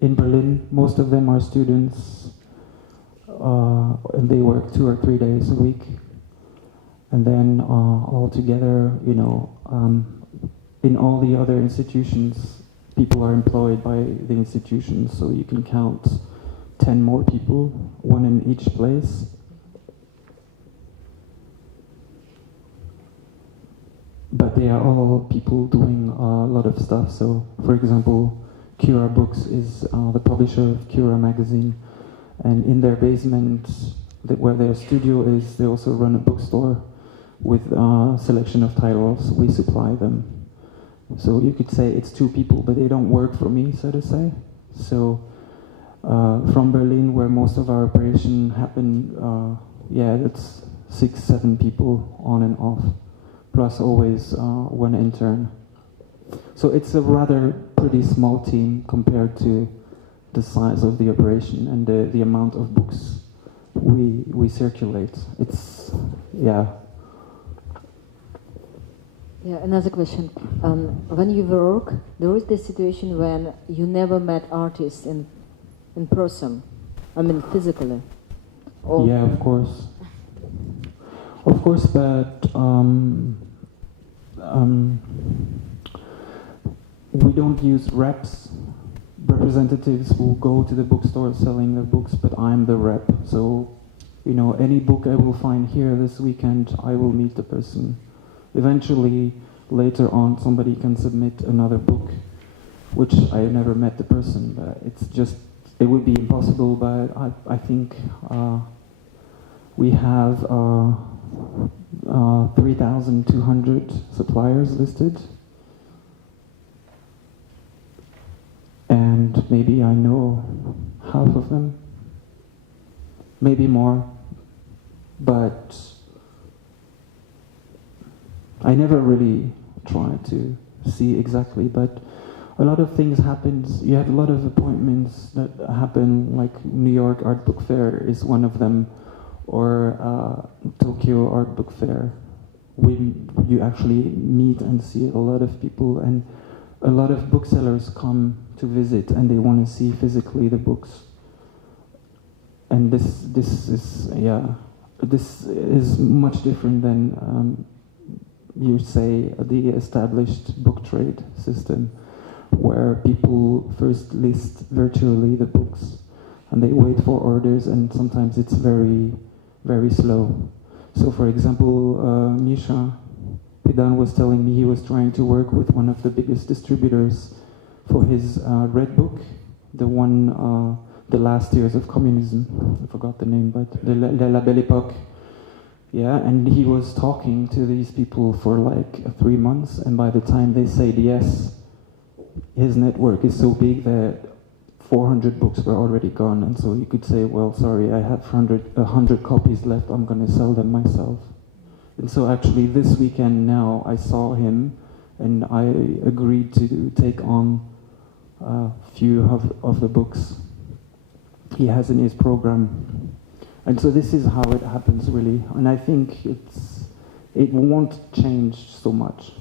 in Berlin. Most of them are students, and they work 2 or 3 days a week. And then all together, in all the other institutions, people are employed by the institutions, so you can count 10 more people, 1 in each place. But they are all people doing a lot of stuff. So, for example, Cura Books is the publisher of Cura magazine, and in their basement, where their studio is, they also run a bookstore with a selection of titles. We supply them. So you could say it's 2 people, but they don't work for me, so to say. So from Berlin, where most of our operation happened, that's 6, 7 people on and off, plus always 1 intern. So it's a rather pretty small team compared to the size of the operation and the amount of books we circulate. It's, yeah. Yeah, another question. When you work, there is the situation when you never met artists in person, I mean physically. Or yeah, of course. Of course, but we don't use reps, representatives who go to the bookstore selling the books, but I'm the rep. So, you know, any book I will find here this weekend, I will meet the person. Eventually, later on, somebody can submit another book, which I never met the person, but it's just, it would be impossible, but I think we have 3,200 suppliers listed. And maybe I know half of them, maybe more, but I never really tried to see exactly, but a lot of things happen. You have a lot of appointments that happen, like New York Art Book Fair is one of them, or Tokyo Art Book Fair. You actually meet and see a lot of people, and a lot of booksellers come to visit and they want to see physically the books. And this is much different than you say the established book trade system, where people first list virtually the books and they wait for orders, and sometimes it's very, very slow. So for example, Misha Pidan was telling me he was trying to work with one of the biggest distributors for his Red Book, the one, the last years of communism. I forgot the name, but La Belle Époque. Yeah, and he was talking to these people for like 3 months, and by the time they said yes, his network is so big that 400 books were already gone, and so you could say, well, sorry, I have 100 copies left, I'm going to sell them myself. And so actually this weekend now I saw him, and I agreed to take on a few of the books he has in his program. And so this is how it happens really, and I think it won't change so much.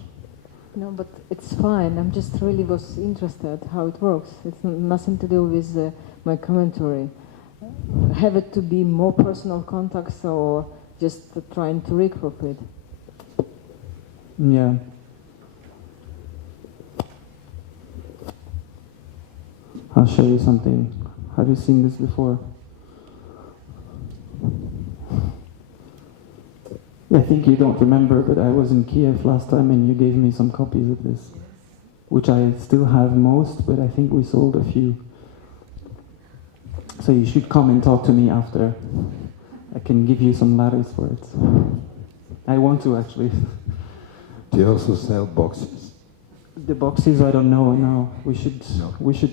No, but it's fine. I'm just really was interested how it works. It's nothing to do with my commentary. Have it to be more personal contacts or just trying to regroup it? Yeah. I'll show you something. Have you seen this before? I think you don't remember, but I was in Kiev last time and you gave me some copies of this, which I still have most, but I think we sold a few. So you should come and talk to me after. I can give you some letters for it. I want to, actually. Do you also sell boxes? The boxes, I don't know, no. We should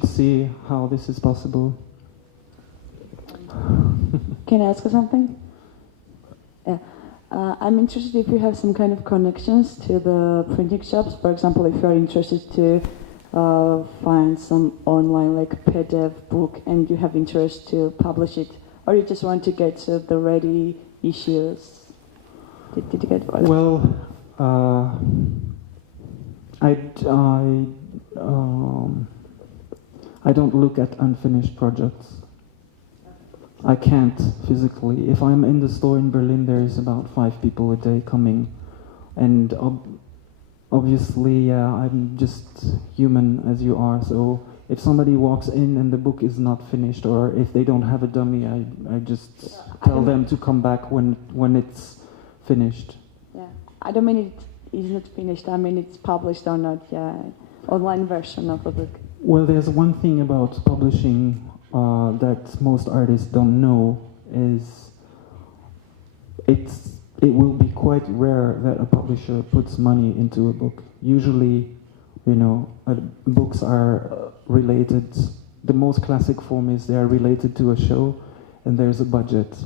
see how this is possible. Can I ask you something? Yeah. I'm interested if you have some kind of connections to the printing shops. For example, if you're interested to find some online like PDF book and you have interest to publish it, or you just want to get the ready issues. Did you get what? Well, I don't look at unfinished projects. I can't physically. If I'm in the store in Berlin, there's about 5 people a day coming, and obviously, yeah, I'm just human as you are. So if somebody walks in and the book is not finished, or if they don't have a dummy, I just tell them to come back when it's finished. Yeah, I don't mean it is not finished. I mean it's published or not. Yeah, online version of the book. Well, there's one thing about publishing that most artists don't know is it will be quite rare that a publisher puts money into a book. Usually, you know, books are related. The most classic form is they are related to a show, and there's a budget,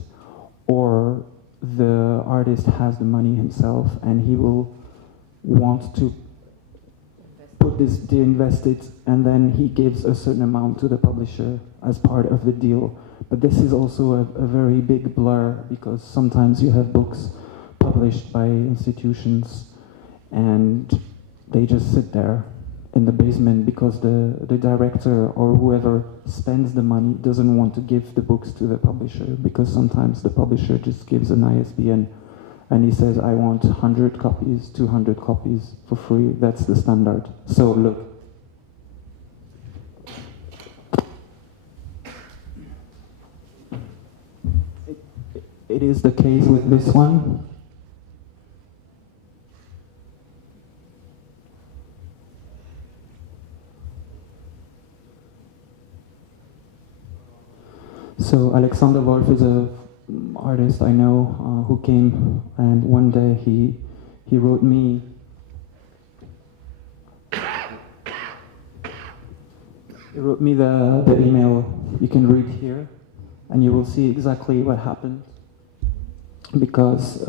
or the artist has the money himself, and he will want to put put this, they invest it, and then he gives a certain amount to the publisher as part of the deal. But this is also a very big blur, because sometimes you have books published by institutions and they just sit there in the basement because the director or whoever spends the money doesn't want to give the books to the publisher, because sometimes the publisher just gives an ISBN and he says, I want 100 copies, 200 copies for free. That's the standard. So look. It is the case with this one. So Alexander Wolf is an artist I know who came, and one day he wrote me the email. You can read here, and you will see exactly what happened. Because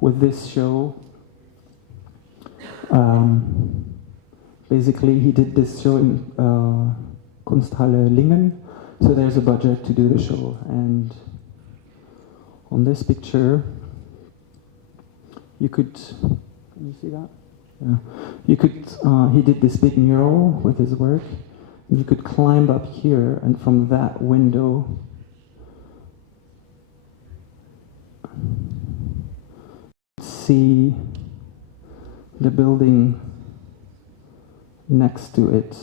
with this show, basically he did this show in Kunsthalle Lingen. So there's a budget to do the show, and on this picture, you could, can you see that? Yeah. You could, he did this big mural with his work, and you could climb up here, and from that window, see the building next to it.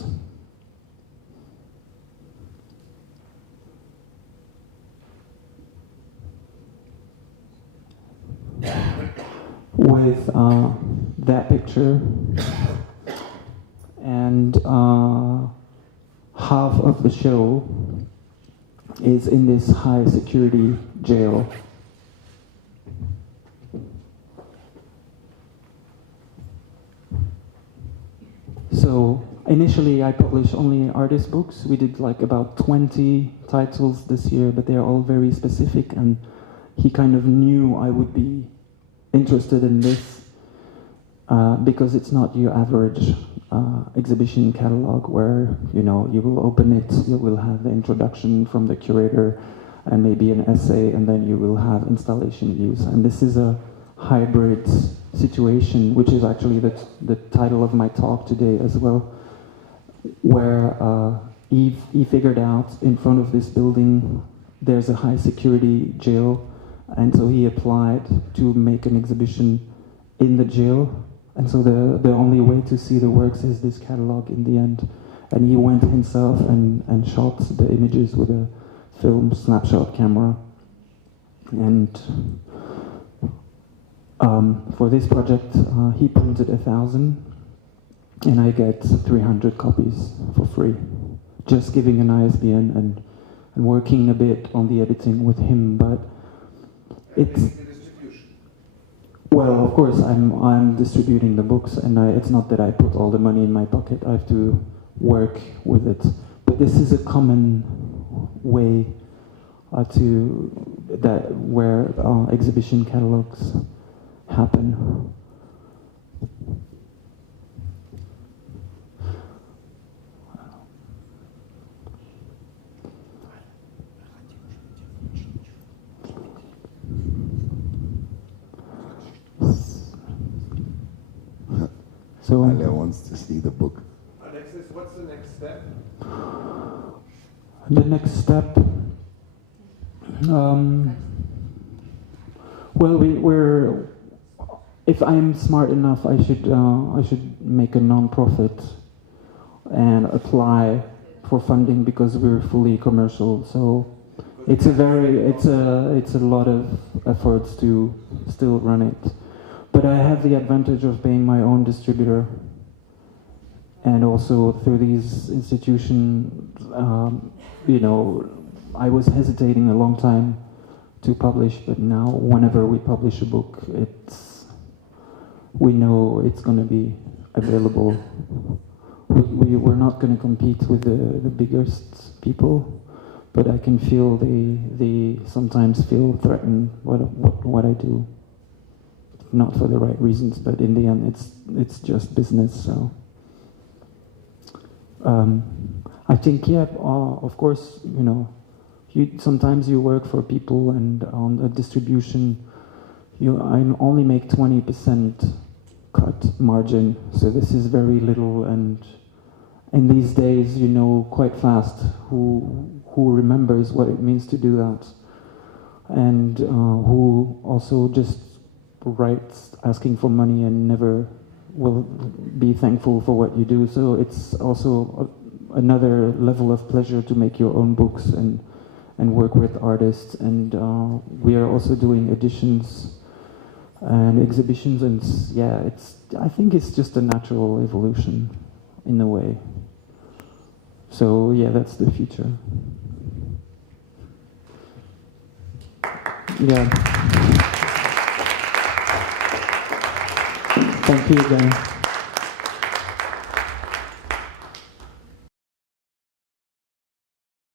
With that picture, and half of the show is in this high security jail. So initially I published only artist books. We did like about 20 titles this year, but they're all very specific, and he kind of knew I would be interested in this because it's not your average exhibition catalog where, you know, you will open it, you will have the introduction from the curator and maybe an essay, and then you will have installation views. And this is a hybrid situation, which is actually the title of my talk today as well, where he figured out in front of this building there's a high security jail, and so he applied to make an exhibition in the jail, and so the only way to see the works is this catalog in the end. And he went himself and shot the images with a film snapshot camera. And for this project, he printed 1,000, and I get 300 copies for free, just giving an ISBN and working a bit on the editing with him. But it's, well, of course, I'm distributing the books, and it's not that I put all the money in my pocket. I have to work with it. But this is a common way where exhibition catalogs happen. So Alia wants to see the book. Alexis, what's the next step? The next step, well, we're. If I'm smart enough, I should make a non-profit and apply for funding, because we're fully commercial. So it's a lot of efforts to still run it. But I have the advantage of being my own distributor, and also through these institutions, you know, I was hesitating a long time to publish, but now whenever we publish a book, we know it's going to be available. We're not going to compete with the biggest people, but I can feel they sometimes feel threatened what I do. Not for the right reasons, but in the end, it's just business. So I think, yeah, of course, you know, sometimes you work for people, and on the distribution, I only make 20% cut margin, so this is very little, and in these days, you know quite fast who remembers what it means to do that, and who also just writes asking for money and never will be thankful for what you do. So it's also another level of pleasure to make your own books and work with artists. And we are also doing editions and exhibitions, and yeah, I think it's just a natural evolution in a way. So yeah, that's the future. Yeah. Thank you again.